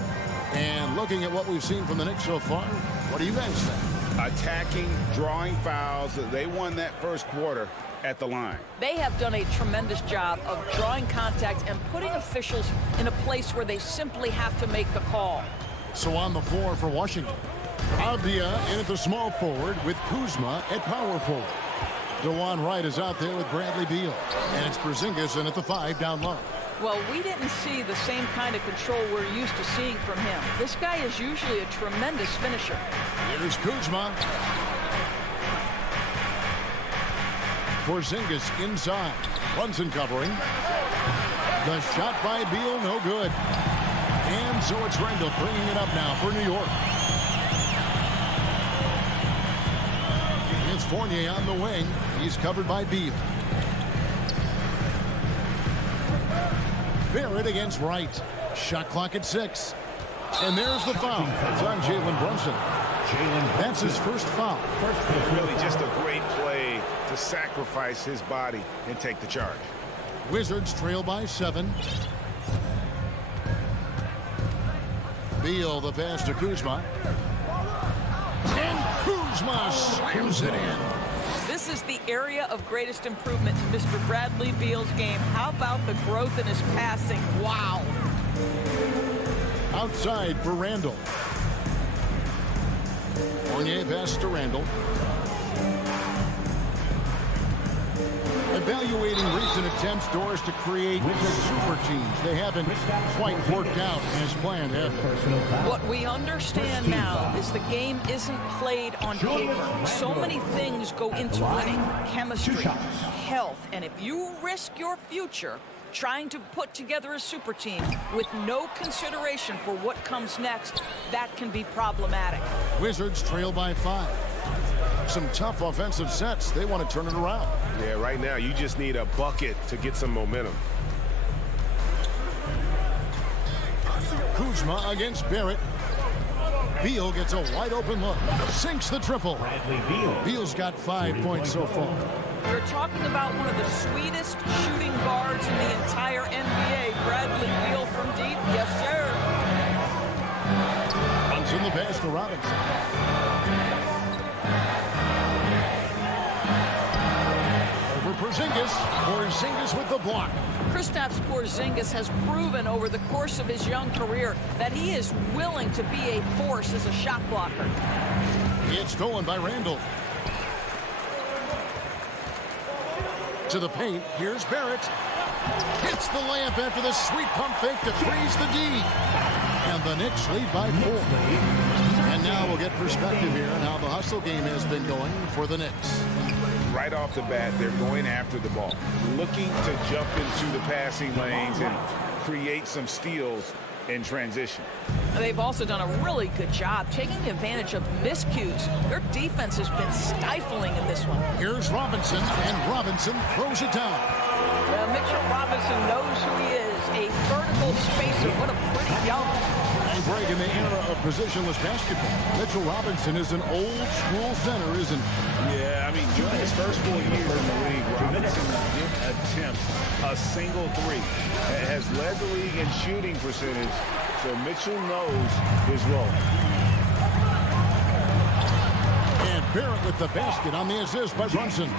And looking at what we've seen from the Knicks so far, what do you guys think? Attacking, drawing fouls. They won that first quarter at the line. They have done a tremendous job of drawing contact and putting officials in a place where they simply have to make the call. So on the floor for Washington, Avdia in at the small forward with Kuzma at power forward. DeJuan Wright is out there with Bradley Beal. And it's Porzingis in at the 5 down low. Well, we didn't see the same kind of control we're used to seeing from him. This guy is usually a tremendous finisher. Here's Kuzma. Porzingis inside. Brunson covering. The shot by Beal, no good. And so it's Randall bringing it up now for New York. It's Fournier on the wing. He's covered by Beal. Barrett against Wright. Shot clock at 6. And there's the foul. It's on Jalen Brunson. That's his first foul. Really just a great play to sacrifice his body and take the charge. Wizards trail by 7. Beal the pass to Kuzma. And Kuzma slams it in. This is the area of greatest improvement in Mr. Bradley Beal's game. How about the growth in his passing? Wow. Outside for Randall. Fournier pass to Randall. Evaluating recent attempts, Doris, to create super teams. They haven't quite worked out as planned, have they? What we understand now is the game isn't played on paper. So many things go into winning. Chemistry, health, and if you risk your future trying to put together a super team with no consideration for what comes next, that can be problematic. Wizards trail by 5. Some tough offensive sets. They want to turn it around. Yeah, right now you just need a bucket to get some momentum. Kuzma against Barrett. Beal gets a wide open look. Sinks the triple. Beal's got 5 points so far. You're talking about one of the sweetest shooting guards in the entire NBA. Bradley Beal from deep. Yes, sir. Runs in the pass to Robinson. Over Porzingis. Porzingis with the block. Kristaps Porzingis has proven over the course of his young career that he is willing to be a force as a shot blocker. It's stolen by Randall. To the paint. Here's Barrett. Hits the layup after the sweet pump fake to freeze the D. And the Knicks lead by 4. And now we'll get perspective here on how the hustle game has been going for the Knicks. Right off the bat, they're going after the ball, looking to jump into the passing lanes and create some steals in transition. They've also done a really good job taking advantage of miscues. Their defense has been stifling in this one. Here's Robinson, and Robinson throws it down. Mitchell Robinson knows who he is, a vertical spacer. What a pretty young. And break in the era of positionless basketball. Mitchell Robinson is an old-school center, isn't he? Yeah, I mean, during his first 4 years in the league, Robinson didn't attempt a single three. Has led the league in shooting percentage, so Mitchell knows his role. And Barrett with the basket on the assist by Brunson.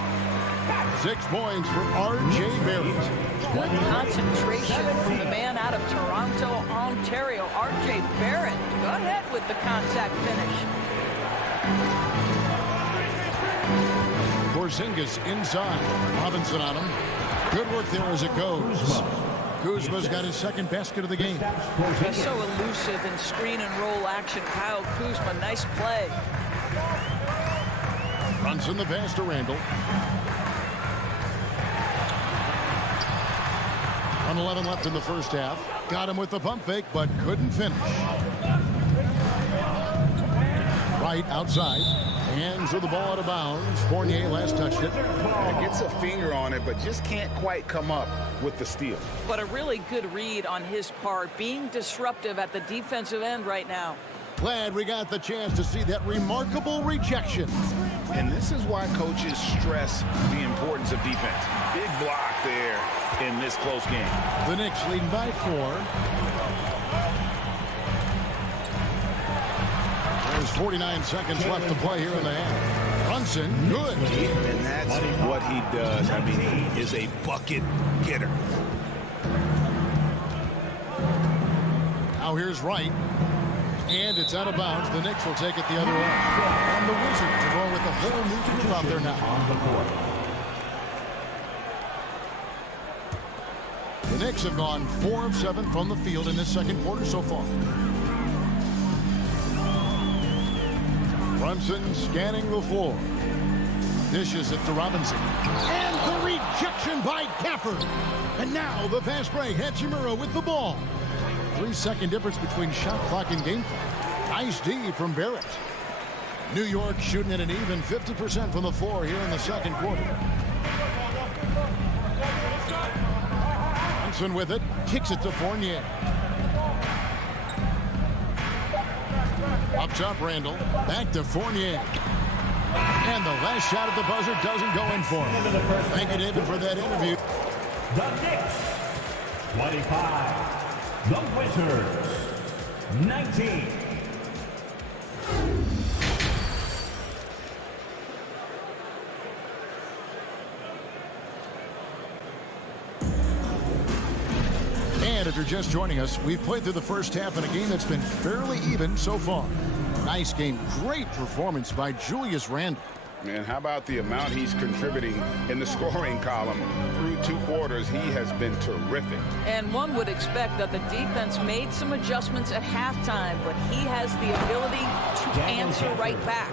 6 points for R.J. Barrett. Good concentration from the man out of Toronto, Ontario, R.J. Barrett. Go ahead with the contact finish. Porzingis inside. Robinson on him. Good work there as it goes. Kuzma's got his second basket of the game. He's so elusive in screen and roll action. Kyle Kuzma, nice play. Brunson the pass to Randall. 1:11 left in the first half. Got him with the pump fake, but couldn't finish. Right outside. Hands of the ball out of bounds. Fournier last touched it. Gets a finger on it, but just can't quite come up with the steal. But a really good read on his part, being disruptive at the defensive end right now. Glad we got the chance to see that remarkable rejection. And this is why coaches stress the importance of defense. Big block there in this close game. The Knicks leading by 4. There's 49 seconds left to play here in the half. Brunson, good. And that's what he does. I mean, he is a bucket getter. Now here's Wright. And it's out of bounds. The Knicks will take it the other way. And the Wizards are going with a whole new group out there now. The Knicks have gone 4 of 7 from the field in this second quarter so far. Brunson scanning the floor. Dishes it to Robinson. And the rejection by Gafford. And now the fast break. Hachimura with the ball. 3-second difference between shot clock and game clock. Nice D from Barrett. New York shooting at an even 50% from the floor here in the second quarter. Brunson with it. Kicks it to Fournier. Up top, Randall. Back to Fournier. And the last shot at the buzzer doesn't go in for him. Thank you, David, for that interview. The Knicks, 25. The Wizards, 19. And if you're just joining us, we've played through the first half in a game that's been fairly even so far. Nice game. Great performance by Julius Randle. And how about the amount he's contributing in the scoring column? Through 2 quarters, he has been terrific. And one would expect that the defense made some adjustments at halftime, but he has the ability to answer right back.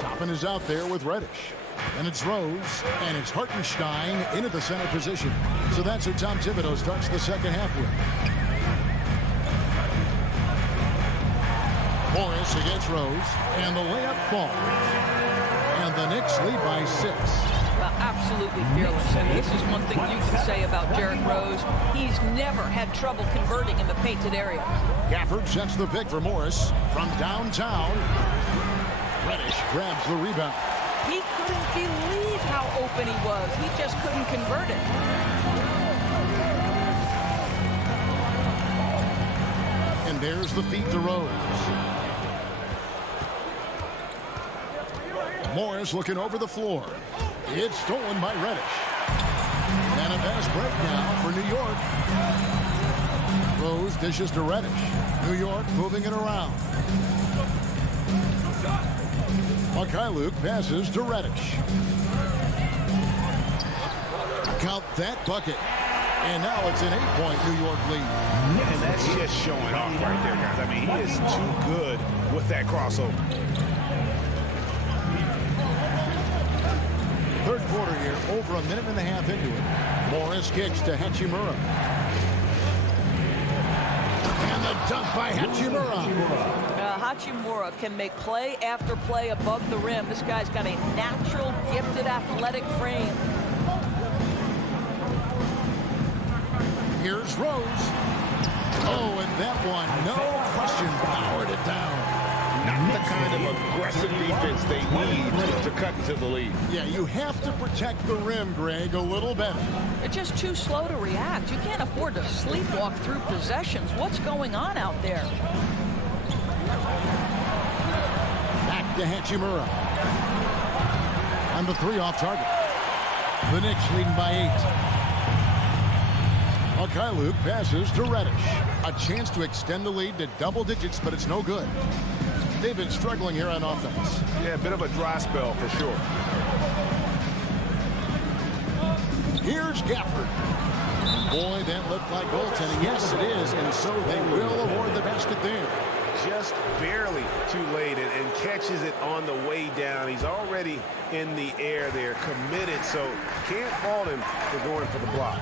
Toppin is out there with Reddish. And it's Rose, and it's Hartenstein into the center position. So that's who Tom Thibodeau starts the second half with. Morris against Rose, and the layup falls. And the Knicks lead by 6. Well, absolutely fearless. And this is one thing you can say about Derrick Rose. He's never had trouble converting in the painted area. Gafford sets the pick for Morris from downtown. Reddish grabs the rebound. He couldn't believe how open he was. He just couldn't convert it. And there's the feed to Rose. Morris looking over the floor. It's stolen by Reddish. And a fast break now for New York. Rose dishes to Reddish. New York moving it around. Luke passes to Reddish. Count that bucket. And now it's an 8-point New York lead. And that's just showing off right there, guys. I mean, he is too good with that crossover. Third quarter here, over a minute and a half into it. Morris kicks to Hachimura. And the dunk by Hachimura. Hachimura can make play after play above the rim. This guy's got a natural, gifted, athletic frame. Here's Rose. Oh, and that one, no question, powered it down. Not the kind of aggressive defense they need to cut into the lead. Yeah, you have to protect the rim, Greg, a little better. They're just too slow to react. You can't afford to sleepwalk through possessions. What's going on out there? Back to Hachimura. On the 3 off target. The Knicks leading by 8. Luke passes to Reddish. A chance to extend the lead to double digits, but it's no good. They've been struggling here on offense. Yeah, a bit of a dry spell for sure. Here's Gafford. Boy, that looked like goaltending. Yes, it is, and so they will award the basket there. Just barely too late and catches it on the way down. He's already in the air there, committed, so can't fault him for going for the block.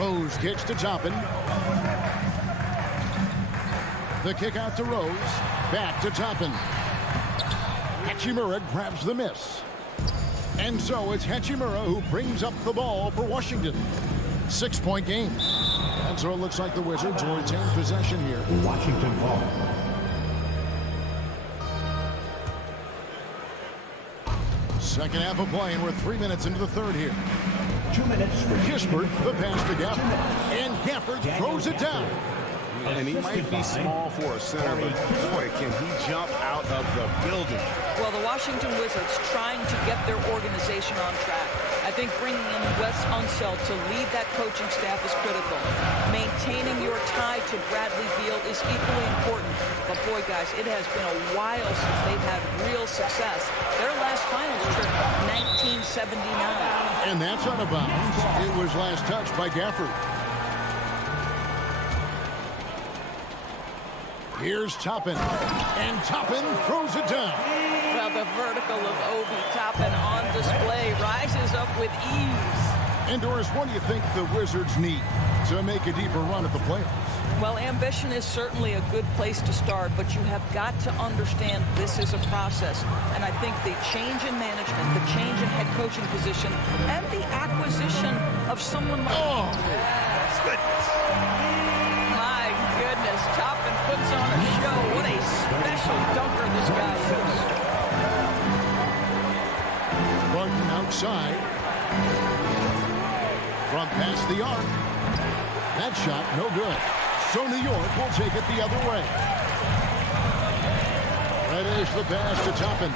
Rose kicks to Toppin. The kick out to Rose. Back to Toppin. Hachimura grabs the miss. And so it's Hachimura who brings up the ball for Washington. 6-point game. And so it looks like the Wizards will retain possession here. Washington ball. Second half of play, and we're 3 minutes into the third here. 2 minutes. Kispert, the pass to Gafford. And Gafford throws it down. And he might be small for a center, but boy, can he jump out of the building. Well, the Washington Wizards trying to get their organization on track. I think bringing in Wes Unseld to lead that coaching staff is critical. Maintaining your tie to Bradley Beal is equally important. But boy, guys, it has been a while since they've had real success. Their last finals trip, 1979. And that's out of bounds. It was last touched by Gafford. Here's Toppin. And Toppin throws it down. Well, the vertical of Obi Toppin on display rises up with ease. And Doris, what do you think the Wizards need to make a deeper run at the playoffs? Well, ambition is certainly a good place to start, but you have got to understand this is a process. And I think the change in management, the change in head coaching position, and the acquisition of someone like... Oh, yes. Goodness. My goodness, Toppin puts on a show. What a special dunker this guy is. Barton outside. From past the arc. That shot, no good. So New York will take it the other way. That is the pass to Toppin.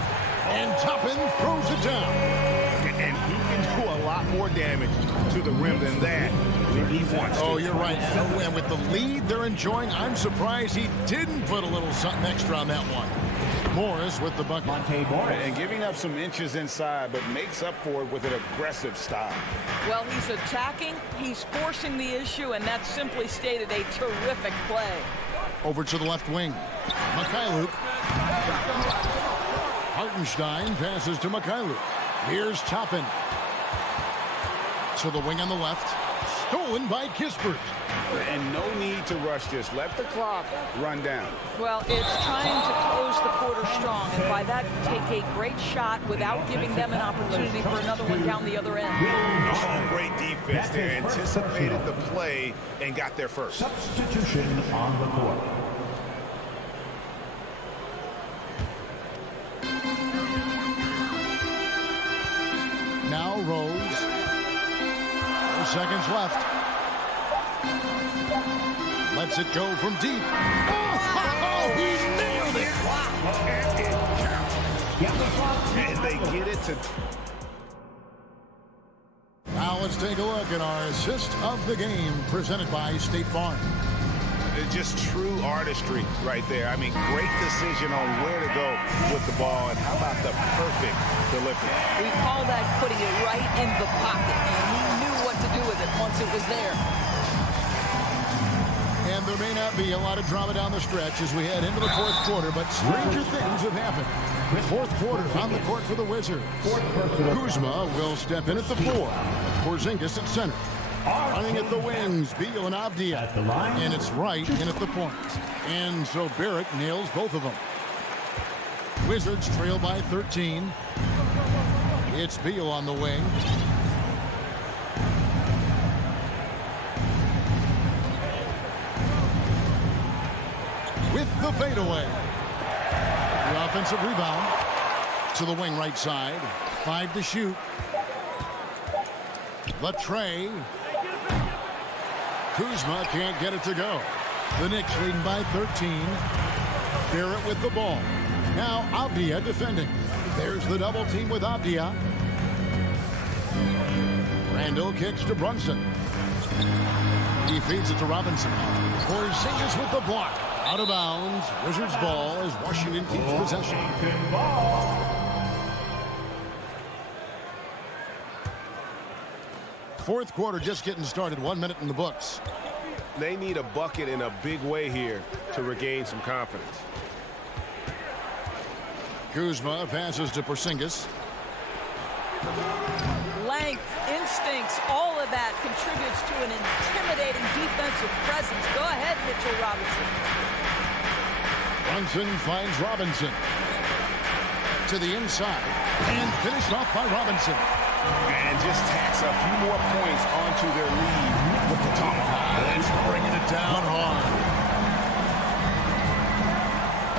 And Toppin throws it down. And he can do a lot more damage to the rim than that if he wants to. Oh, you're right. And with the lead they're enjoying, I'm surprised he didn't put a little something extra on that one. Morris with the bucket. And giving up some inches inside, but makes up for it with an aggressive style. Well, he's attacking, he's forcing the issue, and that's simply stated a terrific play. Over to the left wing. Mikhailuk. Hartenstein passes to Mikhailuk. Here's Toppin. To the wing on the left. stolen by Kispert. And no need to rush this. Let the clock run down. Well, it's trying to close the quarter strong, and by that, take a great shot without giving them an opportunity for another one down the other end. Oh, great defense there. Anticipated the play and got there first. Substitution on the court. Now Rose. 4 seconds left. Lets it go from deep. Oh, he nailed it! And they get it to... Now let's take a look at our assist of the game presented by State Farm. Just true artistry right there. I mean, great decision on where to go with the ball, and how about the perfect delivery? We call that putting it right in the pocket, and he knew what to do with it once it was there. And there may not be a lot of drama down the stretch as we head into the fourth quarter, but stranger things have happened. Fourth quarter on the court for the Wizards. Kuzma will step in at the 4. Porzingis at center. Running at the wings, Beal and Avdia. And it's Wright in at the point. And so Barrett nails both of them. Wizards trail by 13. It's Beal on the wing. With the fadeaway. The offensive rebound to the wing right side. 5 to shoot. The tray. Kuzma can't get it to go. The Knicks leading by 13. Barrett with the ball. Now Avdia defending. There's the double team with Avdia. Randall kicks to Brunson. He feeds it to Robinson. Porzingis with the block. Out of bounds. Wizards ball as Washington keeps possession. Fourth quarter just getting started. 1 minute in the books. They need a bucket in a big way here to regain some confidence. Kuzma passes to Porzingis. Length, instincts, all of that contributes to an intimidating defensive presence. Go ahead, Mitchell Robinson. Brunson finds Robinson. To the inside. And finished off by Robinson. And just tacks a few more points onto their lead with the tomahawk. It's bringing it down hard.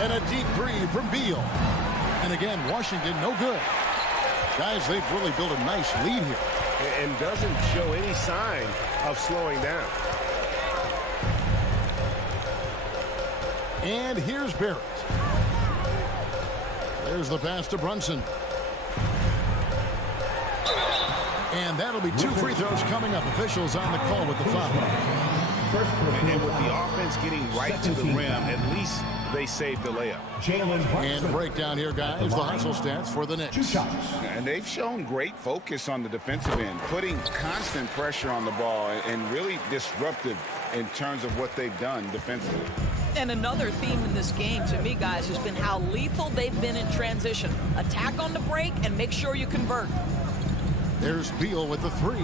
And a deep three from Beal. And again, Washington no good. Guys, they've really built a nice lead here. And doesn't show any sign of slowing down. And here's Barrett. There's the pass to Brunson. And that'll be 2 free throws coming up. Officials on the call with the foul. And with the offense getting right to the rim, at least they saved the layup. And a breakdown here, guys. The hustle stats for the Knicks. And they've shown great focus on the defensive end, putting constant pressure on the ball and really disruptive in terms of what they've done defensively. And another theme in this game, to me, guys, has been how lethal they've been in transition. Attack on the break and make sure you convert. There's Beal with the 3.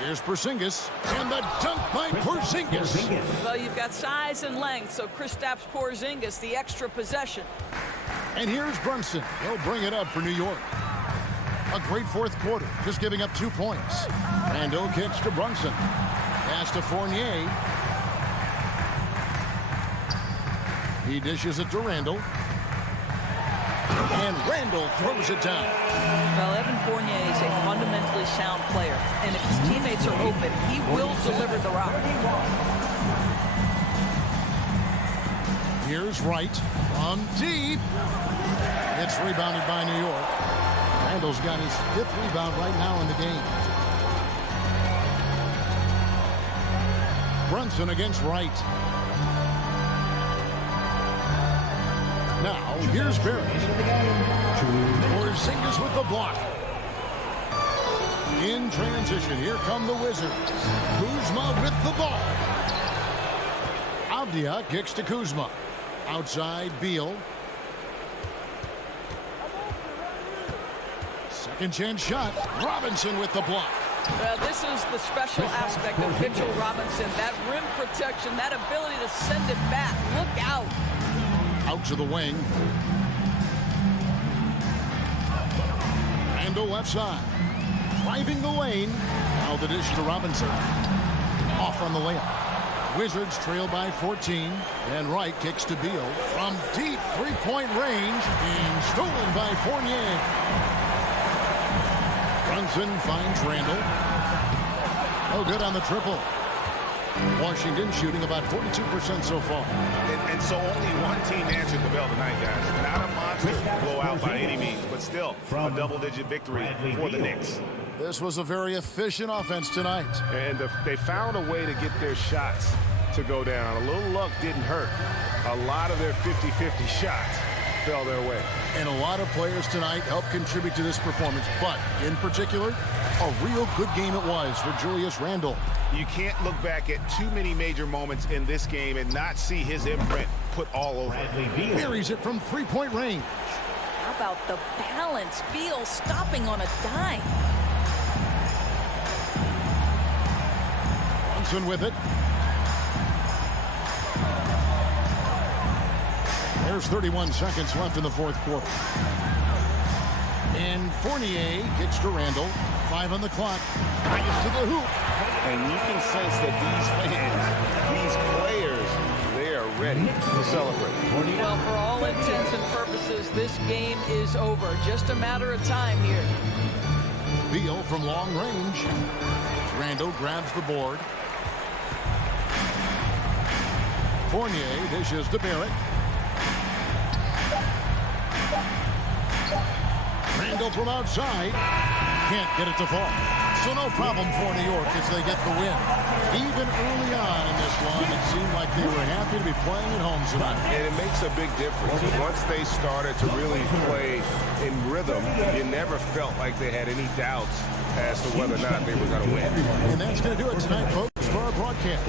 Here's Porzingis. And the dunk by Porzingis. Well, you've got size and length, so Kristaps Porzingis, the extra possession. And here's Brunson. He'll bring it up for New York. A great fourth quarter, just giving up 2 points. Randall kicks to Brunson. Pass to Fournier. He dishes it to Randall. And Randall throws it down. Well, Evan Fournier is a fundamentally sound player, and if his teammates are open, he will deliver the rock. Here's Wright from deep. It's rebounded by New York. Randall's got his 5th rebound right now in the game. Brunson against Wright. Now, here's Barrett. Porzingis with the block. In transition, here come the Wizards. Kuzma with the ball. Avdia kicks to Kuzma. Outside, Beal. Second chance shot. Robinson with the block. This is the special aspect of Mitchell Robinson. That rim protection, that ability to send it back. Look out. Out to the wing. Randall left side. Driving the lane. Now the dish to Robinson. Off on the layup. Wizards trail by 14. And Wright kicks to Beal from deep three-point range. And stolen by Fournier. Brunson finds Randall. Oh, good on the triple. Washington shooting about 42% so far. And so only one team answered the bell tonight, guys. Not a monster blowout by any means, but still a double-digit victory for the Knicks. This was a very efficient offense tonight. And they found a way to get their shots to go down. A little luck didn't hurt. A lot of their 50-50 shots fell their way. And a lot of players tonight helped contribute to this performance, but in particular, a real good game it was for Julius Randle. You can't look back at too many major moments in this game and not see his imprint put all over it. Buries it from three-point range. How about the balance? Beal stopping on a dime. Brunson with it. There's 31 seconds left in the fourth quarter. And Fournier kicks to Randall. 5 on the clock. Gets to the hoop. And you can sense that these fans, these players, they are ready to celebrate. Well, for all intents and purposes, this game is over. Just a matter of time here. Beal from long range. Randall grabs the board. Fournier dishes to Barrett. Randall from outside. Can't get it to fall. So no problem for New York as they get the win. Even early on in this one, it seemed like they were happy to be playing at home tonight. And it makes a big difference. Once they started to really play in rhythm, you never felt like they had any doubts as to whether or not they were going to win. And that's going to do it tonight, folks, for our broadcast.